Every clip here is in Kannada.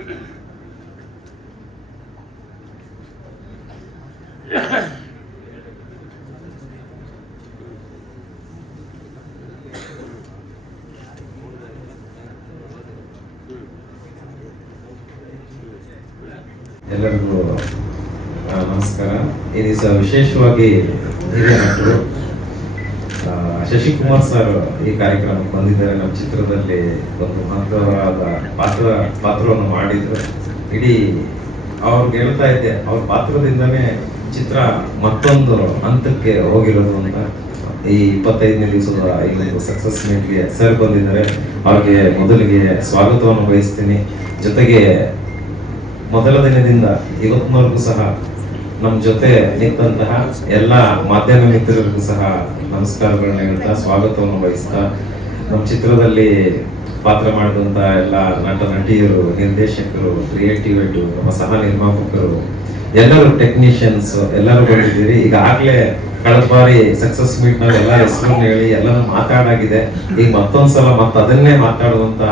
ಎಲ್ಲರಿಗೂ ನಮಸ್ಕಾರ. ಈ ದಿವಸ ವಿಶೇಷವಾಗಿ ಹಿರಿಯ ನಟರು ಶಶಿಕುಮಾರ್ ಸರ್ ಈ ಕಾರ್ಯಕ್ರಮಕ್ಕೆ ಬಂದಿದ್ದಾರೆ. ನಮ್ಮ ಚಿತ್ರದಲ್ಲಿ ಒಂದು ಮಹತ್ವವಾದ ಪಾತ್ರವನ್ನು ಮಾಡಿದ್ರು. ಇಡೀ ಅವ್ರಿಗೆ ಹೇಳ್ತಾ ಇದ್ದೆ, ಅವ್ರ ಪಾತ್ರದಿಂದನೇ ಚಿತ್ರ ಮತ್ತೊಂದು ಹಂತಕ್ಕೆ ಹೋಗಿರೋದು ಅಂತ. ಈ 25ನೇ ದಿವಸದ ಈ ಒಂದು ಸಕ್ಸಸ್ ಮೀಟ್ಗೆ ಸರ್ ಬಂದಿದ್ದಾರೆ. ಅವ್ರಿಗೆ ಮೊದಲಿಗೆ ಸ್ವಾಗತವನ್ನು ಬಯಸ್ತೀನಿ. ಜೊತೆಗೆ ಮೊದಲ ದಿನದಿಂದ ಇವತ್ತಿನವರೆಗೂ ಸಹ ನಮ್ಮ ಜೊತೆ ನಿಂತಹ ಎಲ್ಲ ಮಾಧ್ಯಮ ಮಿತ್ರರಿಗೂ ಸಹ ನಮಸ್ಕಾರಗಳನ್ನ ಹೇಳ್ತಾ ಸ್ವಾಗತವನ್ನು ವಹಿಸ್ತಾ, ನಮ್ಮ ಚಿತ್ರದಲ್ಲಿ ಪಾತ್ರ ಮಾಡಿದಂತ ಎಲ್ಲ ನಟ ನಟಿಯರು, ನಿರ್ದೇಶಕರು, ಕ್ರಿಯೇಟಿವಿಟಿ, ನಮ್ಮ ಸಹ ನಿರ್ಮಾಪಕರು, ಎಲ್ಲರೂ ಟೆಕ್ನಿಷಿಯನ್ಸ್ ಎಲ್ಲರೂ ಬಂದಿದ್ದೀರಿ. ಈಗಾಗಲೇ ಕಳೆದ ಬಾರಿ ಸಕ್ಸಸ್ ಮೀಟ್ ನಲ್ಲಿ ಎಲ್ಲ ಹೆಸರನ್ನು ಹೇಳಿ ಎಲ್ಲರೂ ಮಾತಾಡಾಗಿದೆ. ಈಗ ಮತ್ತೊಂದ್ಸಲ ಅದನ್ನೇ ಮಾತಾಡುವಂತ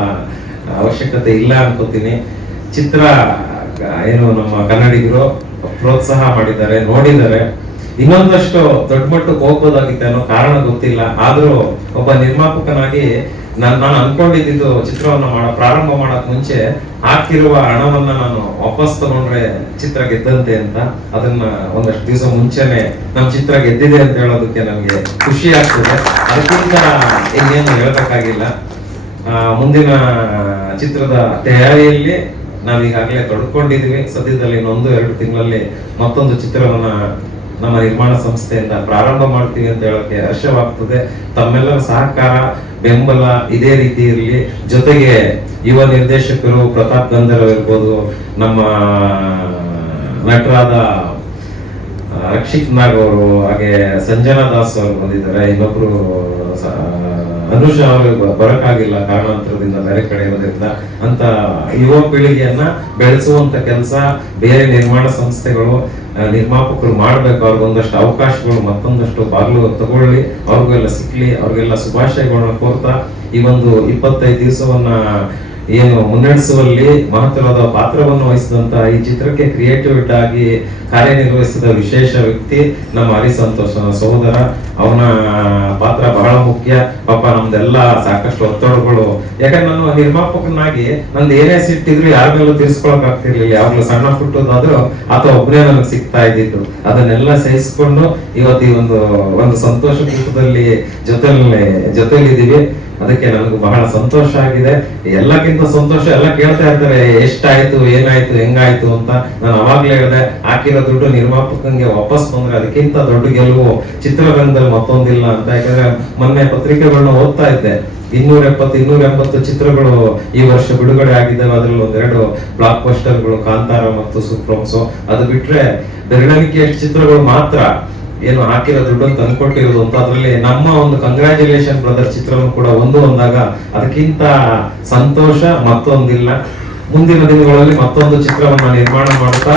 ಅವಶ್ಯಕತೆ ಇಲ್ಲ ಅನ್ಕೋತೀನಿ. ಚಿತ್ರ ಏನು ನಮ್ಮ ಕನ್ನಡಿಗರು ಪ್ರೋತ್ಸಾಹ ಮಾಡಿದ್ದಾರೆ, ನೋಡಿದ್ದಾರೆ. ಇನ್ನೊಂದಷ್ಟು ದೊಡ್ಡ ಮಟ್ಟಕ್ಕೆ ಹೋಗ್ಬೋದಾಗಿತ್ತು ಅನ್ನೋ ಕಾರಣ ಗೊತ್ತಿಲ್ಲ. ಆದ್ರೂ ಒಬ್ಬ ನಿರ್ಮಾಪಕನಾಗಿ ನಾನು ಅನ್ಕೊಂಡಿದ್ದು ಚಿತ್ರವನ್ನ ಪ್ರಾರಂಭ ಮಾಡಕ್ ಮುಂಚೆ ಹಾಕಿರುವ ಹಣವನ್ನ ನಾನು ವಾಪಸ್ ತಗೊಂಡ್ರೆ ಚಿತ್ರ ಗೆದ್ದಂತೆ ಅಂತ. ಅದನ್ನ ಒಂದಷ್ಟು ದಿವಸ ಮುಂಚೆನೆ ನಮ್ಮ ಚಿತ್ರ ಗೆದ್ದಿದೆ ಅಂತ ಹೇಳೋದಕ್ಕೆ ನನಗೆ ಖುಷಿ ಆಗ್ತದೆ. ಅದಕ್ಕಿಂತ ಇನ್ನೇನು ಹೇಳಬೇಕಾಗಿಲ್ಲ. ಮುಂದಿನ ಚಿತ್ರದ ತಯಾರಿಯಲ್ಲಿ ನಾವೀಗಾಗಲೇ ತೊಡ್ಕೊಂಡಿದ್ವಿ. ಸದ್ಯದಲ್ಲಿ 1-2 ತಿಂಗಳಲ್ಲಿ ಮತ್ತೊಂದು ಚಿತ್ರವನ್ನ ನಮ್ಮ ನಿರ್ಮಾಣ ಸಂಸ್ಥೆಯಿಂದ ಪ್ರಾರಂಭ ಮಾಡ್ತೀವಿ ಅಂತ ಹೇಳಕ್ಕೆ ಹರ್ಷವಾಗ್ತದೆ. ತಮ್ಮೆಲ್ಲರ ಸಹಕಾರ, ಬೆಂಬಲ ಇದೇ ರೀತಿ ಇರಲಿ. ಜೊತೆಗೆ ಯುವ ನಿರ್ದೇಶಕರು ಪ್ರತಾಪ್ ಗಂಧರ್ವ ಇರ್ಬೋದು, ನಮ್ಮ ನಟರಾದ ರಕ್ಷಿತ್ ನಾಗ್ ಅವರು, ಹಾಗೆ ಸಂಜನಾ ದಾಸ್ ಅವರು ಬಂದಿದ್ದಾರೆ. ಇನ್ನೊಬ್ರು ಅನುಷಾ ಅವರು ಬರಕ್ಕಾಗಿಲ್ಲ, ಕಾರಣಾಂತರದಿಂದ ಬೇರೆ ಕಡೆ ಇರೋದ್ರಿಂದ. ಅಂತ ಯುವ ಪೀಳಿಗೆಯನ್ನ ಬೆಳೆಸುವಂತ ಕೆಲಸ ಬೇರೆ ನಿರ್ಮಾಣ ಸಂಸ್ಥೆಗಳು, ನಿರ್ಮಾಪಕರು ಮಾಡ್ಬೇಕು. ಅವ್ರಿಗೊಂದಷ್ಟು ಅವಕಾಶಗಳು, ಮತ್ತೊಂದಷ್ಟು ಬಾಗಿಲು ತಗೊಳ್ಳಿ, ಅವ್ರಿಗೆಲ್ಲ ಸಿಕ್ಲಿ, ಅವ್ರಿಗೆಲ್ಲ ಶುಭಾಶಯಗಳನ್ನ ಕೋರ್ತಾ ಈ ಒಂದು 25 ದಿವಸವನ್ನ ಏನು ಮುನ್ನಡೆಸುವಲ್ಲಿ ಮಹತ್ವದ ಪಾತ್ರವನ್ನು ವಹಿಸಿದಂತ ಈ ಚಿತ್ರಕ್ಕೆ ಕ್ರಿಯೇಟಿವಿಟಿ ಆಗಿ ಕಾರ್ಯನಿರ್ವಹಿಸಿದ ವಿಶೇಷ ವ್ಯಕ್ತಿ ನಮ್ಮ ಹರಿಸಂತೋಷನ ಸಹೋದರ. ಅವನ ಪಾತ್ರ ಬಹಳ ಮುಖ್ಯ. ಪಾಪ ನಮ್ದೆಲ್ಲ ಸಾಕಷ್ಟು ಒತ್ತಡಗಳು, ಯಾಕಂದ್ರೆ ನಾನು ನಿರ್ಮಾಪಕನಾಗಿ ನಂದು ಏನೇ ಸಿಟ್ಟಿದ್ರು ಯಾರ ಮೇಲೂ ತೀರ್ಸ್ಕೊಳಕ್ ಆಗ್ತಿರ್ಲಿಲ್ಲ. ಯಾವಾಗ್ಲೂ ಸಣ್ಣ ಪುಟ್ಟದಾದ್ರೂ ಆತ ಒಬ್ಬನೇ ನನಗೆ ಸಿಗ್ತಾ ಇದ್ದಿತ್ತು. ಅದನ್ನೆಲ್ಲ ಸಹಿಸಿಕೊಂಡು ಇವತ್ತು ಈ ಒಂದು ಸಂತೋಷ ಕೂಟದಲ್ಲಿ ಜೊತೆಲಿದ್ದೀವಿ. ಅದಕ್ಕೆ ನನಗೂ ಬಹಳ ಸಂತೋಷ ಆಗಿದೆ. ಎಲ್ಲಕ್ಕಿಂತ ಸಂತೋಷ, ಎಲ್ಲ ಕೇಳ್ತಾ ಇರ್ತಾರೆ ಎಷ್ಟಾಯ್ತು, ಏನಾಯ್ತು, ಹೆಂಗಾಯ್ತು ಅಂತ. ನಾನು ಅವಾಗ್ಲೇ ಹೇಳಿದೆ, ಹಾಕಿರೋ ದುಡ್ಡು ನಿರ್ಮಾಪಕಂಗೆ ವಾಪಸ್ ಬಂದ್ರೆ ಅದಕ್ಕಿಂತ ದೊಡ್ಡ ಗೆಲುವು ಚಿತ್ರರಂಗದಲ್ಲಿ ಮತ್ತೊಂದಿಲ್ಲ ಅಂತ. ಯಾಕಂದ್ರೆ ಮೊನ್ನೆ ಪತ್ರಿಕೆಗಳನ್ನ ಓದ್ತಾ ಇದ್ದೆ, 270-280 ಚಿತ್ರಗಳು ಈ ವರ್ಷ ಬಿಡುಗಡೆ ಆಗಿದ್ದಾವೆ. ಅದ್ರಲ್ಲಿ 1-2 ಬ್ಲಾಕ್ ಬಸ್ಟರ್ಗಳು, ಕಾಂತಾರ ಮತ್ತು ಸೂಪ್ರೋಮ್ಸು. ಅದು ಬಿಟ್ರೆ ಬೆರಳಿಕೆಯಷ್ಟು ಚಿತ್ರಗಳು ಮಾತ್ರ ಏನು ಹಾಕಿರೋ ದುಡ್ಡನ್ನು ತಂದ್ಕೊಟ್ಟಿರೋದು ಅಂತ. ಅದ್ರಲ್ಲಿ ನಮ್ಮ ಒಂದು ಕಂಗ್ರಾಚುಲೇಷನ್ ಬ್ರದರ್ ಚಿತ್ರವನ್ನು ಕೂಡ ಒಂದಾಗ ಅದಕ್ಕಿಂತ ಸಂತೋಷ ಮತ್ತೊಂದಿಲ್ಲ. ಮುಂದಿನ ದಿನಗಳಲ್ಲಿ ಮತ್ತೊಂದು ಚಿತ್ರವನ್ನ ನಿರ್ಮಾಣ ಮಾಡ್ತಾ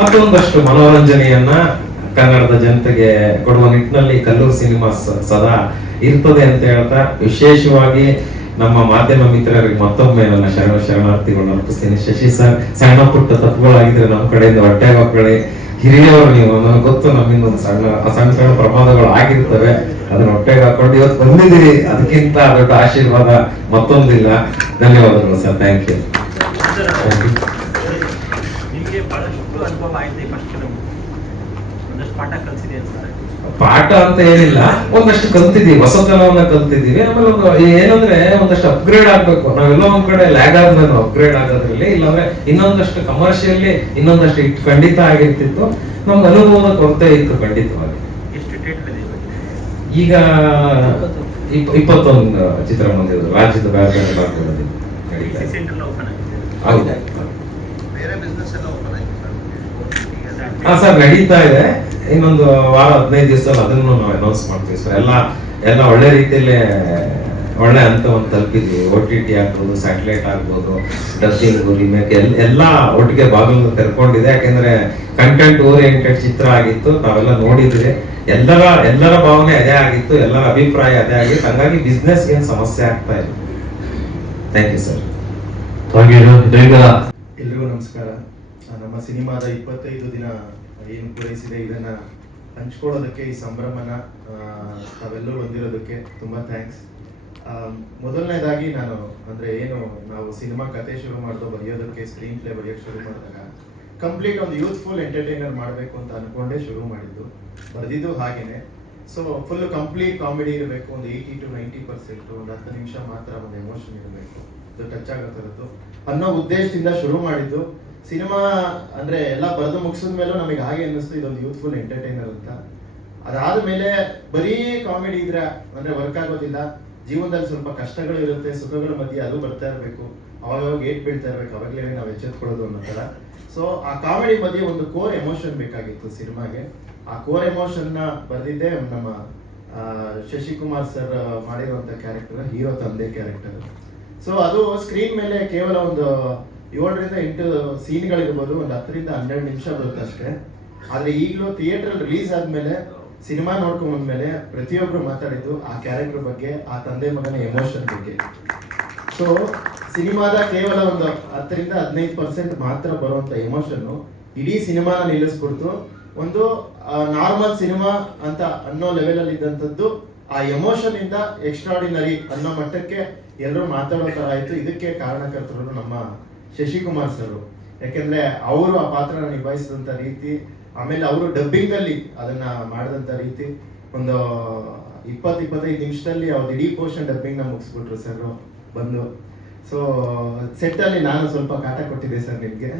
ಮತ್ತೊಂದಷ್ಟು ಮನೋರಂಜನೆಯನ್ನ ಕನ್ನಡದ ಜನತೆಗೆ ಕೊಡುವ ನಿಟ್ಟಿನಲ್ಲಿ ಕಲ್ಲೂರು ಸಿನಿಮಾಸ್ ಸದಾ ಇರ್ತದೆ ಅಂತ ಹೇಳ್ತಾ, ವಿಶೇಷವಾಗಿ ನಮ್ಮ ಮಾಧ್ಯಮ ಮಿತ್ರರಿಗೆ ಮತ್ತೊಮ್ಮೆ ನನ್ನ ಶರಣಾರ್ಥಿಗಳನ್ನ ಅರ್ಪಿಸ್ತೀನಿ. ಶಶಿ ಸರ್, ಸಣ್ಣ ಪುಟ್ಟ ತಪ್ಪುಗಳಾಗಿದ್ರೆ ನಮ್ಮ ಕಡೆಯಿಂದ ಹೊಟ್ಟೆ ಮಕ್ಕಳೇ, ಹಿರಿಯವರು ನೀವು, ನನಗೆ ಗೊತ್ತು ನಮ್ಮಿಂದ ಒಂದು ಸಣ್ಣ ಪ್ರಮಾದಗಳು ಆಗಿರ್ತವೆ. ಅದನ್ನ ಹೊಟ್ಟೆಗೆ ಹಾಕೊಂಡು ಇವತ್ತು ಬಂದಿದ್ದೀರಿ, ಅದಕ್ಕಿಂತ ದೊಡ್ಡ ಆಶೀರ್ವಾದ ಮತ್ತೊಂದಿಲ್ಲ. ಧನ್ಯವಾದಗಳು ಸರ್. Thank you. ಪಾಠ ಅಂತ ಏನಿಲ್ಲ, ಒಂದಷ್ಟು ಕಲ್ತಿದೀವಿ, ಹೊಸತನವನ್ನ ಕಲ್ತಿದೀವಿ. ಆಮೇಲೆ ಏನಂದ್ರೆ ಒಂದಷ್ಟು ಅಪ್ಗ್ರೇಡ್ ಆಗ್ಬೇಕು. ನಾವೆಲ್ಲೋ ಒಂದ್ ಕಡೆ ಲ್ಯಾಗ್ ಆದ್ಮೇಲೆ ಅಪ್ಗ್ರೇಡ್ ಆಗೋದ್ರಲ್ಲಿ, ಇಲ್ಲಾಂದ್ರೆ ಇನ್ನೊಂದಷ್ಟು ಕಮರ್ಷಿಯಲಿ ಇನ್ನೊಂದಷ್ಟು ಖಂಡಿತ ಆಗಿರ್ತಿತ್ತು. ನಮ್ಗೆ ಅನುಭವದ ಕೊರತೆ ಇತ್ತು ಖಂಡಿತವಾಗಿ. ಈಗ 21 ಚಿತ್ರಮಂದಿರ ರಾಜ್ಯದ ಬೇರೆ ಭಾಗಗಳಲ್ಲಿ ಹಾ ಸರ್, ನಡೀತಾ ಇದೆ. ಇನ್ನೊಂದು ವಾರ 15 ದಿವಸದಲ್ಲಿ ಅದನ್ನು ನಾವು ಅನೌನ್ಸ್ ಮಾಡ್ತೀವಿ ಸರ್. ಎಲ್ಲ ಒಳ್ಳೆ ರೀತಿಯಲ್ಲಿ ಒಳ್ಳೆ ಹಂತವನ್ನು ತಲುಪಿದ್ವಿ. OTT ಆಗ್ಬೋದು, ಸ್ಯಾಟಲೈಟ್ ಆಗ್ಬೋದು, ಡಬ್ಬಿಂಗ್, ರಿಮೇಕ್ ಎಲ್ಲ ಒಟ್ಟಿಗೆ ಬಾಗಿಲು ತೆರ್ಕೊಂಡಿದೆ. ಯಾಕೆಂದ್ರೆ ಕಂಟೆಂಟ್ ಓರಿಯೆಂಟೆಡ್ ಚಿತ್ರ ಆಗಿತ್ತು, ನಾವೆಲ್ಲ ನೋಡಿದ್ರಿ. ಎಲ್ಲರ ಭಾವನೆ ಅದೇ ಆಗಿತ್ತು, ಎಲ್ಲರ ಅಭಿಪ್ರಾಯ ಅದೇ ಆಗಿತ್ತು. ಹಂಗಾಗಿ ಬಿಸ್ನೆಸ್ ಏನ್ ಸಮಸ್ಯೆ ಆಗ್ತಾ ಇಲ್ಲ. Thank you sir. ಹಾಗೆ ಈಗ ಎಲ್ರಿಗೂ ನಮಸ್ಕಾರ. ನಮ್ಮ ಸಿನಿಮಾದ 25 ದಿನ ಏನು ಪೂರೈಸಿದೆ ಇದನ್ನ ಹಂಚ್ಕೊಳ್ಳೋದಕ್ಕೆ, ಈ ಸಂಭ್ರಮನ ತಾವೆಲ್ಲರೂ ಹೊಂದಿರೋದಕ್ಕೆ ತುಂಬ ಥ್ಯಾಂಕ್ಸ್. ಮೊದಲನೇದಾಗಿ ನಾನು ನಾವು ಸಿನಿಮಾ ಕತೆ ಶುರು ಮಾಡಿದೋ ಬರೆಯೋದಕ್ಕೆ, ಸ್ಕ್ರೀನ್ ಪ್ಲೇ ಬರೆಯೋಕ್ಕೆ ಶುರು ಮಾಡಿದಾಗ ಕಂಪ್ಲೀಟ್ ಒಂದು ಯೂತ್ಫುಲ್ ಎಂಟರ್ಟೈನರ್ ಮಾಡಬೇಕು ಅಂತ ಅನ್ಕೊಂಡೇ ಶುರು ಮಾಡಿದ್ದು, ಬರೆದಿದ್ದು ಹಾಗೇನೆ. ಸೊ ಫುಲ್ ಕಂಪ್ಲೀಟ್ ಕಾಮಿಡಿ ಇರಬೇಕು, ಒಂದು 80 to 90%, ಒಂದು 10 ನಿಮಿಷ ಮಾತ್ರ ಒಂದು ಎಮೋಷನ್ ಇರಬೇಕು, ಅದು ಟಚ್ ಆಗೋ ಥರದ್ದು ಅನ್ನೋ ಉದ್ದೇಶದಿಂದ ಶುರು ಮಾಡಿದ್ದು. ಸಿನಿಮಾ ಎಲ್ಲ ಬರೆದು ಮುಗಿಸಿದ ಮೇಲೂ ನಮಗೆ ಹಾಗೆ ಅನ್ನಿಸ್ತು ಇದೊಂದು ಯೂತ್ಫುಲ್ ಎಂಟರ್ಟೈನರ್ ಅಂತ. ಅದಾದ್ಮೇಲೆ ಬರೀ ಕಾಮಿಡಿ ಇದ್ರೆ ವರ್ಕ್ ಆಗೋದಿಲ್ಲ. ಜೀವನದಲ್ಲಿ ಸ್ವಲ್ಪ ಕಷ್ಟಗಳು ಇರುತ್ತೆ, ಸುಖಗಳ ಮಧ್ಯೆ ಅದು ಬರ್ತಾ ಇರಬೇಕು, ಅವಾಗ ಏಟ್ ಬೀಳ್ತಾ ಇರ್ಬೇಕು, ಅವಾಗಲೇ ನಾವು ಎಚ್ಚೆತ್ಕೊಳ್ಳೋದು ಅನ್ನೋ ಥರ. ಸೊ ಆ ಕಾಮಿಡಿ ಮಧ್ಯೆ ಒಂದು ಕೋರ್ ಎಮೋಷನ್ ಬೇಕಾಗಿತ್ತು ಸಿನಿಮಾಗೆ. ಆ ಕೋರ್ ಎಮೋಷನ್ ನ ಬರೆದಿದ್ದೆ ನಮ್ಮ ಶಶಿಕುಮಾರ್ ಸರ್ ಮಾಡಿರುವಂತ ಕ್ಯಾರೆಕ್ಟರ್, ಹೀರೋ ತಂದೆ ಕ್ಯಾರೆಕ್ಟರ್. ಸೊ ಅದು ಸ್ಕ್ರೀನ್ ಮೇಲೆ ಕೇವಲ ಒಂದು 7 ರಿಂದ 8 ಸೀನ್ಗಳಿರ್ಬೋದು, ಒಂದು 10 ರಿಂದ 12 ನಿಮಿಷ ಬರುತ್ತೆ ಅಷ್ಟೇ. ಆದ್ರೆ ಈಗಲೂ ಥಿಯೇಟರ್ ರಿಲೀಸ್ ಆದ್ಮೇಲೆ, ಸಿನಿಮಾ ನೋಡ್ಕೊಂಡ್ ಬಂದ್ಮೇಲೆ ಪ್ರತಿಯೊಬ್ರು ಮಾತಾಡಿದ್ದು ಆ ಕ್ಯಾರೆಕ್ಟರ್ ಬಗ್ಗೆ, ಆ ತಂದೆ ಮಗನ ಎಮೋಷನ್ ಬಗ್ಗೆ. ಸೊ ಸಿನಿಮಾದ ಕೇವಲ ಒಂದು 10 ರಿಂದ 15% ಮಾತ್ರ ಬರುವಂತ ಎಮೋಷನ್ ಇಡೀ ಸಿನಿಮಾನ ನಿಲ್ಲಿಸ್ಬಿಡ್ತು. ಒಂದು ನಾರ್ಮಲ್ ಸಿನಿಮಾ ಅಂತ ಅನ್ನೋ ಲೆವೆಲ್ ಅಲ್ಲಿ ಇದ್ದಂಥದ್ದು ಆ ಎಮೋಷನ್ ಇಂದ ಎಕ್ಸ್ಟ್ರಾರ್ಡಿನರಿ ಅನ್ನೋ ಮಟ್ಟಕ್ಕೆ ಎಲ್ಲರೂ ಮಾತಾಡೋ ತರ ಆಯ್ತು. ಇದಕ್ಕೆ ಕಾರಣಕರ್ತರು ನಮ್ಮ ಶಶಿಕುಮಾರ್ ಸರ್. ಯಾಕೆಂದ್ರೆ ಅವರು ಆ ಪಾತ್ರನ ನಿಭಾಯಿಸಿದಂತ ರೀತಿ, ಆಮೇಲೆ ಅವರು ಡಬ್ಬಿಂಗ್ ಅಲ್ಲಿ ಅದನ್ನ ಮಾಡಿದಂತ ರೀತಿ, ಒಂದು 20-25 ನಿಮಿಷದಲ್ಲಿ ಅವ್ರು ಇಡೀ ಪೋರ್ಷನ್ ಡಬ್ಬಿಂಗ್ ನ ಮುಗಿಸ್ಬಿಟ್ರು ಸರ್ ಬಂದು. ಸೊ ಸೆಟ್ ಅಲ್ಲಿ ನಾನು ಸ್ವಲ್ಪ ಕಾಟ ಕೊಟ್ಟಿದ್ದೆ ಸರ್ ನಿಮ್ಗೆ,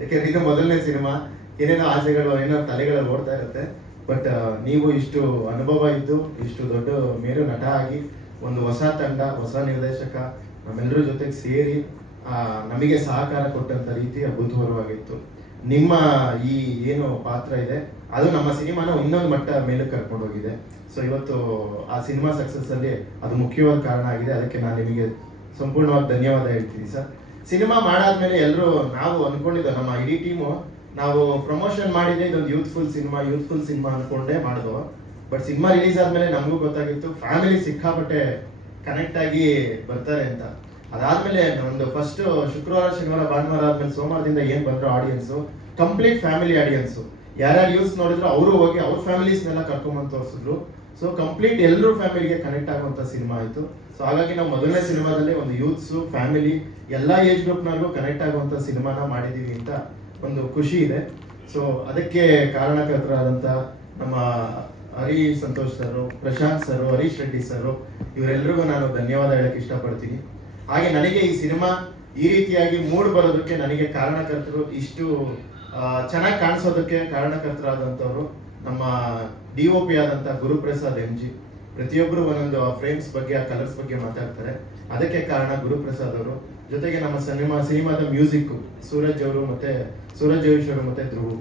ಯಾಕೆಂದ್ರೆ ಇದು ಮೊದಲನೇ ಸಿನಿಮಾ, ಏನೇನೋ ಆಸೆಗಳು ಏನೋ ತಲೆಗಳಲ್ಲಿ ಓಡ್ತಾ ಇರುತ್ತೆ. ಬಟ್ ನೀವು ಇಷ್ಟು ಅನುಭವ ಇದ್ದು, ಇಷ್ಟು ದೊಡ್ಡ ಮೇರು ನಟ ಆಗಿ, ಒಂದು ಹೊಸ ತಂಡ, ಹೊಸ ನಿರ್ದೇಶಕ ನಮ್ಮೆಲ್ಲರ ಜೊತೆಗೆ ಸೇರಿ ನಮಗೆ ಸಹಕಾರ ಕೊಟ್ಟಂತ ರೀತಿ ಅಭೂತಪೂರ್ವವಾಗಿತ್ತು. ನಿಮ್ಮ ಈ ಏನು ಪಾತ್ರ ಇದೆ ಅದು ನಮ್ಮ ಸಿನಿಮಾನ ಇನ್ನೊಂದು ಮಟ್ಟ ಮೇಲಕ್ಕೆ ಕರ್ಕೊಂಡು ಹೋಗಿದೆ. ಸೊ ಇವತ್ತು ಆ ಸಿನಿಮಾ ಸಕ್ಸಸ್ ಅಲ್ಲಿ ಅದು ಮುಖ್ಯವಾದ ಕಾರಣ ಆಗಿದೆ. ಅದಕ್ಕೆ ನಾನು ನಿಮಗೆ ಸಂಪೂರ್ಣವಾಗಿ ಧನ್ಯವಾದ ಹೇಳ್ತೀನಿ ಸರ್. ಸಿನಿಮಾ ಮಾಡಾದ್ಮೇಲೆ ಎಲ್ಲರೂ ನಾವು ಅನ್ಕೊಂಡಿದ್ದ, ನಮ್ಮ ಇಡೀ ಟೀಮು ನಾವು ಪ್ರಮೋಷನ್ ಮಾಡಿದ್ರೆ ಇದೊಂದು ಯೂತ್ಫುಲ್ ಸಿನಿಮಾ ಅನ್ಕೊಂಡೇ ಮಾಡಿದ್ವು. ಬಟ್ ಸಿನಿಮಾ ರಿಲೀಸ್ ಆದ್ಮೇಲೆ ನಮಗೂ ಗೊತ್ತಾಗಿತ್ತು ಫ್ಯಾಮಿಲಿ ಸಿಕ್ಕಾಪಟ್ಟೆ ಕನೆಕ್ಟ್ ಆಗಿ ಬರ್ತಾರೆ ಅಂತ. ಅದಾದ್ಮೇಲೆ ಒಂದು ಫಸ್ಟ್ ಶುಕ್ರವಾರ, ಶನಿವಾರ, ಭಾನುವಾರ ಆದ್ಮೇಲೆ ಸೋಮವಾರದಿಂದ ಏನ್ ಬಂದ್ರು ಆಡಿಯನ್ಸು ಕಂಪ್ಲೀಟ್ ಫ್ಯಾಮಿಲಿ ಆಡಿಯನ್ಸು. ಯಾರ್ಯಾರು ಯೂಸ್ ನೋಡಿದ್ರು ಅವರು ಹೋಗಿ ಅವ್ರ ಫ್ಯಾಮಿಲೀಸ್ನೆಲ್ಲ ಕರ್ಕೊಂಬಂದು ತೋರಿಸಿದ್ರು. ಸೊ ಕಂಪ್ಲೀಟ್ ಎಲ್ಲರೂ ಫ್ಯಾಮಿಲಿಗೆ ಕನೆಕ್ಟ್ ಆಗುವಂತ ಸಿನಿಮಾ ಆಯ್ತು. ಸೊ ಹಾಗಾಗಿ ನಾವು ಮೊದಲನೇ ಸಿನಿಮಾದಲ್ಲಿ ಒಂದು ಯೂತ್ಸು, ಫ್ಯಾಮಿಲಿ, ಎಲ್ಲಾ ಏಜ್ ಗ್ರೂಪ್ನವ್ರಿಗೂ ಕನೆಕ್ಟ್ ಆಗುವಂತ ಸಿನಿಮಾನ ಮಾಡಿದೀವಿ ಅಂತ ಒಂದು ಖುಷಿ ಇದೆ. ಸೊ ಅದಕ್ಕೆ ಕಾರಣಕರ್ತರಾದಂತ ನಮ್ಮ Hari Santosh sir, Prashant sir, Harish Reddy sir, ಇವರೆಲ್ಲರಿಗೂ ನಾನು ಧನ್ಯವಾದ ಹೇಳಕ್ ಇಷ್ಟಪಡ್ತೀನಿ. ಹಾಗೆ ನನಗೆ ಈ ಸಿನಿಮಾ ಈ ರೀತಿಯಾಗಿ ಮೂಡ್ ಬರೋದಕ್ಕೆ ನನಗೆ ಕಾರಣಕರ್ತರು, ಇಷ್ಟು ಚೆನ್ನಾಗಿ ಕಾಣಿಸೋದಕ್ಕೆ ಕಾರಣಕರ್ತರಾದಂಥವ್ರು ನಮ್ಮ DOP ಆದಂತ ಗುರುಪ್ರಸಾದ್ MG. ಪ್ರತಿಯೊಬ್ಬರು ಒಂದೊಂದು ಫ್ರೇಮ್ಸ್ ಬಗ್ಗೆ, ಆ ಕಲರ್ಸ್ ಬಗ್ಗೆ ಮಾತಾಡ್ತಾರೆ. ಅದಕ್ಕೆ ಕಾರಣ ಗುರುಪ್ರಸಾದ್ ಅವರು. ಜೊತೆಗೆ ನಮ್ಮ ಸಿನಿಮಾದ ಮ್ಯೂಸಿಕ್ ಸೂರಜ್ ಜೋಯಿಶ್ ಅವರು ಮತ್ತೆ ಧ್ರುವ್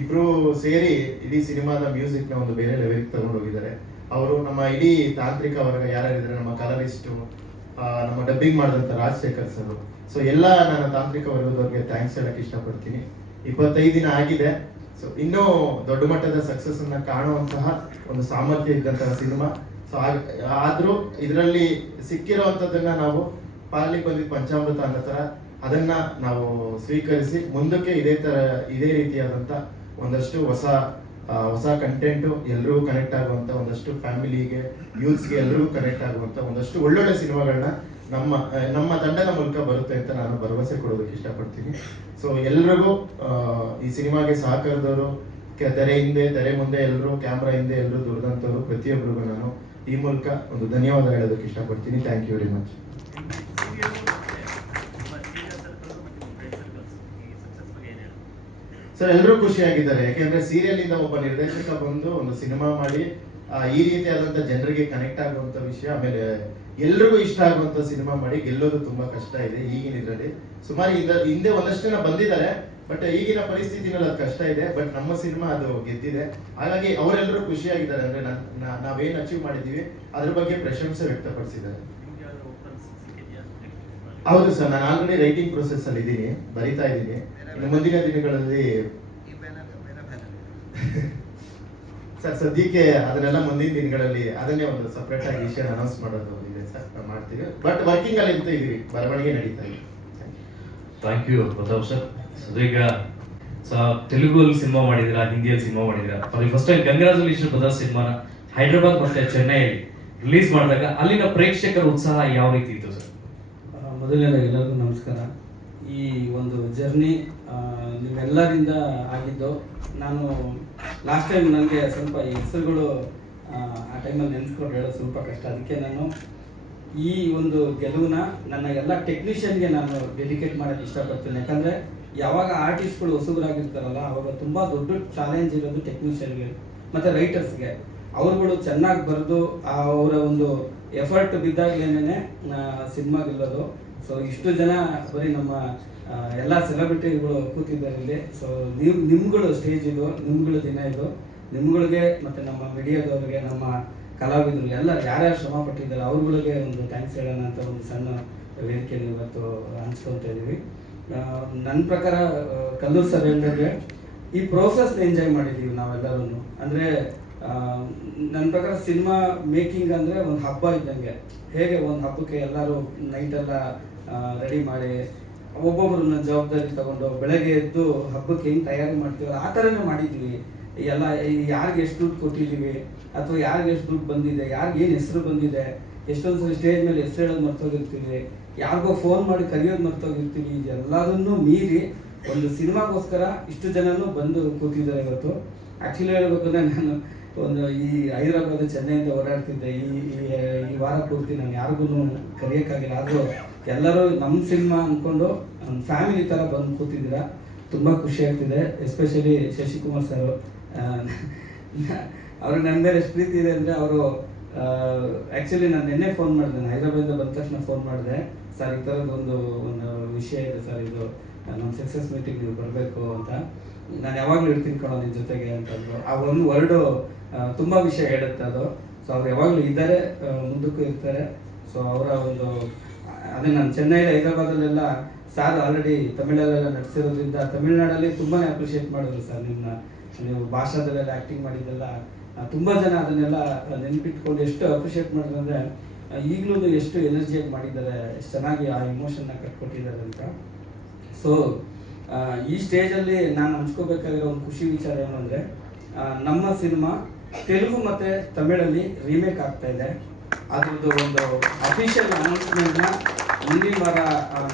ಇಬ್ರು ಸೇರಿ ಇಡೀ ಸಿನಿಮಾದ ಮ್ಯೂಸಿಕ್ ನ ಒಂದು ಬೇರೆ ಲೆವೆಲ್ ತಗೊಂಡು ಹೋಗಿದ್ದಾರೆ. ಅವರು ನಮ್ಮ ಇಡೀ ತಾಂತ್ರಿಕ ವರ್ಗ ಯಾರ್ಯಾರಿದ್ದಾರೆ, ನಮ್ಮ ಕಲರಿಸ್ಟು, ನಮ್ಮ ಡಬ್ಬಿಂಗ್ ಮಾಡಿದಂತ ರಾಜಶೇಖರ್ ಸರ್. ಸೊ ಎಲ್ಲ ನಾನು ತಾಂತ್ರಿಕ ವರ್ಗದವ್ರಿಗೆ ಥ್ಯಾಂಕ್ಸ್ ಹೇಳಕ್ ಇಷ್ಟಪಡ್ತೀನಿ. 25 ದಿನ ಆಗಿದೆ. ಸೊ ಇನ್ನೂ ದೊಡ್ಡ ಮಟ್ಟದ ಸಕ್ಸಸ್ ಅನ್ನ ಕಾಣುವಂತಹ ಒಂದು ಸಾಮರ್ಥ್ಯ ಇದ್ದಂತಹ ಸಿನಿಮಾ. ಸೊ ಆದ್ರೂ ಇದರಲ್ಲಿ ಸಿಕ್ಕಿರುವಂತದನ್ನ ನಾವು ಪಾಲಿಗೆ ಬಂದಿದ್ದ ಪಂಚಾಮೃತ ಅನ್ನೋ ತರ ಅದನ್ನ ನಾವು ಸ್ವೀಕರಿಸಿ ಮುಂದಕ್ಕೆ ಇದೇ ರೀತಿಯಾದಂತ ಒಂದಷ್ಟು ಹೊಸ ಕಂಟೆಂಟ್, ಎಲ್ರಿಗೂ ಕನೆಕ್ಟ್ ಆಗುವಂತ, ಒಂದಷ್ಟು ಫ್ಯಾಮಿಲಿಗೆ, ಯೂತ್ಸ್ಗೆ ಎಲ್ರಿಗೂ ಕನೆಕ್ಟ್ ಆಗುವಂತ ಒಂದಷ್ಟು ಒಳ್ಳೊಳ್ಳೆ ಸಿನಿಮಾಗಳನ್ನ ನಮ್ಮ ತಂಡದ ಮೂಲಕ ಬರುತ್ತೆ ಅಂತ ನಾನು ಭರವಸೆ ಕೊಡೋದಕ್ಕೆ ಇಷ್ಟಪಡ್ತೀನಿ. ಸೊ ಎಲ್ರಿಗೂ ಈ ಸಿನಿಮಾಗೆ ಸಹಕಾರದವರು, ತೆರೆ ಹಿಂದೆ, ತೆರೆ ಮುಂದೆ ಎಲ್ಲರೂ, ಕ್ಯಾಮ್ರಾ ಹಿಂದೆ ಎಲ್ಲರೂ ದುಡ್ದಂಥವ್ರು ಪ್ರತಿಯೊಬ್ಬರಿಗೂ ನಾನು ಈ ಮೂಲಕ ಒಂದು ಧನ್ಯವಾದ ಹೇಳೋದಕ್ಕೆ ಇಷ್ಟಪಡ್ತೀನಿ. Thank you very much. Sir ಎಲ್ಲರೂ ಖುಷಿಯಾಗಿದ್ದಾರೆ. ಯಾಕೆಂದ್ರೆ ಸೀರಿಯಲ್ ಇಂದ ಒಬ್ಬ ನಿರ್ದೇಶಕ ಬಂದು ಒಂದು ಸಿನಿಮಾ ಮಾಡಿ ಈ ರೀತಿಯಾದಂತ ಜನರಿಗೆ ಕನೆಕ್ಟ್ ಆಗುವಂತ ವಿಷಯ, ಆಮೇಲೆ ಎಲ್ರಿಗೂ ಇಷ್ಟ ಆಗುವಂತ ಸಿನಿಮಾ ಮಾಡಿ ಗೆಲ್ಲೋದು ತುಂಬಾ ಕಷ್ಟ ಇದೆ ಈಗಿನ ಇದರಲ್ಲಿ. ಸುಮಾರು ಹಿಂದೆ ಒಂದಷ್ಟು ಜನ ಬಂದಿದ್ದಾರೆ, ಬಟ್ ಈಗಿನ ಪರಿಸ್ಥಿತಿನಲ್ಲಿ ಅದು ಕಷ್ಟ ಇದೆ. ಬಟ್ ನಮ್ಮ ಸಿನಿಮಾ ಅದು ಗೆದ್ದಿದೆ. ಹಾಗಾಗಿ ಅವರೆಲ್ಲರೂ ಖುಷಿಯಾಗಿದ್ದಾರೆ. ಅಂದ್ರೆ ನಾವೇನ್ ಅಚೀವ್ ಮಾಡಿದೀವಿ ಅದ್ರ ಬಗ್ಗೆ ಪ್ರಶಂಸೆ ವ್ಯಕ್ತಪಡಿಸಿದ್ದಾರೆ. ಹೌದು ಸರ್, ನಾನು ಆಲ್ರೆಡಿ ರೈಟಿಂಗ್ ಪ್ರೊಸೆಸ್ ಅಲ್ಲಿ ಇದ್ದೀನಿ, ಬರಿತಾ ಇದ್ದೀನಿ. ಇನ್ನು ಮುಂದಿನ ದಿನಗಳಲ್ಲಿ ಸರ್ ಸದ್ಯಕ್ಕೆ ಅದನ್ನೆಲ್ಲ ಮುಂದಿನ ದಿನಗಳಲ್ಲಿ ಅದನ್ನೇ ಒಂದು ಸಪರೇಟ್ ಆಗಿ ವಿಷಯ ಅನೌನ್ಸ್ ಮಾಡೋದು ಇದೆ ಸರ್, ಮಾಡ್ತೀವಿ. ಬಟ್ ವರ್ಕಿಂಗ್ ಅಲ್ಲಿ ಇರ್ತಾ ಇದೀವಿ, ಬರವಣಿಗೆ ನಡೀತಾ ಇದೆ. Thank you Pratap sir. So ಈಗ ತೆಲುಗಲ್ಲಿ ಸಿನಿಮಾ ಮಾಡಿದ್ದೀರಾ, ಹಿಂದಿಯಲ್ಲಿ ಸಿನಿಮಾ ಮಾಡಿದ್ದೀರಾ. For the first time congratulation brother. ಸಿನಿಮಾನ ಹೈದರಾಬಾದ್ ಮತ್ತೆ ಚೆನ್ನೈಯಲ್ಲಿ ರಿಲೀಸ್ ಮಾಡಿದಾಗ ಅಲ್ಲಿನ ಪ್ರೇಕ್ಷಕರ ಉತ್ಸಾಹ ಯಾವ ರೀತಿ ಇತ್ತು ಸರ್? ಮೊದಲನೇದಾಗಿ ಎಲ್ಲರಿಗೂ ನಮಸ್ಕಾರ. ಈ ಒಂದು ಜರ್ನಿ ನಿಮ್ಮೆಲ್ಲರಿಂದ ಆಗಿದ್ದು. ನಾನು ಲಾಸ್ಟ್ ಟೈಮ್ ನನಗೆ ಸ್ವಲ್ಪ ಈ ಹೆಸರುಗಳು ಆ ಟೈಮಲ್ಲಿ ನೆನೆಸ್ಕೊಂಡು ಹೇಳೋದು ಸ್ವಲ್ಪ ಕಷ್ಟ. ಅದಕ್ಕೆ ನಾನು ಈ ಒಂದು ಗೆಲುವನ್ನ ನನ್ನ ಎಲ್ಲ ಟೆಕ್ನಿಷಿಯನ್ಗೆ ನಾನು ಡೆಡಿಕೇಟ್ ಮಾಡೋಕ್ಕೆ ಇಷ್ಟಪಡ್ತೀನಿ. ಯಾಕಂದರೆ ಯಾವಾಗ ಆರ್ಟಿಸ್ಟ್ಗಳು ಹೊಸಬರಾಗಿರ್ತಾರಲ್ಲ ಅವಾಗ ತುಂಬ ದೊಡ್ಡ ಚಾಲೆಂಜ್ ಇರೋದು ಟೆಕ್ನಿಷಿಯನ್ಗೆ ಮತ್ತು ರೈಟರ್ಸ್ಗೆ. ಅವ್ರುಗಳು ಚೆನ್ನಾಗಿ ಬರೆದು ಅವರ ಒಂದು ಎಫರ್ಟ್ ಬಿದ್ದಾಗಲೇನೆ ಸಿನಿಮಾ ಗೆಲ್ಲೋದು. ಸೊ ಇಷ್ಟು ಜನ ಬರೀ ನಮ್ಮ ಎಲ್ಲ ಸೆಲೆಬ್ರಿಟಿಗಳು ಕೂತಿದ್ದಾರೆ ಇಲ್ಲಿ. ಸೊ ನಿಮ್ಗಳು ಸ್ಟೇಜ್ ಇದು, ನಿಮ್ಗಳ ದಿನ ಇದು. ನಿಮ್ಗಳಿಗೆ ಮತ್ತು ನಮ್ಮ ಮೀಡಿಯಾದವ್ರಿಗೆ, ನಮ್ಮ ಕಲಾವಿದರು ಎಲ್ಲ ಯಾರ್ಯಾರು ಶ್ರಮ ಪಟ್ಟಿದ್ದಾರೆ ಅವ್ರುಗಳಿಗೆ ಒಂದು ಥ್ಯಾಂಕ್ಸ್ ಹೇಳೋಣ ಅಂತ ಒಂದು ಸಣ್ಣ ವೇದಿಕೆಯಲ್ಲಿ ಇವತ್ತು ಹಂಚ್ಕೊಳ್ತಾ ಇದ್ದೀವಿ. ನನ್ನ ಪ್ರಕಾರ ಕಲ್ಲೂರು ಸರ್ ಹೇಳಿದ್ರೆ ಈ ಪ್ರೋಸೆಸ್ ಎಂಜಾಯ್ ಮಾಡಿದ್ದೀವಿ ನಾವೆಲ್ಲರೂ. ಅಂದರೆ ನನ್ನ ಪ್ರಕಾರ ಸಿನಿಮಾ ಮೇಕಿಂಗ್ ಅಂದರೆ ಒಂದು ಹಬ್ಬ ಇದ್ದಂಗೆ. ಹೇಗೆ ಒಂದು ಹಬ್ಬಕ್ಕೆ ಎಲ್ಲರೂ ನೈಟೆಲ್ಲ ರೆಡಿ ಮಾಡಿ ಒಬ್ಬೊಬ್ಬರನ್ನ ಜವಾಬ್ದಾರಿ ತಗೊಂಡು ಬೆಳಗ್ಗೆ ಎದ್ದು ಹಬ್ಬಕ್ಕೆ ಹೆಂಗೆ ತಯಾರಿ ಮಾಡ್ತೀವಿ ಆ ಥರನೇ ಮಾಡಿದ್ದೀವಿ. ಎಲ್ಲ ಯಾರಿಗೆ ಎಷ್ಟು ದುಡ್ಡು ಕೊಟ್ಟಿದ್ದೀವಿ ಅಥವಾ ಯಾರಿಗೆ ಎಷ್ಟು ದುಡ್ಡು ಬಂದಿದೆ, ಯಾರಿಗೆ ಏನು ಹೆಸರು ಬಂದಿದೆ, ಎಷ್ಟೊಂದು ಸಲ ಸ್ಟೇಜ್ ಮೇಲೆ ಹೆಸರು ಹೇಳೋದು ಮರ್ತೋಗಿರ್ತೀವಿ, ಯಾರಿಗೋ ಫೋನ್ ಮಾಡಿ ಕರೆಯೋದು ಮರ್ತೋಗಿರ್ತೀವಿ. ಎಲ್ಲದನ್ನೂ ಮೀರಿ ಒಂದು ಸಿನಿಮಾಗೋಸ್ಕರ ಇಷ್ಟು ಜನನೂ ಬಂದು ಕೂತಿದ್ದಾರೆ ಇವತ್ತು. ಆ್ಯಕ್ಚುಲಿ ಹೇಳ್ಬೇಕಂದ್ರೆ ನಾನು ಒಂದು ಈ ಹೈದರಾಬಾದ್ ಚೆನ್ನೈಯಿಂದ ಓಡಾಡ್ತಿದ್ದೆ. ಈ ವಾರ ಪೂರ್ತಿ ನಾನು ಯಾರಿಗೂ ಕರೆಯೋಕ್ಕಾಗಿಲ್ಲ. ಆದರೂ ಎಲ್ಲರೂ ನಮ್ಮ ಸಿನಿಮಾ ಅಂದ್ಕೊಂಡು ನಮ್ಮ ಫ್ಯಾಮಿಲಿ ಥರ ಬಂದು ಕೂತಿದ್ದೀರಾ. ತುಂಬ ಖುಷಿ ಆಗ್ತಿದೆ. ಎಸ್ಪೆಷಲಿ ಶಶಿಕುಮಾರ್ ಸರು, ಅವ್ರಿಗೆ ನನ್ನ ಮೇಲೆ ಎಷ್ಟು ಪ್ರೀತಿ ಇದೆ ಅಂದರೆ ಅವರು ಆ್ಯಕ್ಚುಲಿ ನಾನು ನಿನ್ನೆ ಫೋನ್ ಮಾಡಿದೆ. ಹೈದರಾಬಾದಿಂದ ಬಂದ ತಕ್ಷಣ ಫೋನ್ ಮಾಡಿದೆ, ಸರ್ ಈ ಥರದ್ದು ಒಂದು ವಿಷಯ ಇದೆ ಸರ್, ಇದು ನಮ್ಮ ಸಕ್ಸಸ್ ಮೀಟಿಂಗ್ ನೀವು ಬರಬೇಕು ಅಂತ. ನಾನು ಯಾವಾಗಲೂ ಇರ್ತೀನಿ ಕಣೋ ನಿನ್ನ ಜೊತೆಗೆ ಅಂತಂದ್ರು. ಆ ಒಂದು ವರ್ಡು ತುಂಬ ವಿಷಯ ಹೇಳುತ್ತೆ ಅದು. ಸೊ ಅವ್ರು ಯಾವಾಗಲೂ ಇದ್ದಾರೆ, ಮುಂದಕ್ಕೂ ಇರ್ತಾರೆ. ಸೊ ಅವರ ಒಂದು ಅದೇ ನಾನು ಚೆನ್ನೈ ಹೈದರಾಬಾದಲ್ಲೆಲ್ಲ ಸಾರ್ ಆಲ್ರೆಡಿ ತಮಿಳಲ್ಲೆಲ್ಲ ನಟಿಸಿರೋದ್ರಿಂದ ತಮಿಳ್ನಾಡಲ್ಲಿ ತುಂಬಾ ಅಪ್ರಿಷಿಯೇಟ್ ಮಾಡಿದ್ರು ಸರ್. ನೀವು ಭಾಷಾದಲ್ಲೆಲ್ಲ ಆ್ಯಕ್ಟಿಂಗ್ ಮಾಡಿದ್ದೆಲ್ಲ ತುಂಬ ಜನ ಅದನ್ನೆಲ್ಲ ನೆನಪಿಟ್ಕೊಂಡು ಎಷ್ಟು ಅಪ್ರಿಷಿಯೇಟ್ ಮಾಡಿದ್ರು ಅಂದರೆ ಈಗಲೂ ಎಷ್ಟು ಎನರ್ಜಿಯಾಗಿ ಮಾಡಿದ್ದಾರೆ, ಎಷ್ಟು ಚೆನ್ನಾಗಿ ಆ ಇಮೋಷನ್ನ ಕಟ್ಕೊಟ್ಟಿದ್ದಾರೆ ಅಂತ. ಸೊ ಈ ಸ್ಟೇಜಲ್ಲಿ ನಾನು ಹಂಚ್ಕೋಬೇಕಾಗಿರೋ ಒಂದು ಖುಷಿ ವಿಚಾರ ಏನು ಅಂದರೆ ನಮ್ಮ ಸಿನಿಮಾ ತೆಲುಗು ಮತ್ತು ತಮಿಳಲ್ಲಿ ರೀಮೇಕ್ ಆಗ್ತಾ ಇದೆ. ಅದ್ರದ್ದು ಒಂದು ಅಫಿಷಿಯಲ್ ಅನೌನ್ಸ್ಮೆಂಟ್ನ ಮುಂದಿನ ವಾರ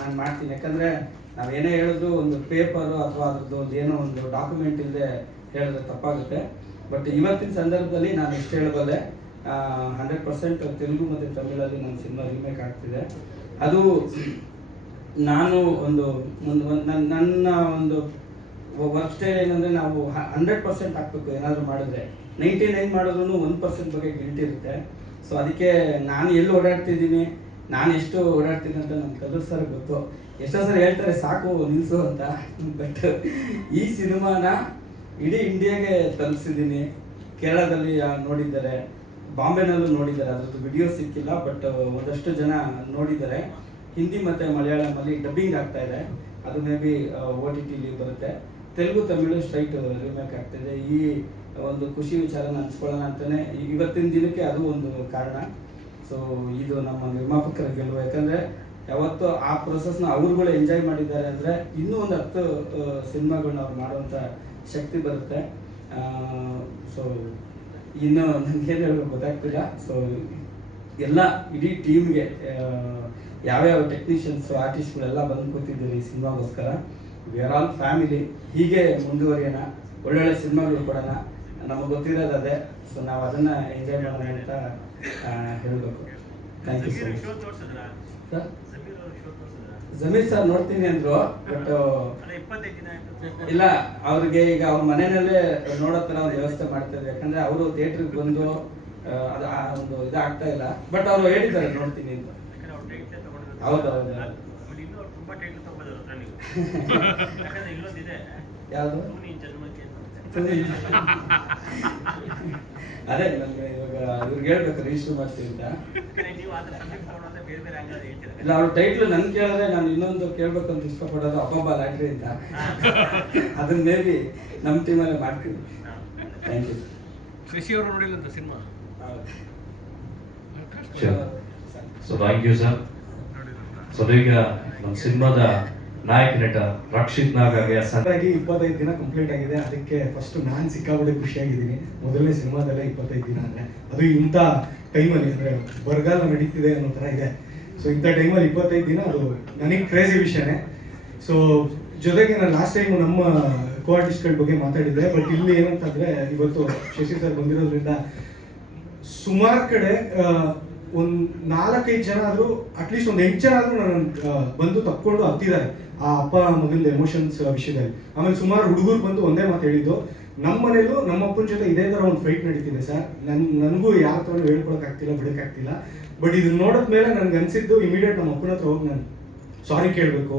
ನಾನು ಮಾಡ್ತೀನಿ. ಯಾಕಂದರೆ ನಾವೇನೇ ಹೇಳಿದ್ರು ಒಂದು ಪೇಪರು ಅಥವಾ ಅದ್ರದ್ದು ಒಂದು ಏನೋ ಒಂದು ಡಾಕ್ಯುಮೆಂಟ್ ಇಲ್ಲದೆ ಹೇಳಿದ್ರೆ ತಪ್ಪಾಗುತ್ತೆ. ಬಟ್ ಇವತ್ತಿನ ಸಂದರ್ಭದಲ್ಲಿ ನಾನು ಎಷ್ಟು ಹೇಳಬಲ್ಲೆ, 100% ತೆಲುಗು ಮತ್ತು ತಮಿಳಲ್ಲಿ ನಮ್ಮ ಸಿನಿಮಾ ರೀಮೇಕ್ ಆಗ್ತಿದೆ. ಅದು ನಾನು ನನ್ನ ಒಂದು ವರ್ಕ್ ಸ್ಟೈಲ್ ಏನಂದರೆ ನಾವು 100% ಹಾಕ್ಬೇಕು. ಏನಾದರೂ ಮಾಡಿದ್ರೆ 99 ಮಾಡಿದ್ರು 1% ಬಗ್ಗೆ ಗಿಲ್ಟ್ ಇರುತ್ತೆ. ಸೊ ಅದಕ್ಕೆ ನಾನು ಎಲ್ಲಿ ಓಡಾಡ್ತಿದ್ದೀನಿ, ನಾನು ಎಷ್ಟು ಓಡಾಡ್ತೀನಿ ಅಂತ ನಮ್ಮ ಕಲ್ಲೂರು ಸರ್ ಗೊತ್ತು. ಎಷ್ಟೋ ಸರಿ ಹೇಳ್ತಾರೆ ಸಾಕು ನಿಲ್ಲಿಸು ಅಂತ. ಬಟ್ ಈ ಸಿನಿಮಾನ ಇಡೀ ಇಂಡಿಯಾಗೆ ತಲುಪಿಸಿದ್ದೀನಿ. ಕೇರಳದಲ್ಲಿ ನೋಡಿದ್ದಾರೆ, ಬಾಂಬೆನಲ್ಲೂ ನೋಡಿದ್ದಾರೆ. ಅದ್ರದ್ದು ವಿಡಿಯೋ ಸಿಕ್ಕಿಲ್ಲ, ಬಟ್ ಒಂದಷ್ಟು ಜನ ನೋಡಿದ್ದಾರೆ. ಹಿಂದಿ ಮತ್ತು ಮಲಯಾಳಮಲ್ಲಿ ಡಬ್ಬಿಂಗ್ ಆಗ್ತಾ ಇದೆ. ಅದು ಮೇ ಬಿ OTTಲಿ ಬರುತ್ತೆ. ತೆಲುಗು ತಮಿಳು ಸ್ಟ್ರೈಟ್ ರೀಮೇಕ್ ಆಗ್ತಾಯಿದೆ. ಈ ಒಂದು ಖುಷಿ ವಿಚಾರನ ಹಂಚ್ಕೊಳ್ಳೋಣ ಅಂತಲೇ ಇವತ್ತಿನ ದಿನಕ್ಕೆ ಅದು ಒಂದು ಕಾರಣ. ಸೊ ಇದು ನಮ್ಮ ನಿರ್ಮಾಪಕರ ಗೆಲುವು. ಯಾಕಂದರೆ ಯಾವತ್ತೂ ಆ ಪ್ರೊಸೆಸ್ನ ಅವ್ರುಗಳು ಎಂಜಾಯ್ ಮಾಡಿದ್ದಾರೆ ಅಂದರೆ ಇನ್ನೂ ಒಂದು 10 ಸಿನಿಮಾಗಳನ್ನ ಅವ್ರು ಮಾಡುವಂಥ ಶಕ್ತಿ ಬರುತ್ತೆ. ಸೊ ಇನ್ನು ನನಗೇನು ಹೇಳಬೇಕು ಗೊತ್ತಾಗ್ತಿಲ್ಲ. ಸೊ ಎಲ್ಲ ಇಡೀ ಟೀಮ್ಗೆ ಯಾವ್ಯಾವ ಟೆಕ್ನಿಷಿಯನ್ಸು ಆರ್ಟಿಸ್ಟ್ಗಳೆಲ್ಲ ಬಂದು ಕೂತಿದ್ದೀವಿ ಈ ಸಿನಿಮಾಗೋಸ್ಕರ. We are all family. ಹೀಗೆ ಮುಂದುವರಿಯೋಣ, ಒಳ್ಳೊಳ್ಳೆ ಸಿನಿಮಾಗಳು ಕೊಡೋಣ. ನಮಗೆ ಗೊತ್ತಿರೋದು ಅದೇ. ಸೊ ನಾವು ಅದನ್ನು ಎಂಜಾಯ್ ಮಾಡೋಣ ಅಂತ ಹೇಳಬೇಕು. Thank you so much sir. Zameer sir ನೋಡ್ತೀನಿ ಅಂದರು, ಬಟ್ ಇಲ್ಲ ಅವ್ರಿಗೆ ಈಗ ಅವ್ರ ಮನೆಯಲ್ಲೇ ನೋಡೋ ಥರ ಒಂದು ವ್ಯವಸ್ಥೆ ಮಾಡ್ತಾರೆ. ಯಾಕಂದರೆ ಅವರು ಥಿಯೇಟ್ರಿಗೆ ಬಂದು ಅದು ಒಂದು ಇದಾಗ್ತಾ ಇಲ್ಲ. ಬಟ್ ಅವರು ಹೇಳಿದ್ದಾರೆ ನೋಡ್ತೀನಿ ಅಂತ. ಹೌದು ಯಾವುದು ಅದೇ ನನಗೆ ಇವಾಗ ಇವ್ರಿಗೆ ಹೇಳ್ಬೇಕು ರಿಜಿಸ್ಟರ್ ಮಾಡ್ತೀವಿ ಅಂತ. ಇಲ್ಲ ಅವ್ರ ಟೈಟ್ಲು ನನ್ ಕೇಳಿದ್ರೆ ನಾನು ಇನ್ನೊಂದು ಕೇಳ್ಬೇಕು ಅಂತ ಇಷ್ಟಪಡೋದು ಅಬ್ಬಬ್ಬ ಲಾಟ್ರಿ ಅಂತ. ಅದನ್ನ ಮೇ ಬಿ ನಮ್ಮ ಟೀಮಲ್ಲೇ ಮಾಡ್ತೀವಿ. Thank you. ಶಶಿ ಅವರು ನೋಡಿಲ್ಲ cinema. So thank you sir. So ಈಗ ನಮ್ಮ ಸಿನಿಮಾದ ನಾಯಕ ನಟ ರಕ್ಷಿತ್ ನಾಗಾಗೆ ಹಾಗಾಗಿ 25 ದಿನ ಕಂಪ್ಲೀಟ್ ಆಗಿದೆ. ಅದಕ್ಕೆ ಫಸ್ಟ್ ನಾನು ಸಿಕ್ಕಾಪಟ್ಟೆ ಖುಷಿಯಾಗಿದ್ದೀನಿ. ಮೊದಲನೇ ಸಿನಿಮಾದಲ್ಲೇ 25 ದಿನ ಅಂದರೆ ಅದು ಇಂಥ ಟೈಮಲ್ಲಿ, ಅಂದರೆ ಬರಗಾಲ ನಡೀತಿದೆ ಅನ್ನೋ ಥರ ಇದೆ. ಸೊ ಇಂಥ ಟೈಮಲ್ಲಿ 25 ದಿನ ಅದು ನನಗೆ ಕ್ರೇಜಿ ವಿಷಯನೇ. ಸೊ ಜೊತೆಗೆ ನಾನು ಲಾಸ್ಟ್ ಟೈಮ್ ನಮ್ಮ ಕೋ ಆರ್ಟಿಸ್ಟ್ಗಳ ಬಗ್ಗೆ ಮಾತಾಡಿದ್ದೆ. ಬಟ್ ಇಲ್ಲಿ ಏನಂತಂದರೆ, ಇವತ್ತು ಶಶಿ ಸರ್ ಬಂದಿರೋದ್ರಿಂದ ಸುಮಾರು ಕಡೆ ಒಂದು 4-5 ಜನ ಆದರೂ, ಅಟ್ಲೀಸ್ಟ್ ಒಂದು 8 ಜನ ಆದರೂ ನನ್ನ ಬಂದು ತಕ್ಕೊಂಡು ಹತ್ತಿದ್ದಾರೆ ಆ ಅಪ್ಪ ಮಗನ ಎಮೋಷನ್ಸ್ ವಿಷಯದಲ್ಲಿ. ಆಮೇಲೆ ಸುಮಾರು ಹುಡುಗರು ಬಂದು ಒಂದೇ ಮಾತು ಹೇಳಿದ್ದು, ನಮ್ಮ ಮನೇಲೂ ನಮ್ಮ ಅಪ್ಪನ ಜೊತೆ ಇದೇ ಥರ ಒಂದು ಫೈಟ್ ನಡೀತಿದೆ ಸರ್, ನನಗೂ ಯಾವ ಥರ ಹೇಳ್ಕೊಳಕ್ಕಾಗ್ತಿಲ್ಲ, ಬಿಡೋಕ್ಕಾಗ್ತಿಲ್ಲ. ಬಟ್ ಇದನ್ನ ನೋಡಿದ್ಮೇಲೆ ನನಗೆ ಅನಿಸಿದ್ದು, ಇಮಿಡಿಯೇಟ್ ನಮ್ಮ ಅಪ್ಪನ ಹತ್ರ ಹೋಗಿ ನಾನು ಸಾರಿ ಕೇಳಬೇಕು,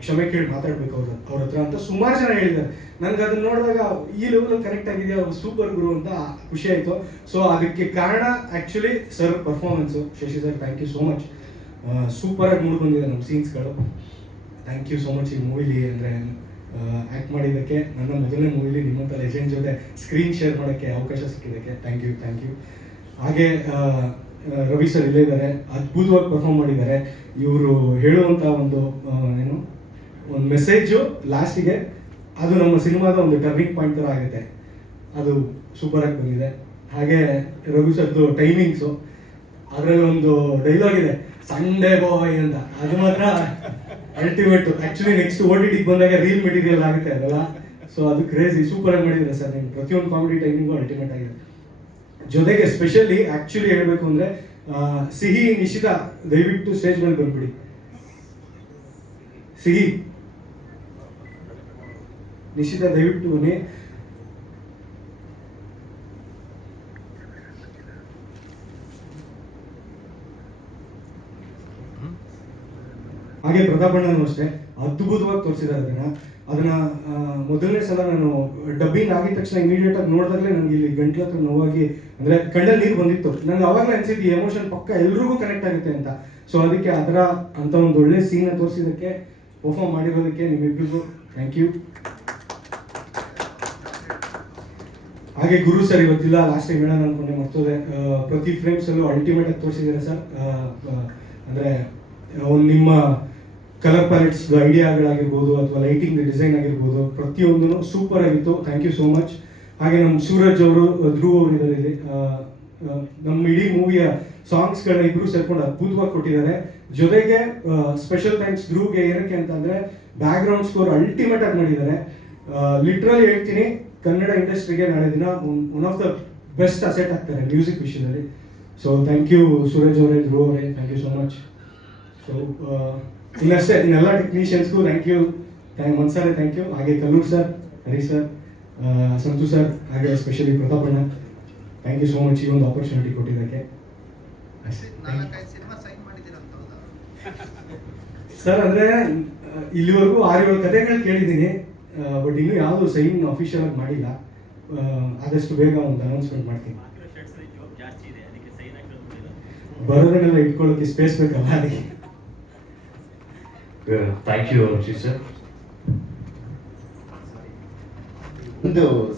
ಕ್ಷಮೆ ಕೇಳಿ ಮಾತಾಡಬೇಕು ಅವ್ರ ಹತ್ರ ಅಂತ ಸುಮಾರು ಜನ ಹೇಳಿದ್ದಾರೆ. ನನಗೆ ಅದನ್ನ ನೋಡಿದಾಗ ಈ ಲೆವೆಲಲ್ಲಿ ಕನೆಕ್ಟ್ ಆಗಿದೆಯಾ, ಅವ್ರು ಸೂಪರ್ ಗುರು ಅಂತ ಖುಷಿ ಆಯಿತು. ಸೊ ಅದಕ್ಕೆ ಕಾರಣ actually sir performance. Shashi sir, thank you so much. ಸೂಪರಾಗಿ ಮೂಡಿ ಬಂದಿದೆ ನಮ್ಮ ಸೀನ್ಸ್ಗಳು. ಥ್ಯಾಂಕ್ ಯು ಸೋ ಮಚ್ ಈ ಮೂವಿಲಿ, ಅಂದರೆ ಆ್ಯಕ್ಟ್ ಮಾಡಿದ್ದಕ್ಕೆ, ನನ್ನ ಮೊದಲನೇ ಮೂವಿಲಿ ನಿಮ್ಮಂಥ ಲೆಜೆಂಡ್ ಜೊತೆ ಸ್ಕ್ರೀನ್ ಶೇರ್ ಮಾಡೋಕ್ಕೆ ಅವಕಾಶ ಸಿಕ್ಕಿದ್ದಕ್ಕೆ ಥ್ಯಾಂಕ್ ಯು. ಹಾಗೆ ರವಿ ಸರ್ ಇಲ್ಲೇ ಇದ್ದಾರೆ, ಅದ್ಭುತವಾಗಿ ಪರ್ಫಾರ್ಮ್ ಮಾಡಿದ್ದಾರೆ. ಇವರು ಹೇಳುವಂಥ ಒಂದು ಮೆಸೇಜು ಲಾಸ್ಟಿಗೆ, ಅದು ನಮ್ಮ ಸಿನಿಮಾದ ಒಂದು ಟರ್ನಿಂಗ್ ಪಾಯಿಂಟ್ ಥರ ಆಗುತ್ತೆ. ಅದು ಸೂಪರಾಗಿ ಬಂದಿದೆ. ಹಾಗೆ ರಘು ಸರ್ದು ಟೈಮಿಂಗ್ಸು, ಅದರಲ್ಲಿ ಒಂದು ಡೈಲಾಗ್ ಇದೆ, ಸಂಡೇ ಬಾಯ್ ಅಂತ, ಅದು ಮಾತ್ರ ಅಲ್ಟಿಮೇಟು. ಆ್ಯಕ್ಚುಲಿ ನೆಕ್ಸ್ಟ್ OTT ಬಂದಾಗ ರೀಲ್ ಮೆಟೀರಿಯಲ್ ಆಗುತ್ತೆ ಅದಲ್ಲ. ಸೊ ಅದು ಕ್ರೇಜಿ, ಸೂಪರಾಗಿ ಮಾಡಿದ್ದಾರೆ ಸರ್. ನಿಮ್ಮ ಪ್ರತಿಯೊಂದು ಕಾಮಿಡಿ ಟೈಮಿಂಗು ಅಲ್ಟಿಮೇಟ್ ಆಗಿದೆ. ಜೊತೆಗೆ ಸ್ಪೆಷಲಿ ಆ್ಯಕ್ಚುಲಿ ಹೇಳಬೇಕು ಅಂದರೆ, ಸಿಹಿ ನಿಶಿತಾ ದಯವಿಟ್ಟು ಸ್ಟೇಜ್ ಮೇಲೆ ಬಂದ್ಬಿಡಿ. ಸಿಹಿ ನಿಶಿತಾ ದಯವಿಟ್ಟು ಬನ್ನಿ. ಹಾಗೆ ಪ್ರತಾಪಣ್ಣನೂ ಅಷ್ಟೇ ಅದ್ಭುತವಾಗಿ ತೋರಿಸಿದ್ದಾರೆ ಅದನ್ನ ಮೊದಲನೇ ಸಲ ನಾನು ಡಬ್ಬಿಂಗ್ ಆಗಿದ ತಕ್ಷಣ ಇಮಿಡಿಯೇಟ್ ಆಗಿ ನೋಡಿದಾಗಲೇ ನನಗೆ ಇಲ್ಲಿ ಗಂಟ್ಲ ಹತ್ರ ನೋವಾಗಿ, ಅಂದರೆ ಕಣ್ಣಲ್ಲಿ ನೀರು ಬಂದಿತ್ತು. ನನಗೆ ಅವಾಗಲೇ ಅನ್ಸಿದ್ದು ಈ ಎಮೋಷನ್ ಪಕ್ಕ ಎಲ್ರಿಗೂ ಕನೆಕ್ಟ್ ಆಗುತ್ತೆ ಅಂತ. ಸೊ ಅದಕ್ಕೆ ಅದರ ಅಂತ ಒಂದು ಒಳ್ಳೆ ಸೀನ್ನ ತೋರಿಸಿದ್ದಕ್ಕೆ, ಪರ್ಫಾರ್ಮ್ ಮಾಡಿರೋದಕ್ಕೆ ನಿಮ್ಮಿಬ್ಬರಿಗೂ ಥ್ಯಾಂಕ್ ಯು. ಹಾಗೆ ಗುರು ಸರ್ ಇವತ್ತಿಲ್ಲ, ಲಾಸ್ಟ್ ಟೈಮ್ ಹೇಳೋಣ ಅನ್ಕೊಂಡೆ ಮರ್ತೋದೆ. ಪ್ರತಿ ಫ್ರೇಮ್ಸಲ್ಲೂ ಅಲ್ಟಿಮೇಟ್ ಆಗಿ ತೋರಿಸಿದ್ದಾರೆ ಸರ್. ಅಂದರೆ ನಿಮ್ಮ ಕಲರ್ ಪ್ಯಾಲೆಟ್ಸ್ ಐಡಿಯಾಗಳಾಗಿರ್ಬೋದು ಅಥವಾ ಲೈಟಿಂಗ್ ಡಿಸೈನ್ ಆಗಿರ್ಬೋದು, ಪ್ರತಿಯೊಂದೂ ಸೂಪರ್ ಆಗಿತ್ತು. Thank you so much. ಹಾಗೆ ನಮ್ಮ ಸೂರಜ್ ಅವರು, ಧ್ರುವ್ ಅವರು ಇದ್ದಾರೆ ಇಲ್ಲಿ. ನಮ್ಮ ಇಡೀ ಮೂವಿಯ ಸಾಂಗ್ಸ್ಗಳನ್ನ ಇಬ್ಬರು ಸೇರ್ಕೊಂಡು ಅದ್ಭುತವಾಗಿ ಕೊಟ್ಟಿದ್ದಾರೆ. ಜೊತೆಗೆ ಸ್ಪೆಷಲ್ ಥ್ಯಾಂಕ್ಸ್ ಧ್ರುವ್ಗೆ. ಏನಕ್ಕೆ ಅಂತಂದರೆ, ಬ್ಯಾಕ್ಗ್ರೌಂಡ್ ಸ್ಕೋರ್ ಅಲ್ಟಿಮೇಟ್ ಆಗಿ ಮಾಡಿದ್ದಾರೆ. ಲಿಟ್ರಲಿ ಹೇಳ್ತೀನಿ, ಕನ್ನಡ ಇಂಡಸ್ಟ್ರಿಗೆ ನಾಳೆ ದಿನ one of the best asset ಆಗ್ತಾರೆ ಮ್ಯೂಸಿಕ್ ವಿಷಯದಲ್ಲಿ. ಸೊ ಥ್ಯಾಂಕ್ ಯು ಸೂರಜ್ ಅವರೇ, ಧ್ರುವ್ ಅವರೇ, thank you so much. So ಇನ್ನಷ್ಟೇ, ಇನ್ನೆಲ್ಲ ಟೆಕ್ನಿಷಿಯನ್ಸ್ಗೂ ಥ್ಯಾಂಕ್ ಯು, ಒಂದ್ಸರಿ ಥ್ಯಾಂಕ್ ಯು. ಹಾಗೆ Kallur sir, Hari sir, Santu sir, ಹಾಗೆ ಎಸ್ಪೆಷಲಿ ಪ್ರತಾಪಣ್ಣ, ಥ್ಯಾಂಕ್ ಯು ಸೋ ಮಚ್ ಈ ಒಂದು ಆಪರ್ಚುನಿಟಿ ಕೊಟ್ಟಿದ್ದಕ್ಕೆ. ಸರ್ ಅಂದರೆ ಇಲ್ಲಿವರೆಗೂ 6-7 ಕಥೆಗಳು ಕೇಳಿದ್ದೀನಿ, ಬಟ್ ಇನ್ನೂ ಯಾವುದು ಸೈನ್ ಅಫಿಷಿಯಲ್ ಆಗಿ ಮಾಡಿಲ್ಲ. ಆದಷ್ಟು ಬೇಗ ಒಂದು ಅನೌನ್ಸ್ಮೆಂಟ್ ಮಾಡ್ತೀನಿ. ಬರೋದನ್ನೆಲ್ಲ ಇಟ್ಕೊಳ್ಳೋಕೆ ಸ್ಪೇಸ್ ಬೇಕಲ್ಲ, ಅದಕ್ಕೆ. Thank you Rakshit sir.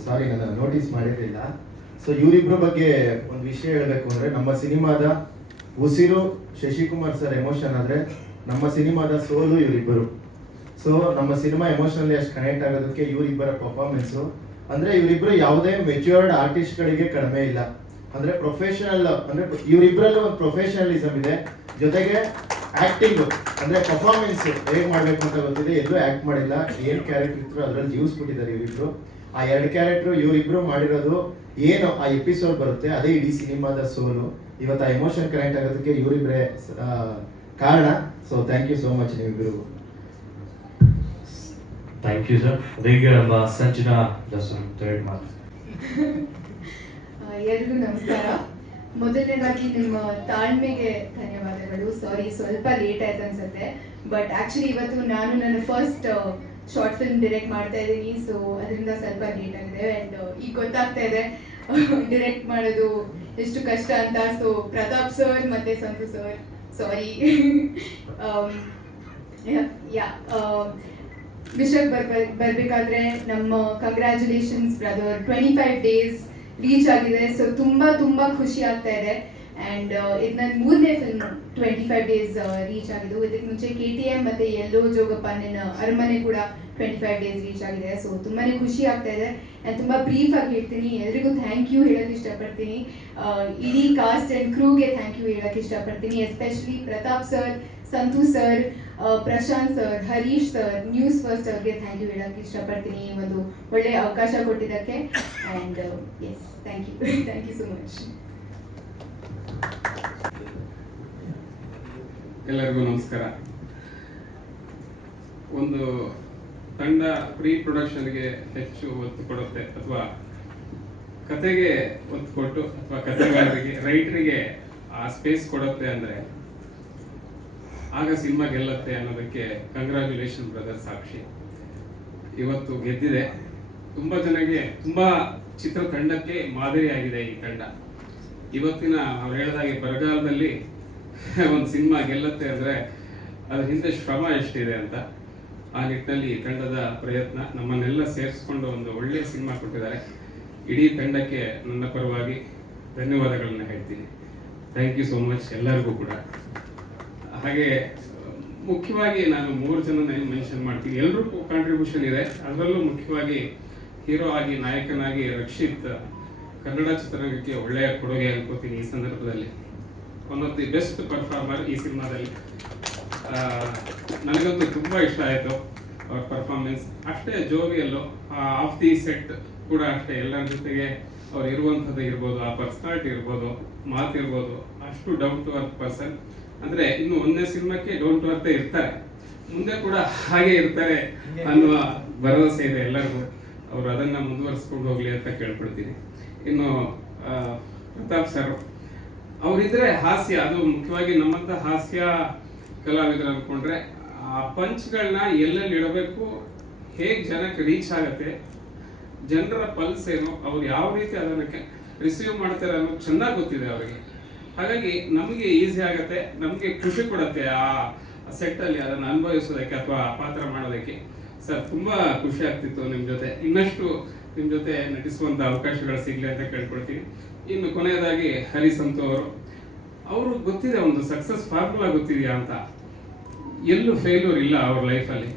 Sorry, ನಾನು ನೋಟಿಸ್ ಮಾಡಿರಲಿಲ್ಲ. ಸೊ ಇವರಿಬ್ಬರ ಬಗ್ಗೆ ಒಂದು ವಿಷಯ ಹೇಳಬೇಕು ಅಂದರೆ, ನಮ್ಮ ಸಿನಿಮಾದ ಉಸಿರು ಶಶಿಕುಮಾರ್ ಸರ್ ಎಮೋಷನ್ ಆದರೆ, ನಮ್ಮ ಸಿನಿಮಾದ ಸೋಲು ಇವರಿಬ್ಬರು. ಸೊ ನಮ್ಮ ಸಿನಿಮಾ ಎಮೋಷನಲಿ ಅಷ್ಟು ಕನೆಕ್ಟ್ ಆಗೋದಕ್ಕೆ ಇವರಿಬ್ಬರ ಪರ್ಫಾರ್ಮೆನ್ಸು. ಅಂದರೆ ಇವರಿಬ್ಬರು ಯಾವುದೇ ಮೆಚ್ಯೂರ್ಡ್ ಆರ್ಟಿಸ್ಟ್ಗಳಿಗೆ ಕಡಿಮೆ ಇಲ್ಲ. ಅಂದರೆ ಪ್ರೊಫೆಷನಲ್, ಅಂದರೆ ಇವರಿಬ್ಬರಲ್ಲೂ ಒಂದು ಪ್ರೊಫೆಷನಲಿಸಮ್ ಇದೆ. ಜೊತೆಗೆ ಆ್ಯಕ್ಟಿಂಗು, ಅಂದರೆ ಪರ್ಫಾರ್ಮೆನ್ಸ್ ಹೇಗೆ ಮಾಡಬೇಕು ಅಂತ ಗೊತ್ತಿದೆ. ಎಲ್ಲೂ ಆ್ಯಕ್ಟ್ ಮಾಡಿಲ್ಲ, ಏನು ಕ್ಯಾರೆಕ್ಟರ್ ಇದ್ರು ಅದರಲ್ಲಿ ಜೀವಿಸ್ಬಿಟ್ಟಿದ್ದಾರೆ ಇವರಿಬ್ಬರು. ಆ 2 ಕ್ಯಾರೆಕ್ಟ್ರು ಇವರಿಬ್ಬರು ಮಾಡಿರೋದು ಏನು ಆ ಎಪಿಸೋಡ್ ಬರುತ್ತೆ, ಅದೇ ಇಡೀ ಸಿನಿಮಾದ ಸೋಲು. ಇವತ್ತು ಆ ಎಮೋಷನ್ ಕನೆಕ್ಟ್ ಆಗೋದಕ್ಕೆ ಇವರಿಬ್ಬರೇ ಕಾರಣ. So thank you so much ನೀವಿಬ್ಬರಿಗೂ. Thank you sir. ಅದೀಗ ನಮ್ಮ ಸಂಜನಾ ಥರ್ಡ್ ಮಾತು. ಎಲ್ರಿಗೂ ನಮಸ್ಕಾರ. ಮೊದಲನೇದಾಗಿ ನಿಮ್ಮ ತಾಳ್ಮೆಗೆ ಧನ್ಯವಾದಗಳು. ಸಾರಿ, ಸ್ವಲ್ಪ ಲೇಟ್ ಆಯ್ತು ಅನ್ಸುತ್ತೆ. ಬಟ್ ಆ್ಯಕ್ಚುಲಿ ಇವತ್ತು ನಾನು ನನ್ನ ಫಸ್ಟ್ ಶಾರ್ಟ್ ಫಿಲ್ಮ್ ಡೈರೆಕ್ಟ್ ಮಾಡ್ತಾ ಇದ್ದೀನಿ. ಸೊ ಅದರಿಂದ ಸ್ವಲ್ಪ ಲೇಟ್ ಆಗಿದೆ. ಆ್ಯಂಡ್ ಈಗ ಗೊತ್ತಾಗ್ತಾ ಇದೆ ಡೈರೆಕ್ಟ್ ಮಾಡೋದು ಎಷ್ಟು ಕಷ್ಟ ಅಂತ. ಸೊ ಪ್ರತಾಪ್ ಸರ್ ಮತ್ತು ಸಂತು ಸರ್, ಸಾರಿ. ವಿಷಯಕ್ಕೆ ಬರಬೇಕಾದ್ರೆ, ನಮ್ಮ ಕಂಗ್ರ್ಯಾಚುಲೇಷನ್ಸ್ ಬ್ರದರ್, 25 days ರೀಚ್ ಆಗಿದೆ. ಸೊ ತುಂಬ ಖುಷಿ ಆಗ್ತಾ ಇದೆ. ಆ್ಯಂಡ್ ಇದು ನನ್ನ 3ನೇ ಫಿಲ್ಮ್ 25 ಡೇಸ್ ರೀಚ್ ಆಗಿದ್ದು. ಇದಕ್ಕೆ ಮುಂಚೆ KTM ಮತ್ತು ಎಲ್ಲೋ ಜೋಗಪ್ಪನ ಅರಮನೆ ಕೂಡ 25 ಡೇಸ್ ರೀಚ್ ಆಗಿದೆ. ಸೊ ತುಂಬಾ ಖುಷಿ ಆಗ್ತಾ ಇದೆ. ನಾನು ತುಂಬ ಬ್ರೀಫ್ ಆಗಿ ಹೇಳ್ತೀನಿ, ಎಲ್ರಿಗೂ ಥ್ಯಾಂಕ್ ಯು ಹೇಳೋಕ್ಕೆ ಇಷ್ಟಪಡ್ತೀನಿ. ಇಡೀ ಕಾಸ್ಟ್ ಆ್ಯಂಡ್ ಕ್ರೂಗೆ ಥ್ಯಾಂಕ್ ಯು ಹೇಳೋಕ್ಕೆ ಇಷ್ಟಪಡ್ತೀನಿ. Especially Pratap sir, Santu sir, Prashant sir, Harish sir, news first ಅವ್ರಿಗೆ ಥ್ಯಾಂಕ್ ಯು ಹೇಳೋಕ್ಕೆ ಇಷ್ಟಪಡ್ತೀನಿ ಈ ಒಂದು ಒಳ್ಳೆಯ ಅವಕಾಶ ಕೊಟ್ಟಿದ್ದಕ್ಕೆ. And yes, thank you so much. ಎಲ್ಲರಿಗೂ ನಮಸ್ಕಾರ. ಒಂದು ತಂಡ ಪ್ರೀ ಪ್ರೊಡಕ್ಷನ್ಗೆ ಹೆಚ್ಚು ಒತ್ತು ಕೊಡುತ್ತೆ ಅಥವಾ ಕತೆಗೆ ಒತ್ತು ಕೊಟ್ಟು ಅಥವಾ ಕತೆಗಾರರಿಗೆ ರೈಟರಿಗೆ ಆ ಸ್ಪೇಸ್ ಕೊಡುತ್ತೆ ಅಂದರೆ ಆಗ ಸಿನಿಮಾ ಗೆಲ್ಲುತ್ತೆ ಅನ್ನೋದಕ್ಕೆ ಕಂಗ್ರ್ಯಾಚುಲೇಷನ್ ಬ್ರದರ್ ಸಾಕ್ಷಿ. ಇವತ್ತು ಗೆದ್ದಿದೆ. ತುಂಬ ಜನಕ್ಕೆ, ತುಂಬ ಚಿತ್ರತಂಡಕ್ಕೆ ಮಾದರಿಯಾಗಿದೆ ಈ ತಂಡ. ಇವತ್ತಿನ ಅವ್ರು ಹೇಳಿದಾಗೆ ಬರಗಾಲದಲ್ಲಿ ಒಂದು ಸಿನಿಮಾ ಗೆಲ್ಲುತ್ತೆ ಅಂದರೆ ಅದ್ರ ಹಿಂದೆ ಶ್ರಮ ಎಷ್ಟಿದೆ ಅಂತ. ಆ ನಿಟ್ಟಿನಲ್ಲಿ ಈ ತಂಡದ ಪ್ರಯತ್ನ ನಮ್ಮನ್ನೆಲ್ಲ ಸೇರಿಸ್ಕೊಂಡು ಒಂದು ಒಳ್ಳೆಯ ಸಿನಿಮಾ ಕೊಟ್ಟಿದ್ದಾರೆ. ಇಡೀ ತಂಡಕ್ಕೆ ನನ್ನ ಪರವಾಗಿ ಧನ್ಯವಾದಗಳನ್ನ ಹೇಳ್ತೀನಿ. ಥ್ಯಾಂಕ್ ಯು ಸೋ ಮಚ್ ಎಲ್ಲರಿಗೂ ಕೂಡ. ಹಾಗೆ ಮುಖ್ಯವಾಗಿ ನಾನು 3 ಜನನ ಮೆನ್ಷನ್ ಮಾಡ್ತೀನಿ. ಎಲ್ಲರೂ ಕಾಂಟ್ರಿಬ್ಯೂಷನ್ ಇದೆ. ಅದರಲ್ಲೂ ಮುಖ್ಯವಾಗಿ ಹೀರೋ ಆಗಿ, ನಾಯಕನಾಗಿ ರಕ್ಷಿತ್ ಕನ್ನಡ ಚಿತ್ರರಂಗಕ್ಕೆ ಒಳ್ಳೆಯ ಕೊಡುಗೆ ಅನ್ಕೋತೀನಿ ಈ ಸಂದರ್ಭದಲ್ಲಿ. One of the best performer ಈ ಸಿನಿಮಾದಲ್ಲಿ. ನನಗಂತೂ ತುಂಬ ಇಷ್ಟ ಆಯಿತು ಅವ್ರ ಪರ್ಫಾರ್ಮೆನ್ಸ್. ಅಷ್ಟೇ ಜೋವಿಯಲ್ಲು, ಆಫ್ ದಿ ಸೆಟ್ ಕೂಡ ಅಷ್ಟೇ. ಎಲ್ಲರ ಜೊತೆಗೆ ಅವ್ರು ಇರುವಂಥದ್ದು ಇರ್ಬೋದು, ಆ ಪರ್ಸನಾಲಿಟಿ ಇರ್ಬೋದು, ಮಾತಿರ್ಬೋದು, ಅಷ್ಟು ಡೌನ್ ಟು ಅರ್ತ್ ಪರ್ಸನ್. ಅಂದರೆ ಇನ್ನು 1ನೇ ಸಿನಿಮಾಕ್ಕೆ ಡೌನ್ ಟು ಅರ್ಥೇ ಇರ್ತಾರೆ, ಮುಂದೆ ಕೂಡ ಹಾಗೆ ಇರ್ತಾರೆ ಅನ್ನುವ ಭರವಸೆ ಇದೆ ಎಲ್ಲರಿಗೂ. ಅವರು ಅದನ್ನು ಮುಂದುವರಿಸ್ಕೊಂಡು ಹೋಗಲಿ ಅಂತ ಕೇಳ್ಕೊಳ್ತೀನಿ. ಇನ್ನು ಪ್ರತಾಪ್ ಸರ್ ಅವರಿದ್ರೆ ಹಾಸ್ಯ, ಅದು ಮುಖ್ಯವಾಗಿ ನಮ್ಮಂಥ ಹಾಸ್ಯ ಕಲಾವಿದರು ಅಂದ್ಕೊಂಡ್ರೆ ಆ ಪಂಚ್ಗಳನ್ನ ಎಲ್ಲೆಲ್ಲಿ ಇಡಬೇಕು, ಹೇಗೆ ಜನಕ್ಕೆ ರೀಚ್ ಆಗುತ್ತೆ, ಜನರ ಪಲ್ಸ್ ಏನು, ಅವ್ರು ಯಾವ ರೀತಿ ಅದನ್ನು ರಿಸೀವ್ ಮಾಡ್ತಾರೆ ಅನ್ನೋದು ಚೆನ್ನಾಗಿ ಗೊತ್ತಿದೆ ಅವರಿಗೆ. ಹಾಗಾಗಿ ನಮಗೆ ಈಸಿ ಆಗುತ್ತೆ, ನಮಗೆ ಖುಷಿ ಕೊಡುತ್ತೆ ಆ ಸೆಟ್ಟಲ್ಲಿ ಅದನ್ನು ಅನುಭವಿಸೋದಕ್ಕೆ ಅಥವಾ ಪಾತ್ರ ಮಾಡೋದಕ್ಕೆ. ಸರ್ ತುಂಬ ಖುಷಿ ಆಗ್ತಿತ್ತು ನಿಮ್ಮ ಜೊತೆ. ಇನ್ನಷ್ಟು ನಿಮ್ಮ ಜೊತೆ ನಟಿಸುವಂಥ ಅವಕಾಶಗಳು ಸಿಗಲಿ ಅಂತ ಕೇಳ್ಕೊಳ್ತೀನಿ. ಇನ್ನು ಕೊನೆಯದಾಗಿ ಹರಿಸಂತು ಅವರು ಗೊತ್ತಿದೆ, ಒಂದು ಸಕ್ಸಸ್ ಫಾರ್ಮುಲಾ ಗೊತ್ತಿದೆಯಾ ಅಂತ. ಎಲ್ಲೂ ಫೇಲ್ಯೂರ್ ಇಲ್ಲ ಅವ್ರ ಲೈಫಲ್ಲಿ.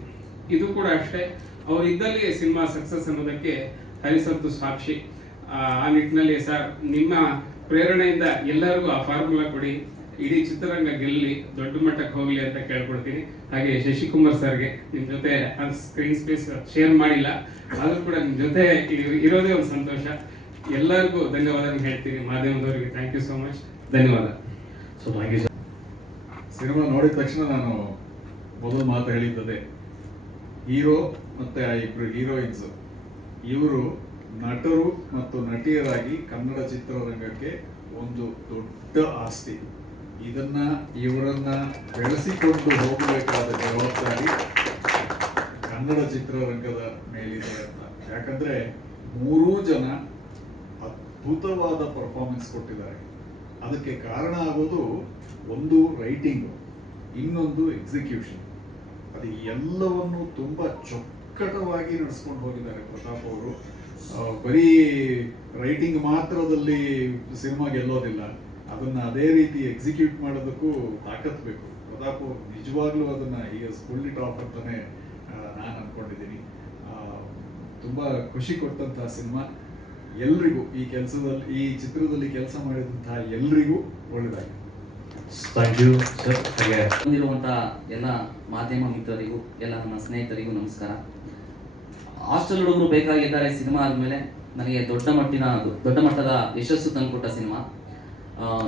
ಇದು ಕೂಡ ಅಷ್ಟೇ, ಅವರಿದ್ದಲ್ಲಿ ಸಿನಿಮಾ ಸಕ್ಸಸ್ ಅನ್ನೋದಕ್ಕೆ ಹರಿಸಂತು ಸಾಕ್ಷಿ. ಆ ನಿಟ್ಟಿನಲ್ಲಿ ಸರ್ ನಿಮ್ಮ ಪ್ರೇರಣೆಯಿಂದ ಎಲ್ಲರಿಗೂ ಆ ಫಾರ್ಮುಲಾ ಕೊಡಿ, ಇಡೀ ಚಿತ್ರರಂಗ ಗೆಲ್ಲಿ ದೊಡ್ಡ ಮಟ್ಟಕ್ಕೆ ಹೋಗಲಿ ಅಂತ ಕೇಳ್ಕೊಳ್ತೀನಿ. ಹಾಗೆ ಶಶಿಕುಮಾರ್ ಸರ್ಗೆ ನಿಮ್ಮ ಜೊತೆ ಸ್ಕ್ರೀನ್ ಸ್ಪೇಸ್ ಶೇರ್ ಮಾಡಿಲ್ಲ, ಆದರೂ ಕೂಡ ನಿಮ್ಮ ಜೊತೆ ಇರೋದೇ ಒಂದು ಸಂತೋಷ. ಎಲ್ಲರಿಗೂ ಧನ್ಯವಾದ ಹೇಳ್ತೀನಿ. ಮಾಧ್ಯಮದವರಿಗೆ ಥ್ಯಾಂಕ್ ಯು ಸೋ ಮಚ್, ಧನ್ಯವಾದ. So thank you sir. Cinema ನೋಡಿದ ತಕ್ಷಣ ನಾನು ಮೊದಲು ಮಾತು ಹೇಳಿದ್ದದೆ, ಹೀರೋ ಮತ್ತು ಆ ಇಬ್ಬರು ಹೀರೋಯಿನ್ಸ್ ಇವರು ನಟರು ಮತ್ತು ನಟಿಯರಾಗಿ ಕನ್ನಡ ಚಿತ್ರರಂಗಕ್ಕೆ ಒಂದು ದೊಡ್ಡ ಆಸ್ತಿ. ಇದನ್ನ ಇವರನ್ನ ಬೆಳೆಸಿಕೊಂಡು ಹೋಗಬೇಕಾದ ಜವಾಬ್ದಾರಿ ಕನ್ನಡ ಚಿತ್ರರಂಗದ ಮೇಲಿದೆ ಅಂತ. ಯಾಕಂದ್ರೆ 3 ಜನ ಅದ್ಭುತವಾದ ಪರ್ಫಾರ್ಮೆನ್ಸ್ ಕೊಟ್ಟಿದ್ದಾರೆ. ಅದಕ್ಕೆ ಕಾರಣ ಆಗೋದು ಒಂದು ರೈಟಿಂಗು, ಇನ್ನೊಂದು ಎಕ್ಸಿಕ್ಯೂಷನ್. ಅದು ಎಲ್ಲವನ್ನು ತುಂಬ ಚೊಕ್ಕಟವಾಗಿ ನಡೆಸ್ಕೊಂಡು ಹೋಗಿದ್ದಾರೆ ಪ್ರತಾಪ್ ಅವರು. ಬರೀ ರೈಟಿಂಗ್ ಮಾತ್ರದಲ್ಲಿ ಸಿನಿಮಾ ಗೆಲ್ಲೋದಿಲ್ಲ, ಅದನ್ನು ಅದೇ ರೀತಿ ಎಕ್ಸಿಕ್ಯೂಟ್ ಮಾಡೋದಕ್ಕೂ ತಾಕತ್ ಬೇಕು. ಪ್ರತಾಪ್ ಅವರು ನಿಜವಾಗ್ಲೂ ಅದನ್ನು ಈಗ ಫುಲ್ ಇಟ್ ಆಫ್ ಅಂತಾನೆ ನಾನು ಅಂದ್ಕೊಂಡಿದ್ದೀನಿ. ತುಂಬ ಖುಷಿ ಕೊಟ್ಟಂತಹ ಸಿನಿಮಾ. ಎಲ್ರಿಗೂ ಈ ಚಿತ್ರದಲ್ಲಿ ಕೆಲಸ ಮಾಡಿದಂತಹ ಎಲ್ರಿಗೂ ಒಳ್ಳೆಯದಾಗಿದೆ. Thank you sir. ಹಾಗೆ ಬಂದಿರುವಂಥ ಎಲ್ಲ ಮಾಧ್ಯಮ ಮಿತ್ರರಿಗೂ, ಎಲ್ಲ ನನ್ನ ಸ್ನೇಹಿತರಿಗೂ ನಮಸ್ಕಾರ. ಹಾಸ್ಟೆಲ್ ಹುಡುಗರು ಬೇಕಾಗಿದ್ದಾರೆ ಸಿನಿಮಾ ಆದಮೇಲೆ ನನಗೆ ದೊಡ್ಡ ಮಟ್ಟದ ಯಶಸ್ಸು ತಂದುಕೊಟ್ಟ ಸಿನಿಮಾ.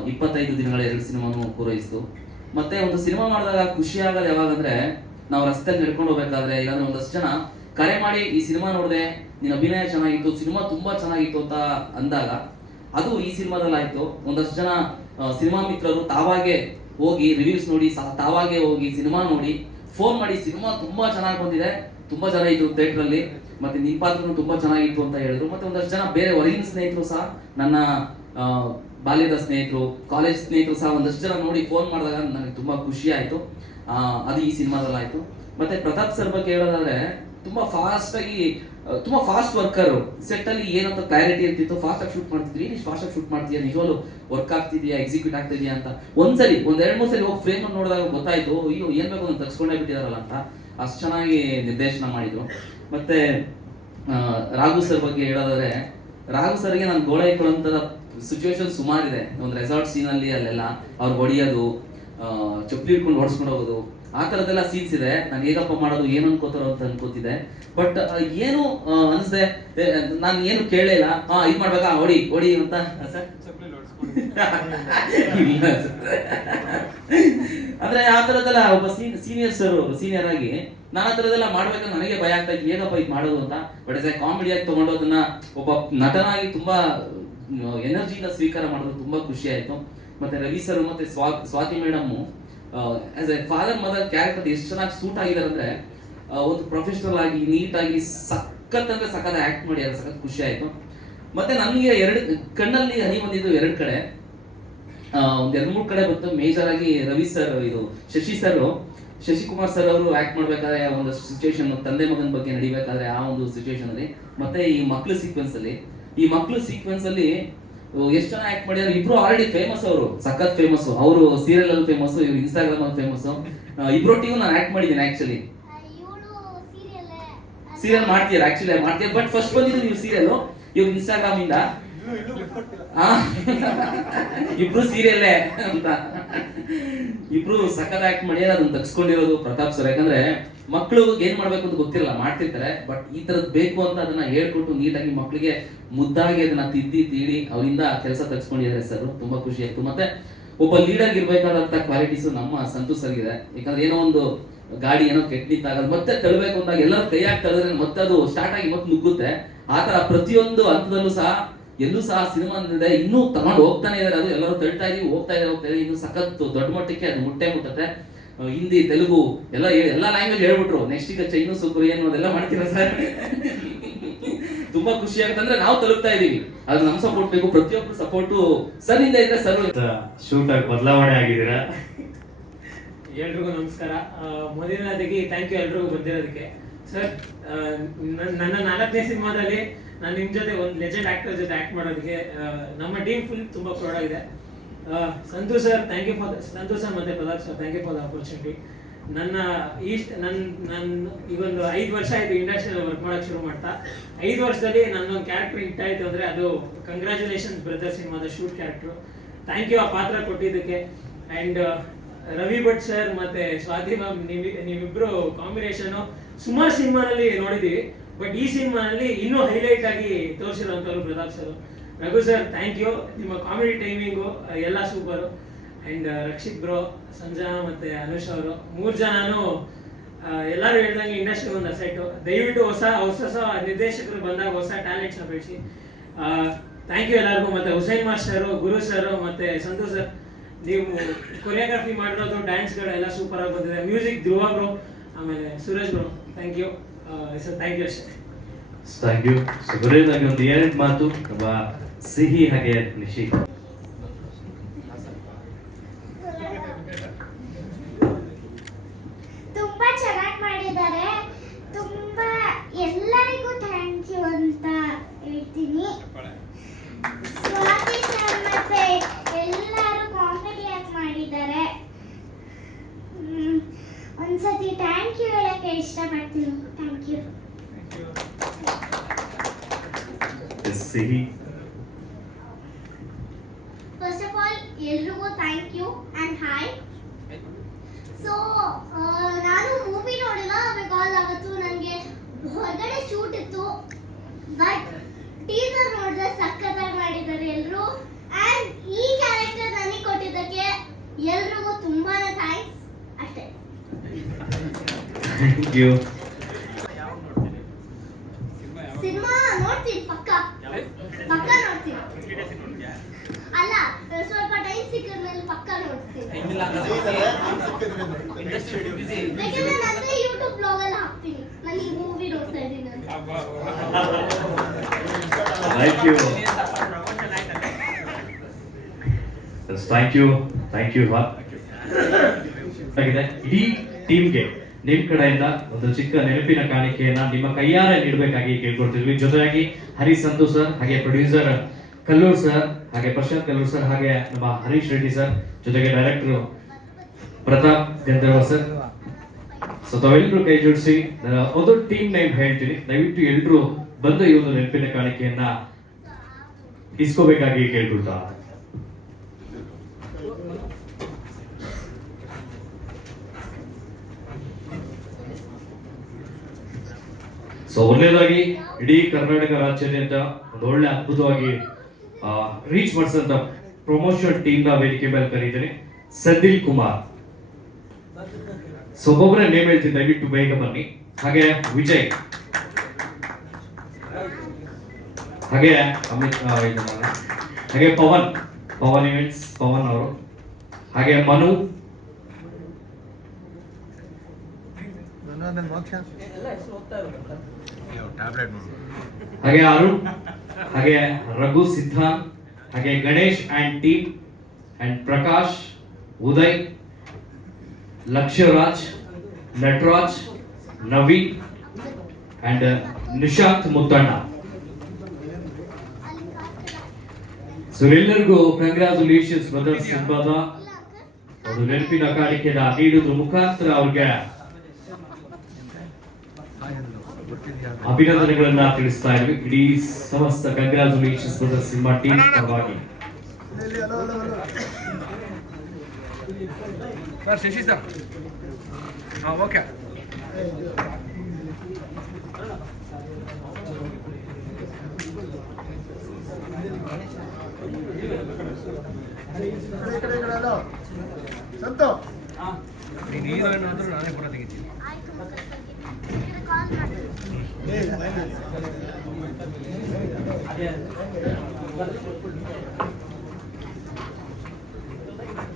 25 ದಿನಗಳ 2 ಸಿನಿಮಾನು ಪೂರೈಸಿತು. ಮತ್ತೆ ಒಂದು ಸಿನಿಮಾ ಮಾಡಿದಾಗ ಖುಷಿ ಆಗೋದು ಯಾವಾಗಂದ್ರೆ, ನಾವು ರಸ್ತೆಯಲ್ಲಿ ನಡ್ಕೊಂಡು ಹೋಗ್ಬೇಕಾದ್ರೆ ಇಲ್ಲಾಂದ್ರೆ ಒಂದಷ್ಟು ಜನ ಕರೆ ಮಾಡಿ ಈ ಸಿನಿಮಾ ನೋಡಿದೆ, ನಿನ್ನ ಅಭಿನಯ ಚೆನ್ನಾಗಿತ್ತು, ಸಿನಿಮಾ ತುಂಬಾ ಚೆನ್ನಾಗಿತ್ತು ಅಂತ ಅಂದಾಗ ಅದು ಈ ಸಿನಿಮಾದಲ್ಲಿ ಆಯ್ತು. ಒಂದಷ್ಟು ಜನ ಸಿನಿಮಾ ಮಿತ್ರರು ತಾವಾಗೆ ಹೋಗಿ ರಿವ್ಯೂಸ್ ನೋಡಿ, ತಾವಾಗೆ ಹೋಗಿ ಸಿನಿಮಾ ನೋಡಿ ಫೋನ್ ಮಾಡಿ ಸಿನಿಮಾ ತುಂಬಾ ಚೆನ್ನಾಗಿ ಬಂದಿದೆ, ತುಂಬಾ ಚೆನ್ನಾಗಿತ್ತು ಥಿಯೇಟರ್ ಅಲ್ಲಿ, ಮತ್ತೆ ನಿನ್ ಪಾತ್ರನು ತುಂಬಾ ಚೆನ್ನಾಗಿತ್ತು ಅಂತ ಹೇಳಿದ್ರು. ಮತ್ತೆ ಒಂದಷ್ಟು ಜನ ಬೇರೆ ಹೊರಗಿನ ಸ್ನೇಹಿತರು ಸಹ, ನನ್ನ ಬಾಲ್ಯದ ಸ್ನೇಹಿತರು, ಕಾಲೇಜ್ ಸ್ನೇಹಿತರು ಸಹ ಒಂದಷ್ಟು ಜನ ನೋಡಿ ಫೋನ್ ಮಾಡಿದಾಗ ನನಗೆ ತುಂಬಾ ಖುಷಿ ಆಯ್ತು. ಅದು ಈ ಸಿನಿಮಾದಲ್ಲಿ ಆಯ್ತು. ಮತ್ತೆ ಪ್ರತಾಪ್ ಸರ್ ಬಗ್ಗೆ ಹೇಳೋದಾದ್ರೆ ತುಂಬ ಫಾಸ್ಟಾಗಿ ತುಂಬ ಫಾಸ್ಟ್ ವರ್ಕರು. ಸೆಟ್ಟಲ್ಲಿ ಏನಂತ ಕ್ಲಾರಿಟಿ ಇರ್ತಿತ್ತು, ಫಾಸ್ಟಾಗಿ ಶೂಟ್ ಮಾಡ್ತಿದ್ವಿ. ಏನು ಫಾಸ್ಟಾಗಿ ಶೂಟ್ ಮಾಡ್ತೀಯಾ, ನಿಜವಾಗ್ಲೂ ವರ್ಕ್ ಆಗ್ತಿದೆಯಾ, ಎಕ್ಸಿಕ್ಯೂಟ್ ಆಗ್ತಿದೆಯಾ ಅಂತ ಒಂದ್ಸರಿ 2-3 ಸರಿ ಹೋಗಿ ಫ್ರೇಮ್ ನೋಡಿದಾಗ ಗೊತ್ತಾಯ್ತು, ಅಯ್ಯೋ ಏನು ಬೇಕು ಅಂತ ತಗ್ಸ್ಕೊಂಡೇ ಬಿಟ್ಟಿದಾರಲ್ಲ ಅಂತ. ಅಷ್ಟು ಚೆನ್ನಾಗಿ ನಿರ್ದೇಶನ ಮಾಡಿದ್ರು. ಮತ್ತೆ ರಾಘು ಸರ್ ಬಗ್ಗೆ ಹೇಳೋದಾದ್ರೆ, ರಾಘು ಸರ್ಗೆ ನಾನು ಗೋಳ ಇಟ್ಕೊಳ್ಳೋಂಥ ಸಿಚುವೇಶನ್ ಸುಮಾರಿದೆ. ಒಂದು ರೆಸಾರ್ಟ್ ಸೀನಲ್ಲಿ ಅಲ್ಲೆಲ್ಲ ಅವ್ರು ಹೊಡಿಯೋದು, ಚಪ್ಪಲಿ ಹಿಡ್ಕೊಂಡು ಓಡಿಸ್ಕೊಂಡು ಹೋಗೋದು, ಆ ಥರದ್ದೆಲ್ಲ ಸೀನ್ಸ್ ಇದೆ. ನಾನು ಹೇಗಪ್ಪ ಮಾಡೋದು, ಏನು ಅನ್ಕೋತಾರೋ ಅಂತ ಅನ್ಕೋತಿದ್ದೆ. ಬಟ್ ಏನು ಅನಿಸ್ದೆ, ನಾನು ಏನು ಕೇಳಲೇ ಇಲ್ಲ. ಇದು ಮಾಡ್ಬೇಕಾ, ಹೊಡಿ ಅಂತ ಸರ್. ಅಂದ್ರೆ ಆ ಥರದ್ದೆಲ್ಲ ಒಬ್ಬ ಸೀನಿಯರ್ ಆಗಿ ನಾನು ಆ ಥರದ್ದೆಲ್ಲ ಮಾಡ್ಬೇಕಂದ್ರೆ ನನಗೆ ಭಯ ಆಗ್ತಾ ಇತ್ತು, ಏನಪ್ಪ ಇದು ಮಾಡೋದು ಅಂತ. ಬಟ್ ಎಸ್ ಎ ಕಾಮಿಡಿಯಾಗಿ ತೊಗೊಂಡೋದನ್ನ ಒಬ್ಬ ನಟನಾಗಿ ತುಂಬಾ ಎನರ್ಜಿಯಿಂದ ಸ್ವೀಕಾರ ಮಾಡೋದು ತುಂಬಾ ಖುಷಿ ಆಯ್ತು. ಮತ್ತೆ ರವಿ ಸರ್ ಮತ್ತೆ Swathi madam as a father mother character ಎಷ್ಟು ಚೆನ್ನಾಗಿ ಸೂಟ್ ಆಗಿದ್ದಾರೆ ಅಂದ್ರೆ, ಒಂದು ಪ್ರೊಫೆಷನಲ್ ಆಗಿ ನೀಟಾಗಿ ಸಖತ್ ಆಕ್ಟ್ ಮಾಡಿ ಸಖತ್ ಖುಷಿ ಆಯ್ತು. ಮತ್ತೆ ನನಗೆ ಕಣ್ಣಲ್ಲಿ ಹನಿ ಬಂದಿದ್ದು 2 ಕಡೆ, ಒಂದ್ 2-3 ಕಡೆ ಬಂತು. ಮೇಜರ್ ಆಗಿ ರವಿ ಸರ್, ಇದು ಶಶಿಕುಮಾರ್ ಸರ್ ಅವರು ಆಕ್ಟ್ ಮಾಡ್ಬೇಕಾದ್ರೆ ಒಂದು ಸಿಚುವೇಶನ್, ತಂದೆ ಮಗನ ಬಗ್ಗೆ ನಡಿಬೇಕಾದ್ರೆ ಆ ಒಂದು ಸಿಚುವೇಶನ್ ಅಲ್ಲಿ, ಮತ್ತೆ ಈ ಮಕ್ಳು ಸೀಕ್ವೆನ್ಸ್ ಅಲ್ಲಿ ಎಷ್ಟು ಜನ ಆಕ್ಟ್ ಮಾಡಿದ್ದಾರೆ. ಇಬ್ರು ಆಲ್ರೆಡಿ ಫೇಮಸ್, ಅವರು ಸಖತ್ ಫೇಮಸ್. ಅವರು ಸೀರಿಯಲ್ ಅಲ್ಲಿ ಫೇಮಸ್, ಇವ್ರು ಇನ್ಸ್ಟಾಗ್ರಾಮ್ ಅಲ್ಲಿ ಫೇಮಸ್. ಇಬ್ರೊಟ್ಟಿಗೂ ನಾನು ಆಕ್ಟ್ ಮಾಡಿದ್ದೀನಿ. ಆಕ್ಚುಲಿ ಸೀರಿಯಲ್ ಮಾಡ್ತೀರಾ, ಬಟ್ ಫಸ್ಟ್ ಬಂದಿದ್ದು ನೀವು ಸೀರಿಯಲ್, ಇವ್ರು ಇನ್ಸ್ಟಾಗ್ರಾಮ್ ಇಂದ. ಇಬ್ರು ಸೀರಿಯಲ್ಲೇ ಅಂತ, ಇಬ್ರು ಸಖತ್ ಆಕ್ಟ್ ಮಾಡಿ ಅದನ್ನ ತಗ್ಸ್ಕೊಂಡಿರೋದು ಪ್ರತಾಪ್ ಸರ್. ಯಾಕಂದ್ರೆ ಮಕ್ಕಳು ಏನ್ ಮಾಡ್ಬೇಕು ಅಂತ ಗೊತ್ತಿರಲ್ಲ, ಮಾಡ್ತಿರ್ತಾರೆ. ಬಟ್ ಈ ತರದ್ ಬೇಕು ಅಂತ ಅದನ್ನ ಹೇಳ್ಕೊಟ್ಟು ನೀಟಾಗಿ ಮಕ್ಕಳಿಗೆ ಮುದ್ದಾಗಿ ಅದನ್ನ ತೀಡಿ ಅವರಿಂದ ಕೆಲಸ ತಗ್ಸ್ಕೊಂಡಿದ್ದಾರೆ ಸರ್. ತುಂಬಾ ಖುಷಿ ಆಯ್ತು. ಮತ್ತೆ ಒಬ್ಬ ಲೀಡರ್ ಇರ್ಬೇಕಾದಂತ ಕ್ವಾಲಿಟೀಸ್ ನಮ್ಮ ಸಂತೋಷ್ ಸರ್ ಇದೆ. ಯಾಕಂದ್ರೆ ಏನೋ ಒಂದು ಗಾಡಿ ಏನೋ ಕೆಟ್ಟಿದ್ದಾಗ ಮತ್ತೆ ತಳ್ಳಬೇಕು ಅಂದಾಗ ಎಲ್ಲರೂ ಕೈಯಾಗಿ ತಳಿದ್ರೆ ಮತ್ತೆ ಅದು ಸ್ಟಾರ್ಟ್ ಆಗಿ ಮತ್ತೆ ನುಗ್ಗುತ್ತೆ. ಆತರ ಪ್ರತಿಯೊಂದು ಹಂತದಲ್ಲೂ ಸಹ ಸಿನಿಮಾ ಅಂದಿದೆ, ಇನ್ನೂ ತಗೊಂಡು ಹೋಗ್ತಾನೆ ಇದಾರೆ. ಅದು ಎಲ್ಲರೂ ತಳ್ತಾ ಇದೀವಿ, ಹೋಗ್ತಾ ಇದೆ. ಇನ್ನು ಸಖತ್ ದೊಡ್ಡ ಮಟ್ಟಕ್ಕೆ ಅದು ಮುಟ್ಟುತ್ತೆ. ಹಿಂದಿ, ತೆಲುಗು ಎಲ್ಲ ಲ್ಯಾಂಗ್ವೇಜ್ ಹೇಳ್ಬಿಟ್ರು. ನೆಕ್ಸ್ಟ್ ಈಗ ಚೈನೀಸ್, ಕೊರಿಯನ್ ಅದೆಲ್ಲ ಮಾಡ್ತೀರಾ ಸರ್. ತುಂಬಾ ಖುಷಿ ಆಗುತ್ತೆ. ಅಂದ್ರೆ ನಾವು ತಲುಪ್ತಾ ಇದೀವಿ, ಅದು ನಮ್ ಸಪೋರ್ಟ್ ಬೇಕು, ಪ್ರತಿಯೊಬ್ಬರು ಸಪೋರ್ಟು ಸರ್ ಇಂದ ಇದ್ರೆ. ಸರ್ ಶೂಟ್ ಆಗಿ ಬದಲಾವಣೆ ಆಗಿದ್ದೀರಾ. ಎಲ್ರಿಗೂ ನಮಸ್ಕಾರ. ಮೊದಲನೇದಾಗಿ ಥ್ಯಾಂಕ್ ಯು ಎಲ್ರಿಗೂ ಬಂದಿರೋದಕ್ಕೆ. ಸರ್, ನನ್ನ 4ನೇ ಸಿನಿಮಾದಲ್ಲಿ ನಾನು ನಿಮ್ಮ ಜೊತೆ ಒಂದು ಲೆಜೆಂಡ್ ಆಕ್ಟರ್ ಜೊತೆ ಆಕ್ಟ್ ಮಾಡೋದಕ್ಕೆ ನಮ್ಮ ಟೀಮ್ ಫುಲ್ ತುಂಬಾ ಪ್ರೌಡ್ ಆಗಿದೆ. Santosh sir, thank you for Santosh sir ಮತ್ತೆ Pratap sir, thank you for the opportunity. ನನ್ನ ಈಗೊಂದು 5 ವರ್ಷ ಆಯಿತು ಇಂಡಸ್ಟ್ರಿಯಲ್ಲಿ ವರ್ಕ್ ಮಾಡೋಕ್ಕೆ ಶುರು ಮಾಡ್ತಾ. 5 ವರ್ಷದಲ್ಲಿ ನನ್ನೊಂದು ಕ್ಯಾರೆಕ್ಟರ್ ಹಿಟ್ ಆಯಿತು ಅಂದರೆ ಅದು ಕಂಗ್ರ್ಯಾಚುಲೇಷನ್ಸ್ ಬ್ರದರ್ ಸಿನಿಮಾದ ಶೂಟ್ ಕ್ಯಾರೆಕ್ಟ್ರು. ಥ್ಯಾಂಕ್ ಯು ಆ ಪಾತ್ರ ಕೊಟ್ಟಿದ್ದಕ್ಕೆ. ಆ್ಯಂಡ್ ರವಿ ಭಟ್ ಸರ್ ಮತ್ತೆ ಸ್ವಾತಿ ಮ್ಯಾಮ್, ನೀವಿಬ್ಬರು ಕಾಂಬಿನೇಷನು ಸುಮಾರು ಸಿನಿಮಾನಲ್ಲಿ ನೋಡಿದ್ದೀವಿ. ಬಟ್ ಈ ಸಿನಿಮಾನಲ್ಲಿ ಇನ್ನೂ ಹೈಲೈಟ್ ಆಗಿ ತೋರಿಸಿರುವಂಥವ್ರು Pratap sir. Raghu sir, thank you. ನಿಮ್ಮ ಕಾಮಿಡಿ ಟೈಮಿಂಗು ಎಲ್ಲ super. And Rakshit bro, Sanjana ಮತ್ತು ಅನುಷ್ ಅವರು 3 ಜನನು ಎಲ್ಲರೂ ಹೇಳ್ದಂಗೆ ಇಂಡಸ್ಟ್ರಿಗೆ ಒಂದು ಅಸೆಟ್ಟು. ದಯವಿಟ್ಟು ಹೊಸ ನಿರ್ದೇಶಕರು ಬಂದಾಗ ಹೊಸ ಟ್ಯಾಲೆಂಟ್ಸ್ನ ಬೆಳೆಸಿ. ಥ್ಯಾಂಕ್ ಯು ಎಲ್ಲರಿಗೂ. ಮತ್ತು ಹುಸೈನ್ ಮಾಸ್ಟರು, ಗುರು ಸರ್ ಮತ್ತು ಸಂತೋಷ್ ಸರ್, ನೀವು ಕೊರಿಯೋಗ್ರಫಿ ಮಾಡಿರೋದು, ಡ್ಯಾನ್ಸ್ಗಳೆಲ್ಲ ಸೂಪರ್ ಆಗಿ ಬಂದಿದೆ. ಮ್ಯೂಸಿಕ್ ಧ್ರುವ ಬ್ರೋ, ಆಮೇಲೆ Suresh bro, thank you sir. Thank you ಅಷ್ಟೇ. Thank you. ಸುರೇಶ್ ಒಂದು 2 ಮಾತು ಒಬ್ಬ ಸಿಹಿ ಹಾಗೆ ನಿಶಿ. ತುಂಬಾ ಚೆನ್ನಾಗಿ ಮಾಡಿದ್ದಾರೆ. ತುಂಬಾ ಎಲ್ಲರಿಗೂ ಥ್ಯಾಂಕ್ ಯು ಅಂತ ಹೇಳ್ತೀನಿ. ಸ್ವಾತಿ ಸರ್ ಮತ್ತೆ ಎಲ್ಲರೂ ಕಾಮಿಡಿಯಾಗಿ ಮಾಡಿದ್ದಾರೆ. ಒಂದ್ಸತಿ ಥ್ಯಾಂಕ್ ಯು ಹೇಳಕ್ಕೆ ಇಷ್ಟಪಡ್ತೀನಿ. Thank you. ಸಿಹಿ. ಫಸ್ಟ್ ಆಫ್ ಆಲ್ ಎಲ್ರಿಗೂ thank you and hi. So ನಾನು ಮೂವಿ ನೋಡಿಲ್ಲ, ಬಿಕಾಸ್ ಅವತ್ತು ನನಗೆ ಹೊರಗಡೆ ಶೂಟ್ ಇತ್ತು. ಬಟ್ ಟೀಸರ್ ನೋಡಿದ್ರೆ ಸಖತ್ತಾಗಿ ಮಾಡಿದ್ದಾರೆ ಎಲ್ಲರೂ. ಆ್ಯಂಡ್ ಈ ಕ್ಯಾರೆಕ್ಟರ್ ನನಗೆ ಕೊಟ್ಟಿದ್ದಕ್ಕೆ ಎಲ್ರಿಗೂ ತುಂಬಾ ಥ್ಯಾಂಕ್ಸ್. ಅಷ್ಟೇ. Thank you. ಸಿನಿಮಾ ನೋಡ್ತೀನಿ, ಪಕ್ಕ ನೋಡ್ತೀನಿ. ಅಲ್ಲ, ಸ್ವಲ್ಪ ಟೈಮ್ ಸಿಕ್ಕಿದ್ಮೇಲೆ ಪಕ್ಕ ನೋಡ್ತೀನಿ. ಯಾಕಂದ್ರೆ ನಂದೇ ಯೂಟ್ಯೂಬ್ ಬ್ಲಾಗ್ ಅಲ್ಲಿ ಹಾಕ್ತೀನಿ, ನಾನು ಈ ಮೂವಿ ನೋಡ್ತಾ ಇದ್ದೀನಿ ಅಂತ. Thank you. Thank you. ಇಡೀ ಟೀಮ್ಗೆ ನಿಮ್ ಕಡೆಯಿಂದ ಒಂದು ಚಿಕ್ಕ ನೆನಪಿನ ಕಾಣಿಕೆಯನ್ನ ನಿಮ್ಮ ಕೈಯಾರೆ ನೀಡಬೇಕಾಗಿ ಕೇಳ್ಕೊಳ್ತಿದ್ವಿ. ಜೊತೆಯಾಗಿ ಹರಿ ಸಂಧು ಸರ್, ಹಾಗೆ ಪ್ರೊಡ್ಯೂಸರ್ ಕಲ್ಲೂರ್ ಸರ್, ಹಾಗೆ ಪ್ರಶಾಂತ್ ಕಲ್ಲೂರ್ ಸರ್, ಹಾಗೆ ನಮ್ಮ ಹರೀಶ್ ರೆಡ್ಡಿ ಸರ್, ಜೊತೆಗೆ ಡೈರೆಕ್ಟರ್ ಪ್ರತಾಪ್ ಗಂಧರ್ವ ಸರ್. ಸೊ ತಾವೆಲ್ಲರೂ ಕೈ ಜೋಡಿಸಿ ಒಂದು ಟೀಮ್ ನೇಮ್ ಹೇಳ್ತೀನಿ, ದಯವಿಟ್ಟು ಎಲ್ಲರೂ ಬಂದು ಈ ಒಂದು ನೆನಪಿನ ಕಾಣಿಕೆಯನ್ನ ಇಸ್ಕೋಬೇಕಾಗಿ ಕೇಳ್ಕೊಳ್ತಾ. ಸೊ ಒಳ್ಳೆಯದಾಗಿ ಇಡೀ ಕರ್ನಾಟಕ ರಾಜ್ಯಾದ್ಯಂತ ಒಂದು ಒಳ್ಳೆ ಅದ್ಭುತವಾಗಿ ರೀಚ್ ಮಾಡಿಸಿದಂತ ಪ್ರಮೋಷನ್ ಟೀಮ್ ನ ವೇದಿಕೆ ಮೇಲೆ ಕರೀತೀನಿ. ಸದಿಲ್ ಕುಮಾರ್, ಸೊ ಒಬ್ಬೊಬ್ಬರೇ ನೇಮ್ ಹೇಳ್ತೀನಿ, ದಯವಿಟ್ಟು ಬೇಗ ಬನ್ನಿ. ಹಾಗೆ ವಿಜಯ್, ಹಾಗೆ ಅಮಿತ್, ಹಾಗೆ ಪವನ್ ಇವೆಂಟ್ಸ್ ಪವನ್ ಅವರು, ಹಾಗೆ ಮನು, ಹಾಗೆ ಅರುಣ್, ಹಾಗೆ ರಘು ಸಿದ್ಧಾಂತ್, ಹಾಗೆ Ganesh and team, and Prakash, Uday, Lakshyaraj, Nataraj, Naveen and Nishant Muthanna. So ಎಲ್ಲರಿಗೂ ಕಂಗ್ರಾಚುಲೇಷನ್ಸ್ ಬ್ರದರ್ಸ್ ಸಿನಿಮಾದ ಒಂದು ನೆನಪಿನ ಕಾಣಿಕೆನ ನೀಡುವುದ್ರ ಮುಖಾಂತರ ಅವ್ರಿಗೆ ಅಭಿನಂದನೆಗಳನ್ನ ತಿಳಿಸ್ತಾ ಇದ್ವಿ ಇಡೀ ಸಮಸ್ತ ಕಂಗ್ರಾಚುಲೇಷನ್ಸ್ ಬ್ರದರ್ಸ್ ಸಿನಿಮಾ ಟೀಮ್ ಪರವಾಗಿ. Sir Shashi sir, okay. Santu ನೀನು ಹೀರೋಯಿನ್ ಆದ್ರೂ ನಾನೇ ಫೋಟೋ ತೆಗಿತೀನಿ.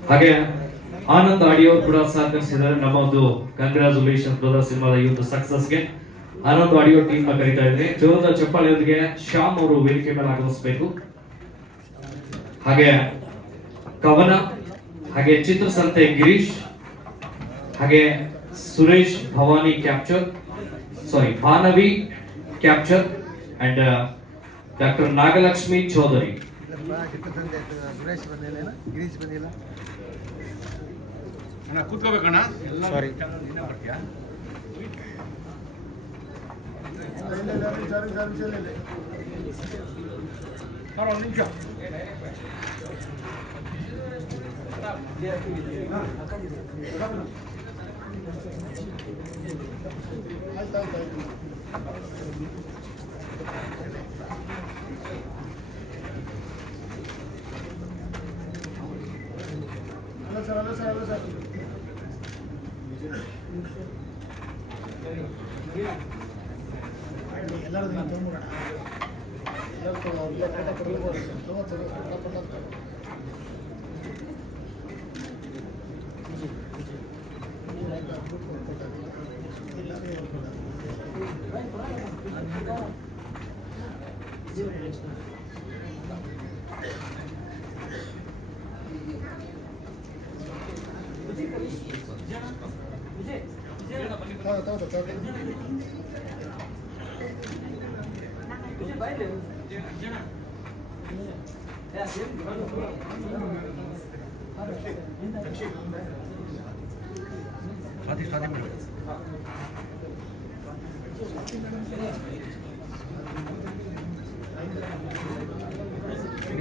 ಹಾಗೆ ಆನಂದ್ ಆಡಿಯೋ ಕೂಡ ಸಹಕರಿಸಿದ್ದಾರೆ ನಮ್ಮ ಒಂದು ಕಂಗ್ರಾಚುಲೇಷನ್ ಬ್ರದರ್ಸ್ ಸಿನಿಮಾದ ಈ ಒಂದು ಸಕ್ಸಸ್ಗೆ. ಆನಂದ್ ಆಡಿಯೋ ಟೀಮ್ ನ ಕರೀತಾ ಇದ್ದೀನಿ. ಜೋರದ ಚಪ್ಪಾಳೆಯೊಂದಿಗೆ ಶ್ಯಾಮ್ ಅವರು ವೇದಿಕೆ ಮೇಲೆ ಆಗಮಿಸಬೇಕು. ಹಾಗೆ ಕವನ, ಹಾಗೆ ಚಿತ್ರಸಂತೆ ಗಿರೀಶ್, ಹಾಗೆ Suresh Bhavani capture, Bhanavi capture and doctor Nagalakshmi Chaudhary. ಕೂತ್ಕೋಬೇಕಣ್ಣ. ಸಾರಿ ಒಂದು ನಿಮಿಷ.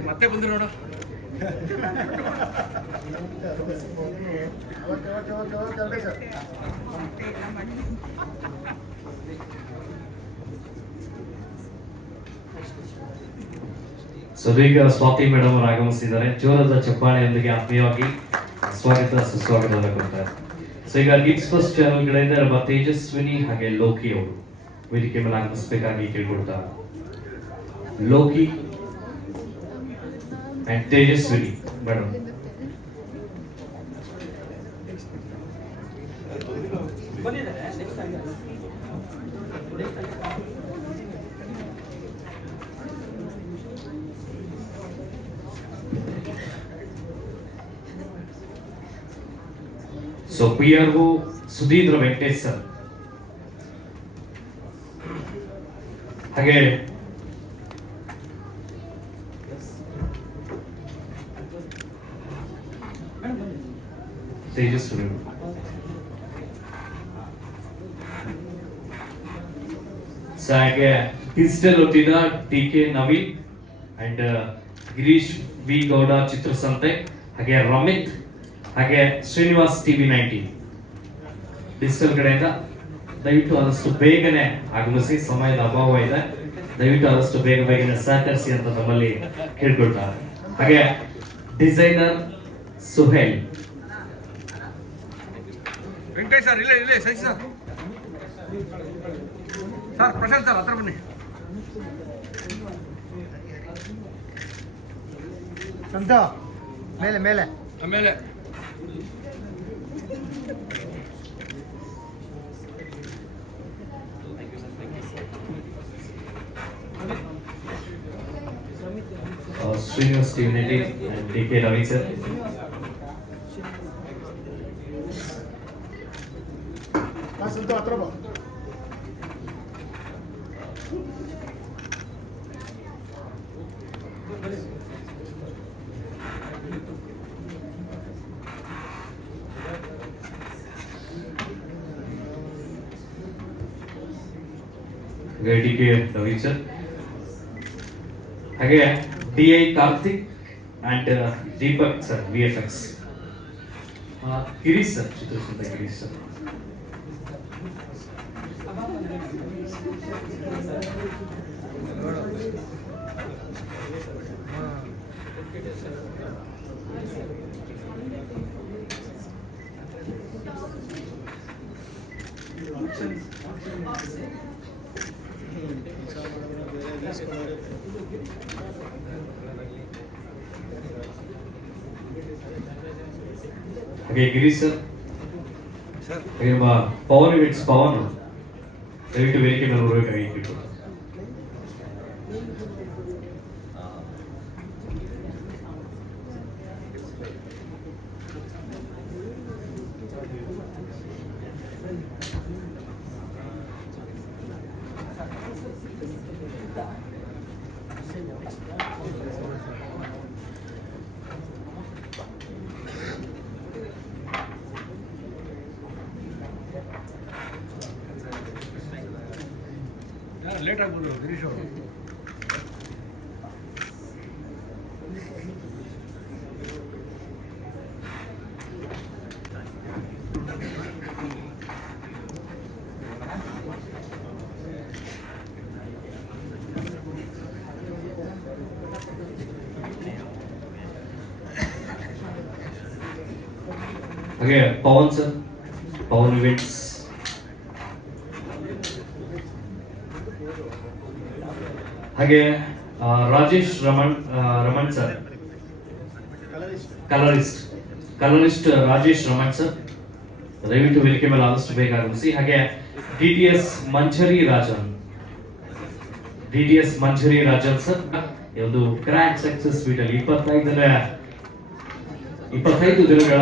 ಮತ್ತೆ ಬಂದ್ರು ನೋಡು. ಸದೀಗ ಸ್ವಾತಿ ಮೇಡಮ್ ಅವರು ಆಗಮಿಸಿದ್ದಾರೆ. ಜೋರದ ಚಪ್ಪಾಳೆಯೊಂದಿಗೆ ಆತ್ಮೀಯವಾಗಿ ಸ್ವಾಗತ ಸುಸ್ವಾಗತವನ್ನು ಕೊಡ್ತಾರೆ. ಸೊ ಈಗ ಗಿಡ್ಸ್ ಫಸ್ಟ್ ಚಾನೆಲ್ ಕಡೆಯಿಂದ ನಮ್ಮ ತೇಜಸ್ವಿನಿ ಹಾಗೆ ಲೋಕಿ ಅವರು ವೇದಿಕೆ ಮೇಲೆ ಆಗಮಿಸಬೇಕಾಗಿ ಕೇಳ್ಕೊಡ್ತಾರೆ. Loki and Tejaswini madam. So PRO Sudheendra Venkatesh sir, ಹಾಗೆ ತೇಜಸ್ವಿ, ಹಾಗೆ ಡಿಜಿಟಲ್ ವತಿಯಿಂದ T K. Naveen and Girish V Gowda Chitrasanthe, ಹಾಗೆ ರಮಿತ್, ಹಾಗೆ ಶ್ರೀನಿವಾಸ್ ಟಿವಿ 19 ಡಿಜಿಟಲ್ ಕಡೆಯಿಂದ ದಯವಿಟ್ಟು ಆದಷ್ಟು ಬೇಗನೆ ಆಗಮಿಸಿ, ಸಮಯದ ಅಭಾವ ಇದೆ, ದಯವಿಟ್ಟು ಆದಷ್ಟು ಬೇಗನೆ ಸಹಕರಿಸಿ ಅಂತ ನಮ್ಮಲ್ಲಿ ಕೇಳ್ಕೊಳ್ತಾರೆ. ಹಾಗೆ ಡಿಸೈನರ್ ಸುಹೇಲ್, ವೆಂಕಟೇಶ್ ಸರ್ ಇಲ್ಲೇ ಸರಿ ಸರ್ ಪ್ರಶಾಂತ್ ಸರ್ ಹತ್ರ ಬನ್ನಿ. ಸಂತ ಮೇಲೆ ಆಮೇಲೆ Srinivas TV 19 and T K. Ravi sir, ಸಂತ ಹತ್ರ ಬಾ. ಟಿ.ಕೆ. ರವಿ ಸರ್, ಹಾಗೆ D I. Karthik and Deepak sir VFX, Girish sir Chitrasanthe Girish sir, ಹಾಗೆ ಗಿರೀಶ್ ಸರ್, ಹಾಗೆ ಪವನ್ ಇಟ್ಸ್ ಪವನ್, ದಯವಿಟ್ಟು ವೇದಿಕೆ ಮೇಲೆ ಬರಬೇಕಾಗಿತ್ತು. ಲೇಟ್ ಆಗ್ಬೋದು ಗಿರೀಶ್ ಅವರು. ಹಾಗೆ ಪವನ್ ಸರ್, ಪವನ್ ಇವೆಂಟ್ಸ್, ಹಾಗೆ Rajesh Raman sir, colourist Rajesh Raman sir, ದಯವಿಟ್ಟು ವೇದಿಕೆ ಮೇಲೆ ಆದಷ್ಟು ಬೇಗ ಆಗಮಿಸಿ. ಹಾಗೆ DDS ಮಂಜರಿ ರಾಜನ್ ಸರ್, ಒಂದು ಗ್ರ್ಯಾಂಡ್ ಸಕ್ಸಸ್ ಸ್ವೀಟ್ ಅಲ್ಲಿ 25 ದಿನಗಳ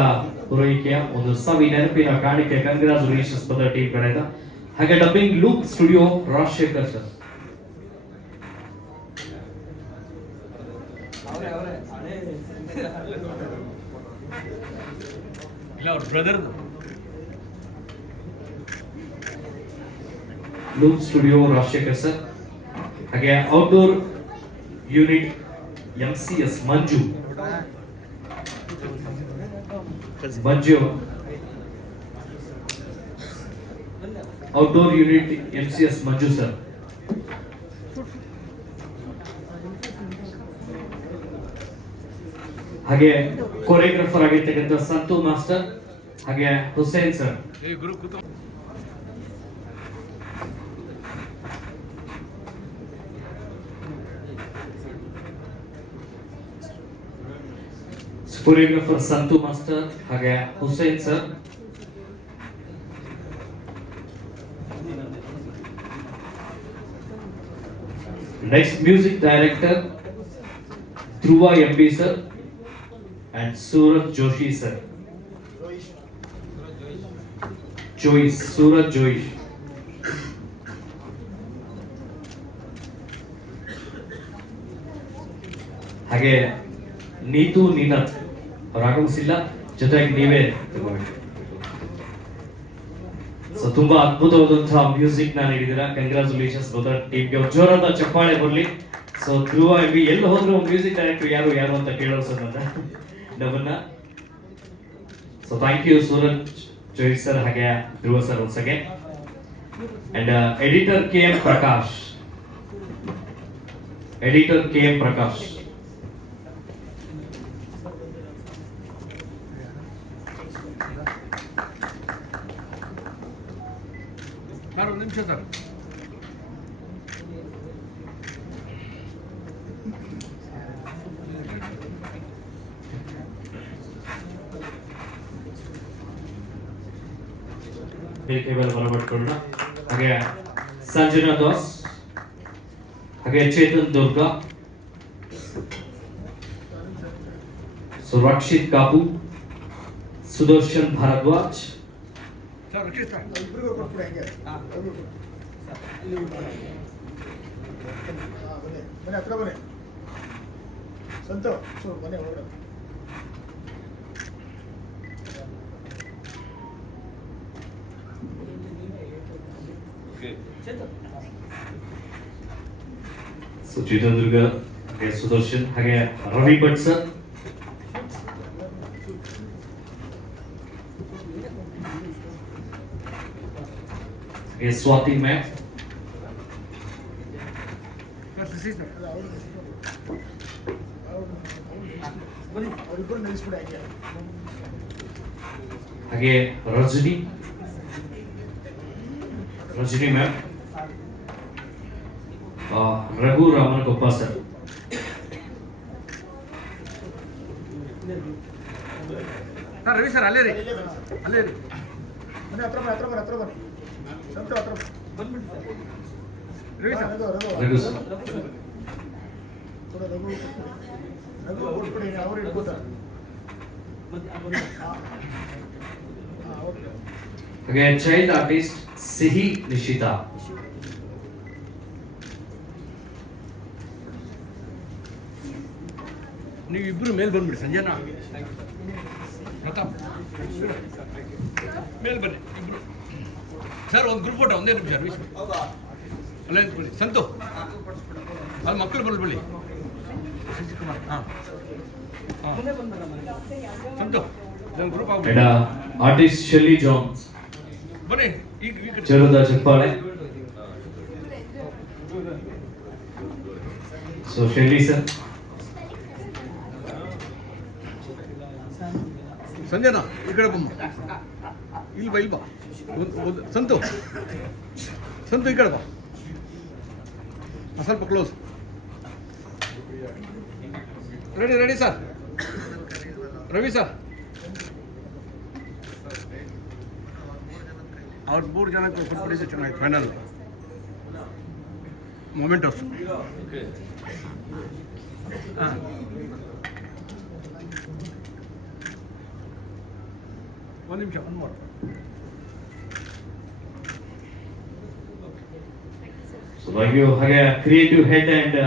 ಪೂರೈಕೆಯ ಒಂದು ಸವಿ ನೆನಪಿನ ಕಾಣಿಕೆ ಕಂಗ್ರಾಚುಲೇಷನ್ಸ್ ಬಂದ ಟೀಮ್ ಕಡೆಯಿಂದ. ಹಾಗೆ dubbing loop studio Rajashekar sir, ಇಲ್ಲ ಅವ್ರ brother loop studio Rajashekar sir, ಹಾಗೆ outdoor unit MCS Manju, outdoor unit MCS Manju sir, ಹಾಗೆ ಕೊರಿಯೋಗ್ರಾಫರ್ ಆಗಿರ್ತಕ್ಕಂಥ ಸಂತು ಮಾಸ್ಟರ್, ಹಾಗೆ Hussain sir, choreographer Santu master, ಹಾಗೆ Hussain sir, next music director Dhruva MB sir and Suraj Joshi sir, Jois, Suraj Jois. ಹಾಗೆ ನೀತು ನೀನತ್ ಅವ್ರು ಆಗಮಿಸಿಲ್ಲ, ಜೊತೆಗೆ ನೀವೇ ತಗೋಬೇಕು. ಸೊ ತುಂಬಾ ಅದ್ಭುತವಾದಂತಹ ಮ್ಯೂಸಿಕ್ ನ ನೀಡಿದಿರ. ಕಂಗ್ರಾಚುಲೇಷನ್ಸ್ ಟೀಮ್ಗೆ ಜೋರಾದ ಚಪ್ಪಾಳೆ ಬರಲಿ. ಸೊ ಧ್ರುವ ಎಲ್ಲಿ ಹೋದ್ರು ಮ್ಯೂಸಿಕ್ ಡೈರೆಕ್ಟರ್ ಯಾರು ಯಾರು ಅಂತ ಕೇಳೋ ಸರ್ ನಮ್ಮನ್ನ. So thank you Suraj Jois sir ಹಾಗೆ Dhruva sir once again. And editor KM Prakash, editor KM Prakash. Sir ಒಂದು ನಿಮಿಷ ಸರ್. ವೇದಿಕೆ ಮೇಲೆ ಬರಪಟ್ಕೊಳ್ಳೋಣ. ಹಾಗೆ ಸಂಜನಾ ದಾಸ್, ಹಾಗೆ ಚೇತನ್ ದುರ್ಗಾ, ಸುರಕ್ಷಿತ್ ಕಾಪು, ಸುದರ್ಶನ್ ಭಾರದ್ವಾಜ್, ಸರ್ ರಕ್ಷಿತ್ ಸರ್ ಇಬ್ಬರಿಗೂ ಕೊಟ್ಬಿಡಿ ಹಂಗೆ. ಬನ್ನಿ ಹತ್ರ ಬನ್ನಿ ಸಂತು ಬನ್ನಿ ಒಳಗಡೆ. ಸೊ ಚೇತನ್ ದುರ್ಗಾ, ಹಾಗೆ ಸುದರ್ಶನ್, ಹಾಗೆ ರವಿ ಭಟ್ ಸರ್, ಹಾಗೆ Swathi ma'am, sir Shashi sir ಬನ್ನಿ ಅವರಿಬ್ಬರು ನಿಲ್ಲಿಸ್ಬಿಡಿ ಹಂಗೆ. ಹಾಗೆ Rajani ma'am, Raghu Ramanakoppa sir, sir Ravi sir ಅಲ್ಲೇ ರೀ ಅಲ್ಲೇ ರೀ ಬನ್ನಿ ಹತ್ರ ಬನ್ನಿ ಹತ್ರ ಬನ್ನಿ ಹತ್ರ ಬನ್ನಿ ಸಂತು ಹತ್ರ ಬಂದ್ಬಿಟ್ಟು ರವಿ ಸರ್ ರಘು ಸರ್. ರಘು ಕೊಟ್ಬಿಡಿ ಅವ್ರು ಇಟ್ಕೋತಾರೆ. ಹಾಗೆ ಚೈಲ್ಡ್ ಆರ್ಟಿಸ್ಟ್ ಸಿಹಿ ನಿಶಿತಾ, ನೀವು ಇಬ್ರು ಮೇಲೆ ಬಂದ್ಬಿಡಿ. ಸಂಜನಾ ಪ್ರತಾಪ್ ಮೇಲೆ ಬನ್ನಿ ಇಬ್ರು. ಸರ್ ಒಂದು ಗ್ರೂಪ್ ಫೋಟೋ ಒಂದೇ ನಿಮಿಷ ರವಿ ಅಲ್ಲ ನಿಂತ್ಕೊಳ್ಳಿ. ಸಂತು ಅದು ಮಕ್ಕಳು ಬಂದ್ಬಿಡಿ. ಶಶಿಕುಮಾರ್ ಹಾಂ ಸಂತು ಇದೊಂದು ಗ್ರೂಪ್ ಆಗ್ಬಿಡಿ. ಆರ್ಟಿಸ್ಟ್ ಶೆಲ್ಲಿ ಜಾನ್ಸ್, ಬನ್ನಿ ಈಗ ಈ ಕಡೆ. ಜೋರದ ಚಪ್ಪಾಳೆ. ಸೊ ಶೆಲ್ಲಿ ಸರ್, ಸಂಜನಾ ಈ ಕಡೆ ಬಮ್ಮ. ಇಲ್ವಾ ಇಲ್ವಾ ಸಂತು ಸಂತು ಈ ಕಡೆ ಬಾ ಸ್ವಲ್ಪ close. Ready ready sir Ravi sir ಅವ್ರು 3 ಜನಕ್ಕೆ ಕೊಟ್ಬಿಟ್ಟಿದ್ದು ಚೆನ್ನಾಗಿತ್ತು. Final mementos. ಹಾಂ ಒಂದು ನಿಮಿಷ ಒಂದು ಮಾಡಿ. So thank you. ಹಾಗೆ creative head and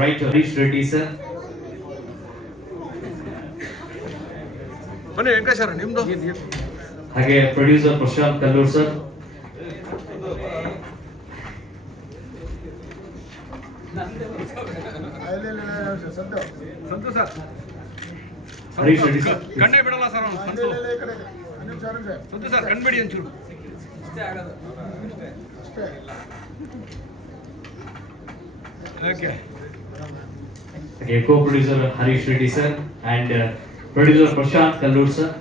right Harish Reddy sir, ಬನ್ನಿ ವೆಂಕಟೇಶ್ ಸರ್ ನಿಮ್ಮದು. ಹಾಗೆ producer Prashant Kallur sir, Santu sir Harish Reddy sir. ಕಣ್ಣೇ ಬಿಡಲ್ಲ ಸರ್ ಅವನು ಸಂತು. ಸಂತು ಸರ್ ಕಣ್ಬೇಡಿ ಒಂಚೂರು. ಓಕೆ ಹಾಗೆ co-producer Harish Reddy sir and producer Prashant Kallur sir.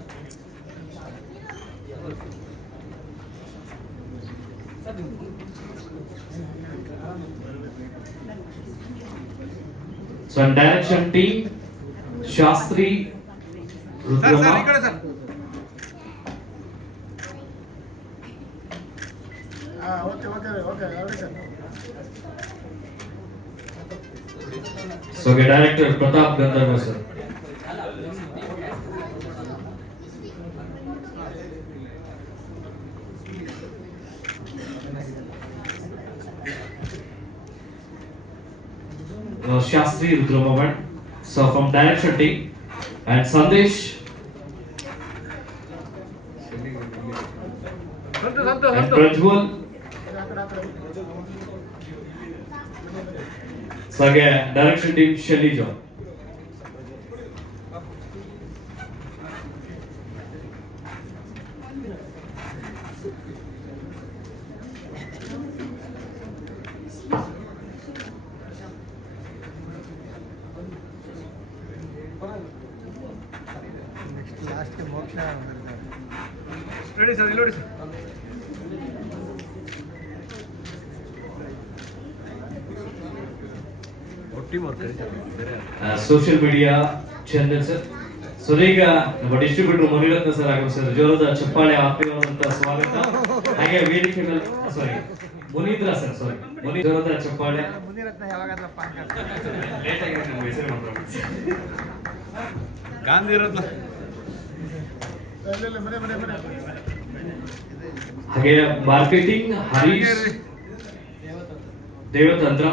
So and direction team Shastri sir Rudrama, ಈ ಕಡೆ sir. Okay okay okay okay sir. so the director Pratap Gandharva sir. Shastri Rudramavan, so from direction team, and Sandesh and Prajwal. So again, direction team Shelly John. Ready sir, ಇಲ್ಲಿ ನೋಡಿ sir. Social media Chandan sir. So ಈಗ ನಮ್ಮ ಡಿಸ್ಟ್ರಿಬ್ಯೂಟರ್ ಮುನಿರತ್ನ ಸರ್ ಆಗಮಿಸಿದ್ದಾರೆ. ಜೋರದ ಚಪ್ಪಾಳೆ ಆತ್ಮೀಯವಾದಂತ ಸ್ವಾಗತ. ಹಾಗೆ ವೇದಿಕೆ ಮೇಲೆ ಮುನೀಂದ್ರ ಸರ್, ಜೋರದ ಚಪ್ಪಾಳೆ. ಗಾಂಧಿ ರತ್ನ. ಹಾಗೆ marketing Harish Devatantra.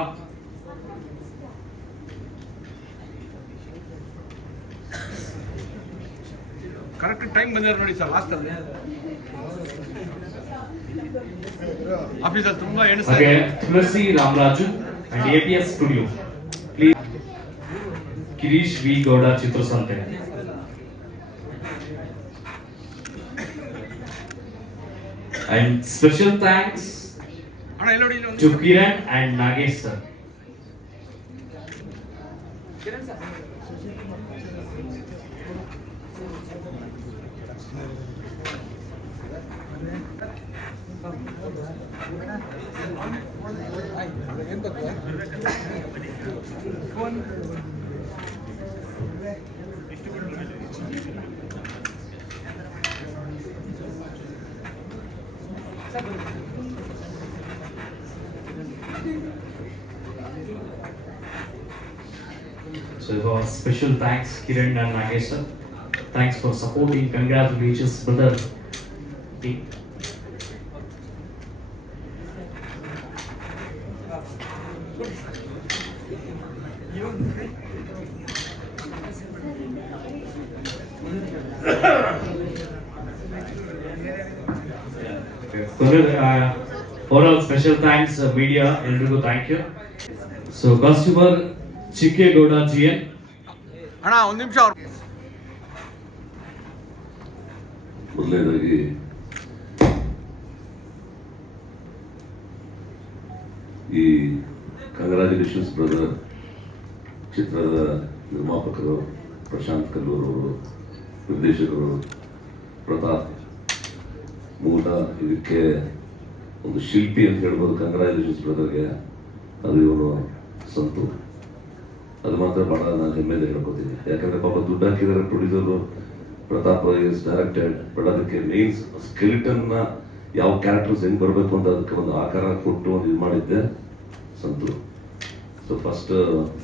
Correct time ಬಂದಿದ್ದಾರೆ ನೋಡಿ ಸರ್. ಲಾಸ್ಟ್ ಅಲ್ಲಿ ಆಫೀಸಲ್ಲಿ ತುಂಬಾ ಹಾಗೆ Tulasi Ramaraju and APS studio. Please Girish V Gowda Chitrasanthe. And special thanks ಅಣ್ಣ ಇಲ್ಲಿ ನೋಡಿ, to Kiran and Nagesh sir. So special thanks Kiran and Nagesh sir. Thanks for supporting. Congratulations brother team. Overall special thanks media ಎಲ್ರಿಗೂ thank you. So customer Chikkegowda GN. ಅಣ್ಣ ಒಂದು ನಿಮಿಷ. ಮೊದಲನೇದಾಗಿ ಈ ಕಂಗ್ರಾಚುಲೇಷನ್ಸ್ ಬ್ರದರ್ ಚಿತ್ರದ ನಿರ್ಮಾಪಕರು ಪ್ರಶಾಂತ್ ಕಲ್ಲೂರ್ ಅವರು, ನಿರ್ದೇಶಕರು ಪ್ರತಾಪ್, ಮೂಲ ಇದಕ್ಕೆ ಒಂದು ಶಿಲ್ಪಿ ಅಂತ ಹೇಳ್ಬೋದು. ಕಂಗ್ರಾಚುಲೇಷನ್ಸ್ ಬ್ರದರ್ಗೆ. ಅದು ಇವನು ಸಂತು. ಅದು ಮಾತ್ರ ಭಾಳ ನಾನು ಹೆಮ್ಮೆಯಿಂದ ಹೇಳ್ಕೊತೀನಿ. ಯಾಕಂದರೆ ಪಾಪ ದುಡ್ಡು ಹಾಕಿದ್ದಾರೆ producer. Pratap is directed, but ಅದಕ್ಕೆ ಮೇನ್ ಸ್ಕೆಲಿಟನ್ನ ಯಾವ ಕ್ಯಾರೆಕ್ಟರ್ಸ್ ಹೆಂಗೆ ಬರಬೇಕು ಅಂತ ಅದಕ್ಕೆ ಒಂದು ಆಕಾರ ಕೊಟ್ಟು ಒಂದು ಇದು ಮಾಡಿದ್ದೆ Santu. So first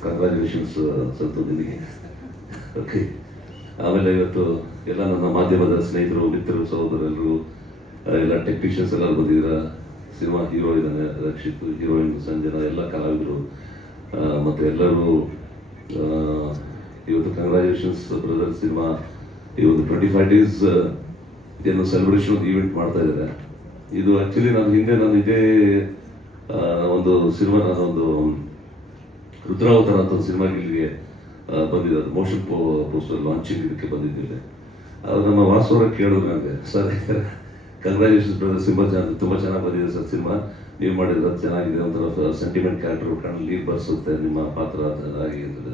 congratulations Santu ನಿನಗೆ. ಓಕೆ. ಆಮೇಲೆ ಇವತ್ತು ಎಲ್ಲ ನನ್ನ ಮಾಧ್ಯಮದ ಸ್ನೇಹಿತರು, ಮಿತ್ರರು, ಸಹೋದರರು, ಎಲ್ಲ ಟೆಕ್ನಿಷಿಯನ್ಸ್ ಎಲ್ಲ ಬಂದಿದ್ದೀರಾ. ಸಿನಿಮಾ ಹೀರೋ ಇದ್ದಾನೆ ರಕ್ಷಿತ್, ಹೀರೋಯಿನ್ ಸಂಜನಾ, ಎಲ್ಲ ಕಲಾವಿದರು ಮತ್ತು ಎಲ್ಲರೂ ಇವತ್ತು ಕಂಗ್ರಾಚುಲೇಷನ್ಸ್ ಬ್ರದರ್ ಸಿನಿಮಾ ಈ ಒಂದು 25 days ಏನು ಸೆಲೆಬ್ರೇಷನ್ ಒಂದು ಈವೆಂಟ್ ಮಾಡ್ತಾ ಇದ್ದಾರೆ. ಇದು ಆ್ಯಕ್ಚುಲಿ ನಾನು ಇದೇ ಒಂದು ಸಿನಿಮಾ, ನಾನೊಂದು ರುದ್ರಾವತಾರ ಅಂತ ಒಂದು ಸಿನಿಮಾಗೆ ಇಲ್ಲಿಗೆ ಬಂದಿದ್ದೆ. ಅದು ಮೋಷನ್ ಪೋಸ್ಟರ್ ಲಾಂಚಿಂಗ್ ಇದಕ್ಕೆ ಬಂದಿದ್ದಿಲ್ಲ. ಅದು ನಮ್ಮ ವಾಸವರ ಕೇಳಿದ್ರು ನನಗೆ, ಸರ್ ಕಂಗ್ರಾಚುಲೇಷನ್ಸ್ ಬ್ರದರ್, ತುಂಬ ಚೆನ್ನಾಗಿ ಬಂದಿದೆ ಸರ್ ಸಿನಿಮಾ, ನೀವು ಮಾಡಿದ್ರೆ ಅದು ಚೆನ್ನಾಗಿದೆ, ಒಂಥರ ಸೆಂಟಿಮೆಂಟ್ ಕ್ಯಾರೆಕ್ಟರ್ ಕಣ್ಣಲ್ಲಿ ನೀರು ಬರ್ಸುತ್ತೆ ನಿಮ್ಮ ಪಾತ್ರ ಹಾಗೆ ಅಂತದೆ.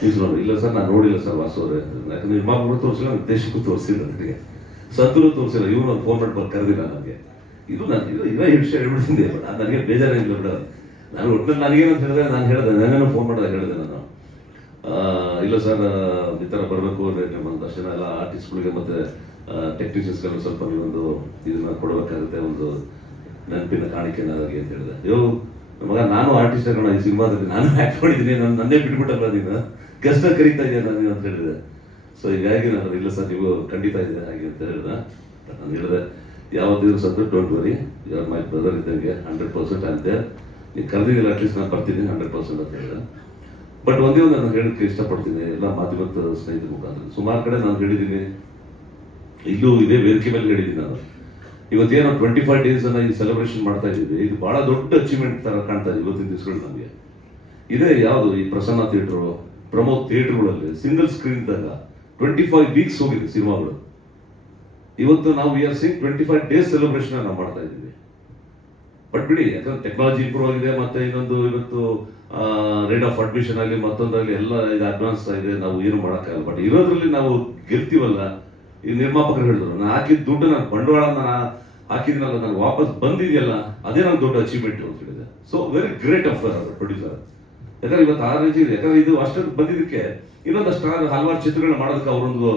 ನೀವು ನೋಡಿ, ಇಲ್ಲ ಸರ್ ನಾನು ನೋಡಿಲ್ಲ ಸರ್ ವಾಸವರೇ, ಯಾಕಂದ್ರೆ ನಿರ್ಮಾಪಕರು ತೋರಿಸಿಲ್ಲ, ನಿರ್ದೇಶಕರು ತೋರಿಸಿಲ್ಲ, ನನಗೆ ಸಂತರು ತೋರಿಸಿಲ್ಲ. ಇವ್ರು ಒಂದು ಫೋನ್ ಮಾಡಿ ಕರೆದಿಲ್ಲ ನನಗೆ. ಇದು ನಾನು ಇರೋ ವಿಷಯ ಹೇಳ್ಬಿಡ್ತೀನಿ, ನನಗೆ ಬೇಜಾರಾಗಿಲ್ಲ ಬಿಡ. ನಾನು ಒಟ್ಟಿನಲ್ಲಿ ನನಗೇನಂತ ಹೇಳಿದೆ, ನಾನು ಹೇಳಿದೆ, ನಾನೇನೋ ಫೋನ್ ಮಾಡಿದಾಗ ಹೇಳಿದೆ ನಾನು, ಇಲ್ಲ ಸರ್ ಈ ಥರ ಬರಬೇಕು ಅಂದರೆ ಒಂದಷ್ಟು ಜನ ಎಲ್ಲ ಆರ್ಟಿಸ್ಟ್ಗಳಿಗೆ ಮತ್ತು ಟೆಕ್ನಿಷಿಯನ್ಸ್ಗೆಲ್ಲ ಸ್ವಲ್ಪ ನೀವೊಂದು ಇದನ್ನ ಕೊಡಬೇಕಾಗುತ್ತೆ, ಒಂದು ನೆನಪಿನ ಕಾಣಿಕೆನಾಗಿ ಅಂತ ಹೇಳಿದೆ. ಮಗ ನಾನು ಆರ್ಟಿಸ್ಟ್ ಆಗೋಣ ಈ ಸಿನಿಮಾದಲ್ಲಿ, ನಾನು ಆ್ಯಕ್ಟ್ ಮಾಡಿದ್ದೀನಿ, ನನ್ನೇ ಬಿಟ್ಬಿಟ್ಟಲ್ಲ ನೀನು, ಗೆಸ್ಟ್ ಕರೀತಾ ಇದೆಯಾ ನಾನು ಅಂತ ಹೇಳಿದೆ. ಸೊ ಹೀಗಾಗಿ ನಾನು ಇಲ್ಲ ಸರ್ ನೀವು ಖಂಡಿತ ಇದೆ ಹಾಗೆ ಅಂತ ಹೇಳಿದೆ. ನಾನು ಹೇಳಿದೆ ಯಾವತ್ತಿದ್ರು ಸದ್ದು ಡೋಂಟ್ ವರಿ, ಯಾರು ಮೈ ಬ್ರದರ್ ಇದ್ದಂಗೆ 100% ಅಂತೆ, ನೀವು ಕರೆದಿಲ್ಲ ಅಟ್ಲೀಸ್ಟ್ ನಾನು ಬರ್ತೀನಿ 100% ಅಂತ ಹೇಳಿದೆ. ಬಟ್ ಒಂದೇ ಒಂದು ನಾನು ಹೇಳಕ್ಕೆ ಇಷ್ಟಪಡ್ತೀನಿ ಎಲ್ಲ ಮಾಧ್ಯಮದ ಸ್ನೇಹಿತರ ಮುಖಾಂತರ. ಸುಮಾರು ಕಡೆ ನಾನು ಹೇಳಿದ್ದೀನಿ, ಇಲ್ಲೂ ಇದೇ ವೇದಿಕೆ ಮೇಲೆ ಹೇಳಿದ್ದೀನಿ ನಾನು. ಇವತ್ತೇನೋ 25 days ಅನ್ನ ಈ ಸೆಲೆಬ್ರೇಷನ್ ಮಾಡ್ತಾ ಇದ್ದೀವಿ, ಇದು ಬಹಳ ದೊಡ್ಡ ಅಚೀವ್ಮೆಂಟ್ ತರ ಕಾಣ್ತಾ ಇದೆ ಇವತ್ತಿನ ದಿವಸಗಳು ನಮಗೆ. ಇದೇ ಯಾವುದು ಈ ಪ್ರಸನ್ನ ಥಿಯೇಟರ್, ಪ್ರಮೋದ್ ಥಿಯೇಟರ್ಗಳಲ್ಲಿ ಸಿಂಗಲ್ ಸ್ಕ್ರೀನ್ ಇದ್ದಾಗ 25 weeks ಹೋಗಿದೆ ಸಿನಿಮಾಗಳು. ಇವತ್ತು ನಾವು we are sing 25 days celebration ನಾವು ಮಾಡ್ತಾ ಇದ್ದೀವಿ. ಬಟ್ ಬಿಡಿ, ಯಾಕಂದ್ರೆ ಟೆಕ್ನಾಲಜಿ ಇಂಪ್ರೂವ್ ಆಗಿದೆ, ಮತ್ತೆ ಇನ್ನೊಂದು ಇವತ್ತು ರೇಟ್ ಆಫ್ ಅಡ್ಮಿಷನ್ ಆಗಲಿ ಮತ್ತೊಂದಾಗಲಿ ಎಲ್ಲ ಇದು ಅಡ್ವಾನ್ಸ್ ಆಗಿದೆ, ನಾವು ಏನು ಮಾಡೋಕ್ಕಾಗಲ್ಲ. ಬಟ್ ಇರೋದ್ರಲ್ಲಿ ನಾವು ಗೆಲ್ತೀವಲ್ಲ. ಈ ನಿರ್ಮಾಪಕರು ಹೇಳಿದ್ರು, ನಾನು ಹಾಕಿದ ದುಡ್ಡು, ನಾನು ಬಂಡವಾಳ ಹಾಕಿದ್ನಲ್ಲ, ನಾನು ವಾಪಸ್ ಬಂದಿದೆಯಲ್ಲ, ಅದೇ ನಂಗೆ ದೊಡ್ಡ ಅಚೀವ್ಮೆಂಟ್ ಅಂತ ಹೇಳಿದೆ. So very great of producer. ಯಾಕಂದ್ರೆ ಇವತ್ತು ಆ ರೇಂಜ್ ಇದೆ. ಯಾಕಂದ್ರೆ ಇದು ಅಷ್ಟೊಂದು ಬಂದಿದ್ದಕ್ಕೆ ಇನ್ನೊಂದಷ್ಟು ಹಲವಾರು ಚಿತ್ರಗಳನ್ನ ಮಾಡೋದಕ್ಕೆ ಅವರೊಂದು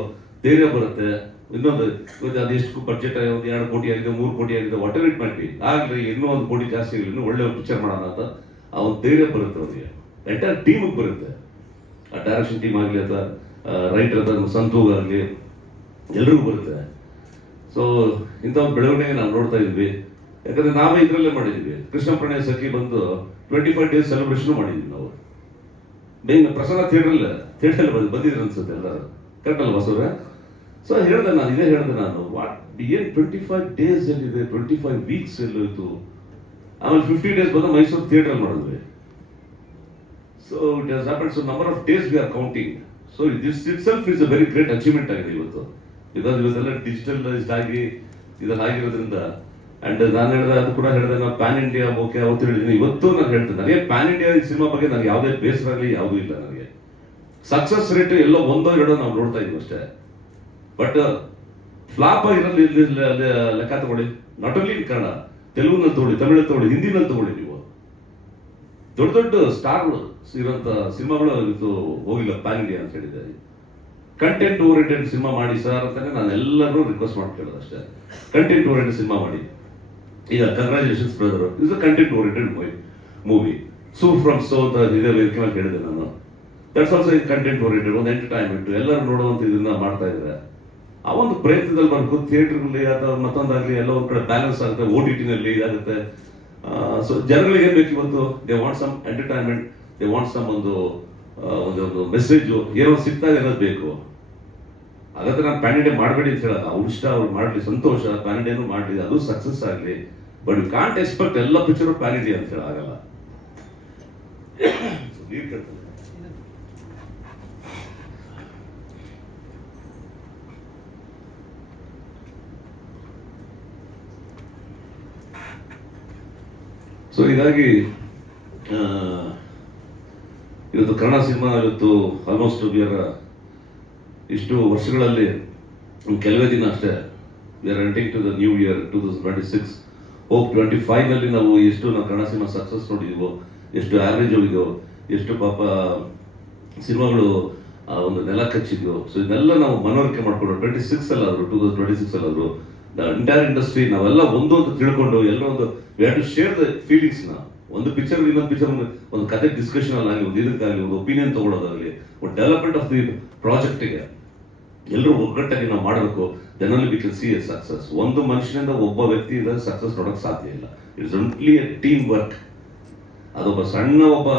ಧೈರ್ಯ ಬರುತ್ತೆ. ಇನ್ನೊಂದು ಇವತ್ತು ಅದು ಎಷ್ಟು ಬಡ್ಜೆಟ್, ಒಂದು 2 ಕೋಟಿ ಆಗಿದೆ, 3 ಕೋಟಿ ಆಗಿದೆ, what ever it might be, ಆಗಲಿ ಇನ್ನೂ 1 ಕೋಟಿ ಜಾಸ್ತಿ ಆಗಲಿ, ಇನ್ನೂ ಒಳ್ಳೆ ಪಿಕ್ಚರ್ ಮಾಡೋಣ ಅಂತ ಆ ಒಂದು ಧೈರ್ಯ ಬರುತ್ತೆ ಅವರಿಗೆ. ಎಂಟೈರ್ ಟೀಮಿಗೆ ಬರುತ್ತೆ. ಆ ಡೈರೆಕ್ಷನ್ ಟೀಮ್ ಆಗಲಿ ಅಥವಾ ರೈಟರ್ ಅಥವಾ ಸಂತು ಆಗಲಿ ಎಲ್ರಿಗೂ ಬರುತ್ತೆ. ಸೊ ಇಂಥ ಒಂದು ಬೆಳವಣಿಗೆ ನಾವು ನೋಡ್ತಾ ಇದ್ವಿ. ಯಾಕಂದ್ರೆ ನಾವೇ ಇದರಲ್ಲೇ ಮಾಡಿದ್ವಿ. ಕೃಷ್ಣ ಪ್ರಣಯ ಸಖಿ ಬಂದು 25 days ಸೆಲೆಬ್ರೇಷನ್ ಮಾಡಿದ್ವಿ ನಾವು. ಬೇಗ ಪ್ರಸನ್ನ ಥಿಯೇಟರ್ ಬಂದಿದ್ರು ಅನ್ಸುತ್ತೆ ಎಲ್ಲರೂ, ಕರೆಕ್ಟ್ ಅಲ್ವಾ ಸರ್? ಸೊ ಹೇಳಿದೆ ನಾನು, ಇದೇ ಹೇಳಿದೆ ನಾನು, ವಾಟ್ ಏನು 25 days ಎಲ್ಲಿದೆ, 25 weeks ಎಲ್ಲೋಯ್ತು. ಆಮೇಲೆ 50 days ಬಂದು ಮೈಸೂರು ಥಿಯೇಟರ್ ಮಾಡಿದ್ವಿ. So it has happened. So number of days we are counting. So this it self is a very great achievement ಆಗಿದೆ ಇವತ್ತು. ಬಿಕಾಸ್ ಇವತ್ತೆಲ್ಲ ಡಿಜಿಟಲೈಸ್ಡ್ ಆಗಿ ಇದೆಲ್ಲ ಆಗಿರೋದ್ರಿಂದ. ಅಂಡ್ ನಾನು ಹೇಳಿದೆ, ಅದು ಕೂಡ ಹೇಳಿದೆ, ನಾವು ಪ್ಯಾನ್ ಇಂಡಿಯಾ ಓಕೆ ಅವತ್ತು ಹೇಳಿದ್ದೀನಿ, ಇವತ್ತು ನಾನು ಹೇಳ್ತೇನೆ, ನನಗೆ ಪ್ಯಾನ್ ಇಂಡಿಯಾ ಸಿನಿಮಾ ಬಗ್ಗೆ ನನಗೆ ಯಾವುದೇ ಬೇಸರ ಆಗಲಿ ಯಾವುದೂ ಇಲ್ಲ. ನನಗೆ ಸಕ್ಸಸ್ ರೇಟ್ ಎಲ್ಲೋ 1-2 ನಾವು ನೋಡ್ತಾ ಇದ್ವಿ ಅಷ್ಟೇ. ಬಟ್ ಫ್ಲಾಪ್ ಆಗಿರೋದು ಲೆಕ್ಕ ತಗೊಳ್ಳಿ. ನಾಟ್ ಓನ್ಲಿ ಇನ್ ಕನ್ನಡ, ತೆಲುಗುನಲ್ಲಿ ತಗೊಳ್ಳಿ, ತಮಿಳಲ್ಲಿ ತಗೊಳ್ಳಿ, ಹಿಂದಿನಲ್ಲಿ ತಗೊಳ್ಳಿ. ನೀವು ದೊಡ್ಡ ದೊಡ್ಡ ಸ್ಟಾರ್ಗಳು ಇರೋಂಥ ಸಿನಿಮಾಗಳು ಇವತ್ತು ಹೋಗಿಲ್ಲ ಪ್ಯಾನ್ ಇಂಡಿಯಾ ಅಂತ ಹೇಳಿದೆ. ಕಂಟೆಂಟ್ ಓರಿಯೆಂಟೆಡ್ ಸಿನಿಮಾ ಮಾಡಿ ಸರ್ ಅಂತಾನೆ ನಾನು ಎಲ್ಲರೂ ರಿಕ್ವೆಸ್ಟ್ ಮಾಡ್ಕೊಳ್ಳೋದು ಅಷ್ಟೇ. ಕಂಟೆಂಟ್ ಓರಿಯೆಂಟೆಡ್ ಸಿನಿಮಾ ಮಾಡಿ. ಈಗ congratulations brother, is a content oriented movie. So from so ಅಂತ ಇದೇ ವೇದಿಕೆ ಮೇಲೆ ಹೇಳಿದೆ ನಾನು. That's also in content oriented, ಒಂದು ಎಂಟರ್ಟೈನ್ಮೆಂಟ್, ಎಲ್ಲರೂ ನೋಡುವಂತ ಇದನ್ನ ಮಾಡ್ತಾ ಇದ್ದಾರೆ. ಆ ಒಂದು ಪ್ರಯತ್ನದಲ್ಲಿ ಬರಬೇಕು. ಥಿಯೇಟರ್ಗಳಲ್ಲಿ ಅಥವಾ ಮತ್ತೊಂದಾಗಲಿ ಎಲ್ಲ ಒಂದು ಕಡೆ ಬ್ಯಾಲೆನ್ಸ್ ಆಗುತ್ತೆ, OTT ನಲ್ಲಿ ಇದಾಗುತ್ತೆ. ಸೊ ಜನಗಳಿಗೆ ಏನ್ ಬೇಕು ಇವತ್ತು? They want some entertainment, they want some ಒಂದು ಮೆಸೇಜ್ ಏನೋ ಸಿಗ್ತಾ ಇದೆ ಅನ್ನೋದು ಬೇಕು. ಹಾಗಾದ್ರೆ ನಾನು ಪ್ಯಾನ್ ಇಂಡಿಯಾ ಮಾಡಬೇಡಿ ಅಂತ ಹೇಳಲ್ಲ. ಅವ್ರು ಇಷ್ಟ, ಅವ್ರು ಮಾಡಲಿ, ಸಂತೋಷ, ಪ್ಯಾನ್ ಇಂಡಿಯಾನು ಮಾಡಲಿ, ಅದು ಸಕ್ಸಸ್ ಆಗಲಿ. ಬಟ್ ಯು ಕಾಂಟ್ ಎಕ್ಸ್ಪೆಕ್ಟ್ ಎಲ್ಲ ಪಿಕ್ಚರ್ ಪ್ಯಾನ್ ಇಂಡಿಯಾ ಅಂತ ಹೇಳಿ ಆಗಲ್ಲ. ಸೊ ಹೀಗಾಗಿ ಇವತ್ತು ಕನ್ನಡ ಸಿನಿಮಾ ಇವತ್ತು ಆಲ್ಮೋಸ್ಟ್ ಇಷ್ಟು ವರ್ಷಗಳಲ್ಲಿ ಕೆಲವೇ ದಿನ ಅಷ್ಟೇ we are entering to the new year 2026. Hope 25ನಲ್ಲಿ ನಾವು ಎಷ್ಟು ನಾವು ಕನ್ನಡ ಸಿನಿಮಾ ಸಕ್ಸಸ್ ನೋಡಿದೀವೋ, ಎಷ್ಟು ಆವ್ರೇಜ್ ಹೋಗಿದೆಯೋ, ಎಷ್ಟು ಪಾಪ ಸಿನಿಮಾಗಳು ಒಂದು ನೆಲ ಕಚ್ಚಿದ್ವು. ಸೊ ಇದನ್ನೆಲ್ಲ ನಾವು ಮನವರಿಕೆ ಮಾಡ್ಕೊಂಡು 26 ಅಲ್ಲಾದ್ರು 2026 ಅಲ್ಲಾದ್ರು ದ ಎಂಟೈರ್ ಇಂಡಸ್ಟ್ರಿ ನಾವೆಲ್ಲ ಒಂದು ಅಂತ ತಿಳ್ಕೊಂಡು ಎಲ್ಲ ಒಂದು we have to share the feelings ನ. ಒಂದು ಪಿಕ್ಚರ್ ಇನ್ನೊಂದು ಪಿಕ್ಚರ್ ಒಂದು ಕತೆ ಡಿಸ್ಕಷನ್ ಆಗಲಿ, ಒಂದು ಇದಕ್ಕಾಗಲಿ, ಒಂದು ಒಪಿನಿಯನ್ ತಗೊಳ್ಳೋದಾಗಲಿ, ಒಂದು ಡೆವಲಪ್ಮೆಂಟ್ ಆಫ್ ದಿ ಪ್ರಾಜೆಕ್ಟ್ಗೆ ಎಲ್ಲರೂ ಒಗ್ಗಟ್ಟಾಗಿ ನಾವು ಮಾಡಬೇಕು. Then only we can see a success. ಒಂದು ಮನುಷ್ಯನಿಂದ ಒಬ್ಬ ವ್ಯಕ್ತಿಯಿಂದ ಸಕ್ಸಸ್ ನೋಡೋಕೆ ಸಾಧ್ಯ ಇಲ್ಲ. It's only a team work. ಅದೊಬ್ಬ ಸಣ್ಣ ಒಬ್ಬ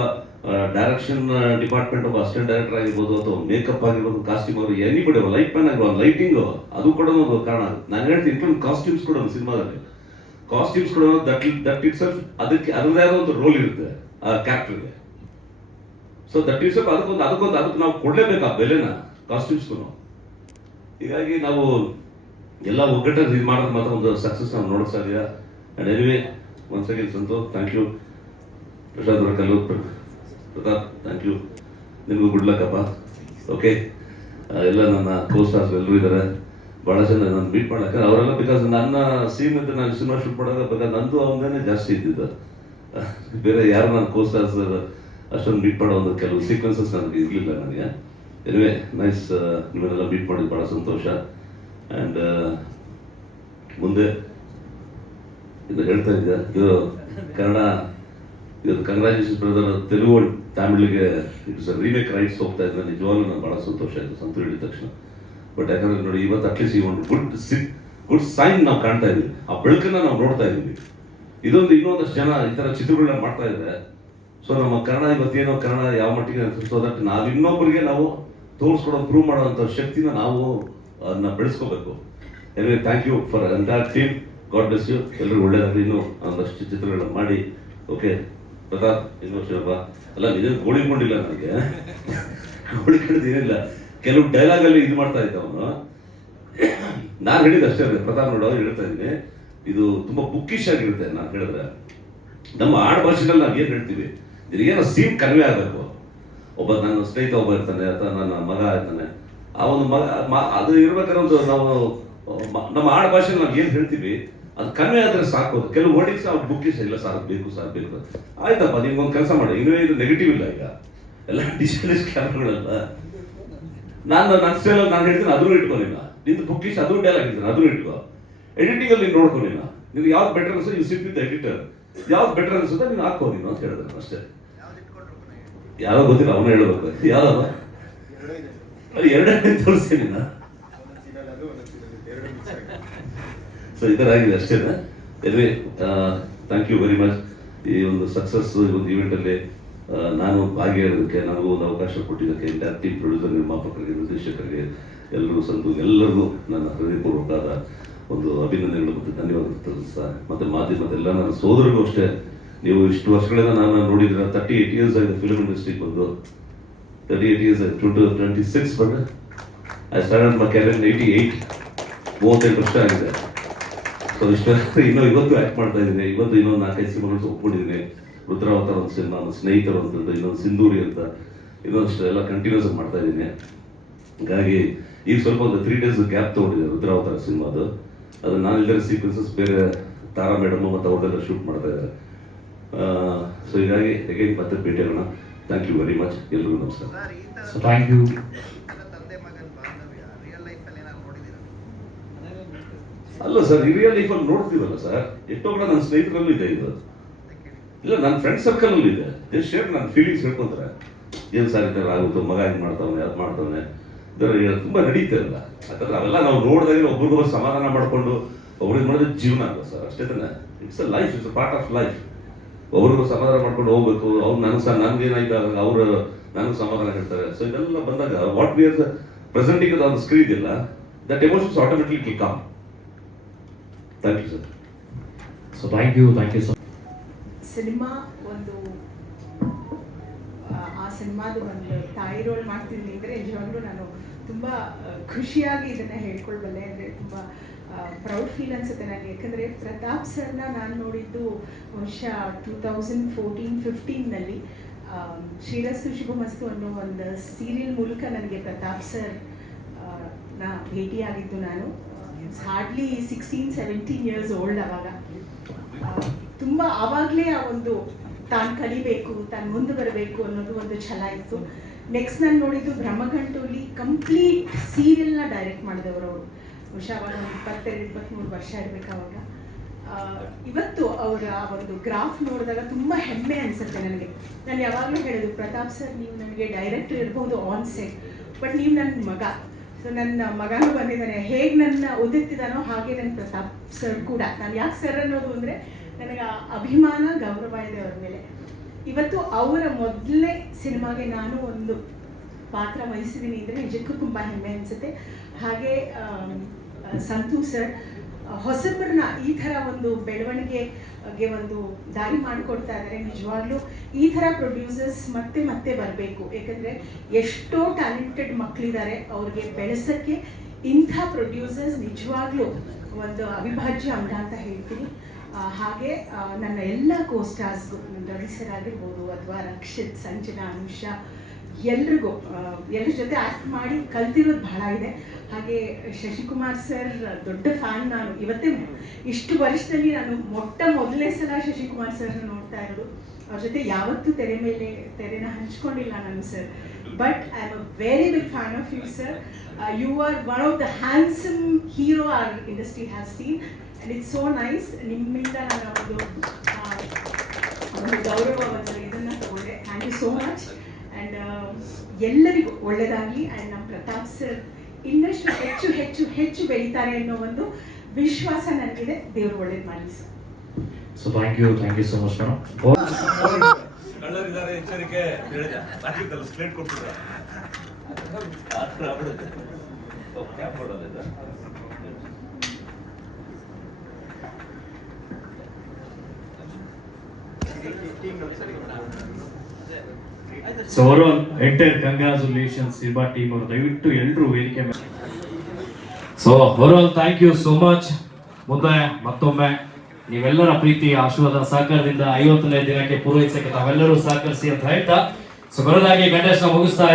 ಡೈರೆಕ್ಷನ್ ಡಿಪಾರ್ಟ್ಮೆಂಟ್ ಒಬ್ಬ ಅಸಿಸ್ಟೆಂಟ್ ಡೈರೆಕ್ಟರ್ ಆಗಿರ್ಬೋದು, ಅಥವಾ ಮೇಕಪ್ ಆಗಿರ್ಬೋದು, ಕಾಸ್ಟ್ಯೂಮ್ ಆಗಿರ್ಬೋದು, ಎನಿಬಡಿ ಲೈಟ್ ಮ್ಯಾನ್ ಆಗಿರ್ಬೋದು, ಲೈಟಿಂಗ್ ಅದು ಕೂಡ ಒಂದು ಕಾರಣ. ನಾನು ಹೇಳ್ತೀನಿ, ಇನ್ಕ್ಲೂಡ್ ಕಾಸ್ಟ್ಯೂಮ್ಸ್ ಕೂಡ ಒಂದು ಸಿನಿಮಾದಲ್ಲಿ ಕಾಸ್ಟ್ಯೂಮ್ಸ್ ಕೂಡ ದಟ್ ಇಟ್ ಸೆಲ್ಫ್ ಅದಕ್ಕೆ ಅದರದೇ ಆದ ಒಂದು ರೋಲ್ ಇರುತ್ತೆ ಆ ಕ್ಯಾರೆಕ್ಟರ್ಗೆ. ಸೊ ದಟ್ ಇಟ್ ಸೆಲ್ಫ್ ಅದಕ್ಕೆ ನಾವು ಕೊಡಲೇಬೇಕು ಆ ಬೆಲೆನ ಕಾಸ್ಟ್ಯೂಮ್ಸ್ಗೂ. ಹೀಗಾಗಿ ನಾವು ಎಲ್ಲ ಒಗ್ಗಟ್ಟಾಗಿ ಇದು ಮಾಡೋದು ಮಾತ್ರ ಒಂದು ಸಕ್ಸಸ್ ನಾವು ನೋಡೋಕೆ ಸಾಧ್ಯ. And anyway once again Santosh, thank you. Prasad ವರ್ಕಲ್ಲು, ಪ್ರತಾಪ್, ಥ್ಯಾಂಕ್ ಯು. ನಿಮಗೂ ಗುಡ್ ಲಕ್ ಅಪ್ಪ. ಓಕೆ, ಎಲ್ಲ ನನ್ನ ಕೋ-ಸ್ಟಾರ್ಸ್ ಎಲ್ಲರೂ ಇದ್ದಾರೆ. ಭಾಳ ಜನ ನಾನು ಮೀಟ್ ಮಾಡೋಕೆ ಅವರೆಲ್ಲ, ಬಿಕಾಸ್ ನನ್ನ ಸೀನ್ ಅಂತ ನಾನು ಸಿನಿಮಾ ಶೂಟ್ ಮಾಡೋದು ಬೇಕಾದ್ರೆ ನಂದು ಅವನೇ ಜಾಸ್ತಿ ಇದ್ದಿದ್ದು. ಬೇರೆ ಯಾರು ನಾನು ಕೋ-ಸ್ಟಾರ್ಸ್ ಅಷ್ಟೊಂದು ಮೀಟ್ ಮಾಡೋ ಒಂದು ಕೆಲವು ಸೀಕ್ವೆನ್ಸಸ್ ನನಗೆ ಇರಲಿಲ್ಲ ನನಗೆ. ಎನಿವೇ ನೈಸ್, ನಿಮ್ಮನ್ನೆಲ್ಲ ಮೀಟ್ ಮಾಡೋದು ಭಾಳ ಸಂತೋಷ. ಆ್ಯಂಡ್ ಮುಂದೆ ಇದು ಹೇಳ್ತಾ ಇದ್ದೆ, ಇದು ಕನ್ನಡ ಇವತ್ತು ಕಂಗ್ರಾಚುಲೇಷನ್ ಬ್ರದರ್ ತೆಲುಗು ತಮಿಳಿಗೆ ಇಟ್ಸ್ ರೀಮೇಕ್ ರೈಟ್ಸ್ ಹೋಗ್ತಾ ಇದ್ದೆ. ನಿಜವಾಗ್ಲೂ ನಾನು ಭಾಳ ಸಂತೋಷ ಆಯಿತು ಸಂತೂರ್ ಹೇಳಿದ ತಕ್ಷಣ. ಬಟ್ ಯಾಕಂದ್ರೆ ನೋಡಿ, ಇವತ್ತು ಅಟ್ಲೀಸ್ಟ್ ಈ ಒಂದು ಗುಡ್ ಸೈನ್ ನಾವು ಕಾಣ್ತಾ ಇದ್ದೀವಿ, ಆ ಬೆಳಕನ್ನ ನಾವು ನೋಡ್ತಾ ಇದ್ದೀವಿ. ಇನ್ನೊಂದಷ್ಟು ಜನ ಈ ಥರ ಚಿತ್ರಗಳನ್ನ ಮಾಡ್ತಾ ಇದ್ದಾರೆ. ಸೊ ನಮ್ಮ ಕನ್ನಡ ಇವತ್ತೇನೋ ಕನ್ನಡ ಯಾವ ಮಟ್ಟಿಗೆ ಸೊ ದಟ್ ನಾವು ಇನ್ನೊಬ್ಬರಿಗೆ ನಾವು ತೋರಿಸ್ಕೊಡೋ ಪ್ರೂವ್ ಮಾಡೋವಂಥ ಶಕ್ತಿನ ನಾವು ಅದನ್ನ ಬೆಳೆಸ್ಕೋಬೇಕು. Anyway thank you for entire team. God bless you. ಎಲ್ಲರೂ ಒಳ್ಳೆಯದಾಗಲಿ. ಇನ್ನೂ ಒಂದಷ್ಟು ಚಿತ್ರಗಳನ್ನ ಮಾಡಿ. ಓಕೆ ಪ್ರತಾಪ್, ಇನ್ನೊಂದು ಅಲ್ಲ ನಿಜ ಗೋಳಿಕೊಂಡಿಲ್ಲ ನನಗೆ, ಗೋಳಿಕೊಂಡಿದ್ದು ಏನಿಲ್ಲ. ಕೆಲವು ಡೈಲಾಗಲ್ಲಿ ಇದು ಮಾಡ್ತಾ ಇದ್ದ ಅವನು. ನಾನು ಹೇಳಿದ್ದು ಅಷ್ಟೇ ಪ್ರತಾಪ್ ನೋಡೋ ಹೇಳ್ತಾ ಇದ್ದೀನಿ, ಇದು ತುಂಬ ಬುಕ್ಕಿಶ್ ಆಗಿರುತ್ತೆ. ನಾನು ಹೇಳಿದ್ರೆ ನಮ್ಮ ಆಡು ಭಾಷೆನಲ್ಲಿ ನಾವು ಏನು ಹೇಳ್ತೀವಿ, ಇದಕ್ಕೇನೋ ಸೀನ್ ಕನ್ವೆ ಆಗಬೇಕು. ಒಬ್ಬ ನನ್ನ ಸ್ನೇಹಿತ ಒಬ್ಬ ಇರ್ತಾನೆ ಅಥವಾ ನನ್ನ ಮಗ ಇರ್ತಾನೆ, ಆ ಒಂದು ಮಗ ಅದು ಇರ್ಬೇಕಾದ್ರೆ ಒಂದು ನಾವು ನಮ್ಮ ಆಡು ಭಾಷೆಯಲ್ಲಿ ನಾವು ಏನು ಹೇಳ್ತೀವಿ ಅದು ಕನ್ವೆ ಆದರೆ ಸಾಕು. ಕೆಲವು ವರ್ಡಿಂಗ್ಸ್ ನಾವು ಬುಕ್ಕಿಶ್ ಇಲ್ಲ ಸರ್ ಬೇಕು ಸರ್ ಬೇಕು. ಆಯ್ತಪ್ಪ ನಿಮ್ಗೊಂದು ಕೆಲಸ ಮಾಡಿ, ಇನ್ನೂ ಇದು ನೆಗೆಟಿವ್ ಇಲ್ಲ, ಈಗ ಎಲ್ಲ ಡಿಜಿಟಲೈಸ್ ಕ್ಯಾಮ್ರಾಗಳೆಲ್ಲ ನಾನು ನನ್ನ ಸ್ಟೈಲಲ್ಲಿ ನಾನು ಹೇಳ್ತೀನಿ ಅದನ್ನು ಇಟ್ಕೊಂಡಿಲ್ಲ. ನಿಂದು ಬುಕ್ಕಿಶ್ ಅದು ಡೈಲಾಗ್ ಇದ್ದೀನಿ ಅದನ್ನು ಇಟ್ಕೋ. ಎಡಿಟಿಂಗಲ್ಲಿ ನೀನು ನೋಡ್ಕೊಂಡಿಲ್ಲ, ನಿನ್ಗೆ ಯಾವ್ದು ಬೆಟರ್ ಅನ್ಸುತ್ತೆ ಯು ಸಿಟ್ ವಿತ್ ಎಡಿಟರ್, ಯಾವ್ದು ಬೆಟರ್ ಅನ್ಸುತ್ತೆ ನೀನು ಹಾಕೋ ನೀನು ಅಂತ ಹೇಳಿದ್ರೆ ಅಷ್ಟೇ. ಯಾರೋ ಗೊತ್ತಿಲ್ಲ ಅವನು ಹೇಳ್ಬೇಕು ಯಾವ್ದವ ಅದು ಎರಡನೇ ತೋರಿಸಿ ನೀನು. ಸೊ ಈ ಥರ ಆಗಿದೆ ಅಷ್ಟೇ. Anyway thank you very much. ಈ ಒಂದು ಸಕ್ಸಸ್ ಒಂದು ಈವೆಂಟಲ್ಲಿ ನಾನು ಭಾಗಿಯಾಗೋದಕ್ಕೆ ನನಗೂ ಒಂದು ಅವಕಾಶ ಕೊಟ್ಟಿದ್ದಕ್ಕೆ ಎಂಟೈರ್ ಟೀಮ್, ಪ್ರೊಡ್ಯೂಸರ್, ನಿರ್ಮಾಪಕರಿಗೆ, ನಿರ್ದೇಶಕರಿಗೆ, ಎಲ್ಲರೂ ಸಂತು ಎಲ್ಲರಿಗೂ ನನ್ನ ಹೃದಯಪೂರ್ವಕವಾದ ಒಂದು ಅಭಿನಂದನೆಗಳು ಮತ್ತು ಧನ್ಯವಾದ ಸರ್. ಮತ್ತು ಮಾಧ್ಯಮದೆಲ್ಲ ನನ್ನ ಸೋದರಿಗೂ ಅಷ್ಟೇ. ನೀವು ಇಷ್ಟು ವರ್ಷಗಳಿಂದ ನಾನು ನೋಡಿದ್ರೆ 38 years ಆಗಿದೆ ಫಿಲ್ಮ್ ಇಂಡಸ್ಟ್ರಿಗೆ ಬಂದು. 38 years ಆಯ್ತು. 2026 ಬಂದು ಐ ಸ್ಟಾರ್ಟೆಡ್ ಮೈ ಕ್ಯಾರಿಯರ್ ಇನ್ 88. 35 ವರ್ಷ ಆಗಿದೆ. ಸೊ ಇಷ್ಟು ಇನ್ನೂ ಇವತ್ತು ಆ್ಯಕ್ಟ್ ಮಾಡ್ತಾ ಇದ್ದೀನಿ. ಇವತ್ತು ಇನ್ನೊಂದು 4-5 ಸಿನಿಮಾಗಳು ಒಪ್ಕೊಂಡಿದ್ದೀನಿ. ರುದ್ರಾವತಾರ ಒಂದು ಸಿನಿಮಾ, ನಮ್ಮ ಸ್ನೇಹಿತರು ಅಂತ, ಇನ್ನೊಂದು ಸಿಂಧೂರಿ ಅಂತ, ಇನ್ನೊಂದಷ್ಟು ಎಲ್ಲ ಕಂಟಿನ್ಯೂಸ್ ಆಗಿ ಮಾಡ್ತಾ ಇದ್ದೀನಿ. ಹಾಗಾಗಿ ಈಗ ಸ್ವಲ್ಪ ಒಂದು 3 days ಗ್ಯಾಪ್ ತೊಗೊಂಡಿದ್ದೆ ರುದ್ರಾವತಾರ ಸಿನಿಮಾದು. ಅದು ನಾನು ಇಲ್ಲದ ಸೀಕ್ವೆನ್ಸಸ್ ಬೇರೆ ತಾರಾ ಮೇಡಮ್ ಮತ್ತು ಅವ್ರದ್ದೆಲ್ಲ ಶೂಟ್ ಮಾಡ್ತಾ ಇದ್ದಾರೆ. ಸೊ ಹೀಗಾಗಿ ಹೇಗೆ ಮತ್ತೆ ಭೇಟಿಯಾಗೋಣ. Thank you very much. ಎಲ್ರಿಗೂ ನಮಸ್ಕಾರ. So thank you. ಅಲ್ಲ ಸರ್, ಈ ರಿಯಲ್ ಲೈಫಲ್ಲಿ ನೋಡ್ತೀವಲ್ಲ ಸರ್, ಎಷ್ಟೋ ಕಡೆ ನನ್ನ ಸ್ನೇಹಿತರಲ್ಲೂ ಇದೆ ಇದು. ಇಲ್ಲ ನನ್ನ ಫ್ರೆಂಡ್ ಸರ್ಕಲಲ್ಲೂ ಇದೆ. ಜಸ್ಟ್ ಶೇರ್ ನನ್ನ ಫೀಲಿಂಗ್ಸ್ ಹೇಳ್ಕೊಂತಾರೆ. ಏನು ಸರ್ ಈ ಥರ ಆಗುತ್ತೆ, ಮಗ ಹೆಂಗೆ ಮಾಡ್ತಾವನೆ, ಅದು ಮಾಡ್ತಾವನೆ, ಇದರ ತುಂಬ ನಡೀತಿರಲ್ಲ. ಯಾಕಂದ್ರೆ ಅವೆಲ್ಲ ನಾವು ನೋಡಿದಾಗ ಒಬ್ರಿಗೊಬ್ಬರು ಸಮಾಧಾನ ಮಾಡಿಕೊಂಡು ಒಬ್ರಿಗೆ ಮಾಡಿದ್ರೆ ಜೀವನ ಅಲ್ಲ ಸರ್, ಅಷ್ಟೇ ತಾನೆ. It's a life, it's a part of life. ಒಬ್ರಿಗೂ ಸಮಾಧಾನ ಮಾಡ್ಕೊಂಡು ಹೋಗ್ಬೇಕು. ಅವ್ರು ನನಗೆ ಸಹ ನನಗೇನಾಯ್ತಾಗ ಅವರು ನನಗೆ ಸಮಾಧಾನ ಹೇಳ್ತಾರೆ. ಸೊ ಇದೆಲ್ಲ ಬಂದಾಗ what we are presenting on the screen ಇದೆಯಲ್ಲ, that emotions automatically will come. Thank you sir. So thank you so. Cinema ಒಂದು ಆ ಸಿನಿಮಾದ ಒಂದು ತಾಯಿ ರೋಲ್ ಮಾಡ್ತಿದ್ದೀನಿ ಅಂದರೆ ನಿಜವಾಗ್ಲೂ ನಾನು ತುಂಬ ಖುಷಿಯಾಗಿ ಇದನ್ನು ಹೇಳ್ಕೊಳ್ಬಲ್ಲೆ. ಅಂದರೆ ತುಂಬ ಪ್ರೌಡ್ ಫೀಲ್ ಅನಿಸುತ್ತೆ ನನಗೆ. ಯಾಕಂದರೆ ಪ್ರತಾಪ್ ಸರ್ನ ನಾನು ನೋಡಿದ್ದು ವರ್ಷ 2014-15ನಲ್ಲಿ ಶ್ರೀರಸ್ತು ಶುಭಮಸ್ತು ಅನ್ನೋ ಒಂದು ಸೀರಿಯಲ್ ಮೂಲಕ ನನಗೆ ಪ್ರತಾಪ್ ಸರ್ ನಾ ಭೇಟಿಯಾಗಿದ್ದು. ನಾನು ಹಾರ್ಡ್ಲಿ 16-17 years ಓಲ್ಡ್ ಅವಾಗ. ತುಂಬ ಆವಾಗಲೇ ಆ ಒಂದು ತಾನು ಕಲಿಬೇಕು, ತಾನು ಮುಂದೆ ಬರಬೇಕು ಅನ್ನೋದು ಒಂದು ಛಲ ಇತ್ತು. ನೆಕ್ಸ್ಟ್ ನಾನು ನೋಡಿದ್ದು ಬ್ರಹ್ಮಗಂಟೋಲಿ ಕಂಪ್ಲೀಟ್ ಸೀರಿಯಲ್ನ ಡೈರೆಕ್ಟ್ ಮಾಡಿದವರು ಅವರು. ಬಹುಶಃ ಅವಾಗ 22-23 ವರ್ಷ ಇರಬೇಕು ಅವಾಗ. ಇವತ್ತು ಅವರ ಒಂದು ಗ್ರಾಫ್ ನೋಡಿದಾಗ ತುಂಬ ಹೆಮ್ಮೆ ಅನಿಸುತ್ತೆ ನನಗೆ. ನಾನು ಯಾವಾಗಲೂ ಹೇಳೋದು, ಪ್ರತಾಪ್ ಸರ್ ನೀವು ನನಗೆ ಡೈರೆಕ್ಟರ್ ಇರ್ಬೋದು ಆನ್ ಸೆಟ್, ಬಟ್ ನೀವು ನನ್ನ ಮಗ. ಸೊ ನನ್ನ ಮಗನೂ ಬಂದಿದ್ದಾನೆ. ಹೇಗೆ ನನ್ನ ಓದುತ್ತಿದ್ದಾನೋ ಹಾಗೆ ನನ್ನ ಪ್ರತಾಪ್ ಸರ್ ಕೂಡ. ನಾನು ಯಾಕೆ ಸರ್ ಅನ್ನೋದು ಅಂದರೆ ನನಗೆ ಅಭಿಮಾನ, ಗೌರವ ಇದೆ ಅವ್ರ ಮೇಲೆ. ಇವತ್ತು ಅವರ ಮೊದಲನೇ ಸಿನಿಮಾಗೆ ನಾನು ಒಂದು ಪಾತ್ರ ವಹಿಸಿದ್ದೀನಿ ಅಂದರೆ ನಿಜಕ್ಕೂ ತುಂಬ ಹೆಮ್ಮೆ ಅನಿಸುತ್ತೆ. ಹಾಗೆ ಸಂತು ಸರ್ ಹೊಸಬರನ್ನ ಈ ಥರ ಒಂದು ಬೆಳವಣಿಗೆಗೆ ಒಂದು ದಾರಿ ಮಾಡಿಕೊಡ್ತಾ ಇದ್ದಾರೆ. ನಿಜವಾಗ್ಲೂ ಈ ಥರ ಪ್ರೊಡ್ಯೂಸರ್ಸ್ ಮತ್ತೆ ಮತ್ತೆ ಬರಬೇಕು. ಯಾಕಂದರೆ ಎಷ್ಟೋ ಟ್ಯಾಲೆಂಟೆಡ್ ಮಕ್ಕಳಿದ್ದಾರೆ, ಅವ್ರಿಗೆ ಬೆಳೆಸೋಕ್ಕೆ ಇಂಥ ಪ್ರೊಡ್ಯೂಸರ್ಸ್ ನಿಜವಾಗ್ಲೂ ಒಂದು ಅವಿಭಾಜ್ಯ ಅಂಗ ಅಂತ ಹೇಳ್ತೀನಿ. ಹಾಗೆ ನನ್ನ ಎಲ್ಲ ಕೋಸ್ಟಾರ್ಸ್ಗೂ, ರವಿ ಸರ್ ಆಗಿರ್ಬೋದು ಅಥವಾ ರಕ್ಷಿತ್, ಸಂಜನಾ, ಅನುಷಾ, ಎಲ್ರಿಗೂ ಎಲ್ಲರ ಜೊತೆ ಆ್ಯಕ್ಟ್ ಮಾಡಿ ಕಲ್ತಿರೋದು ಬಹಳ ಇದೆ. ಹಾಗೆ ಶಶಿಕುಮಾರ್ ಸರ್ ದೊಡ್ಡ ಫ್ಯಾನ್ ನಾನು. ಇವತ್ತೇ ಇಷ್ಟು ವರ್ಷದಲ್ಲಿ ನಾನು ಮೊದಲನೇ ಸಲ ಶಶಿಕುಮಾರ್ ಸರ್ನ ನೋಡ್ತಾ ಇರೋದು. ಅವ್ರ ಜೊತೆ ಯಾವತ್ತೂ ತೆರೆನ ಹಂಚ್ಕೊಂಡಿಲ್ಲ ನಾನು sir. But I am a very big fan of you sir. You are one of the handsome hero our industry has seen. And it's so nice. ನಿಮ್ಮಿಂದ ನಾನು ಒಂದು ಗೌರವ, ಒಂದು ಇದನ್ನು ತಗೊಂಡೆ. Thank you so much. And ಎಲ್ಲರಿಗೂ ಒಳ್ಳೆಯದಾಗಲಿ. ಆ್ಯಂಡ್ ನಮ್ಮ ಪ್ರತಾಪ್ ಸರ್ ಇನ್ನಷ್ಟು ಹೆಚ್ಚು ಹೆಚ್ಚು ಹೆಚ್ಚು ಬೆಳೀತಾರೆ ಅನ್ನೋ ಒಂದು ವಿಶ್ವಾಸ ನನಗಿದೆ. ದೇವರು ಒಳ್ಳೇದು ಮಾಡಲಿ sir. So thank you so much madam. ಕಳ್ಳರಿದ್ದಾರೆ ಎಚ್ಚರಿಕೆ ಹೇಳಿದೆ ರಾಜ್ಯದಲ್ಲ ಸ್ಲೇಟ್ ಕೊಡ್ತಿದ್ದ so overall entire congratulations cinema team ಅವರು ದಯವಿಟ್ಟು ಎಲ್ಲರೂ ವೇದಿಕೆ ಮೇಲೆ. So overall thank you so much. ಮುಂದೆ ಮತ್ತೊಮ್ಮೆ ನೀವೆಲ್ಲರ ಪ್ರೀತಿ ಆಶೀರ್ವಾದ ಸಹಕಾರದಿಂದ 50ನೇ ದಿನಕ್ಕೆ ಪೂರೈಸಕ್ಕೆ ತಾವೆಲ್ಲರೂ ಸಹಕರಿಸಿ ಅಂತ ಹೇಳ್ತಾ ಸೊ ಬರೋದಾಗಿ ಗಣೇಶನ ಮುಗಿಸ್ತಾ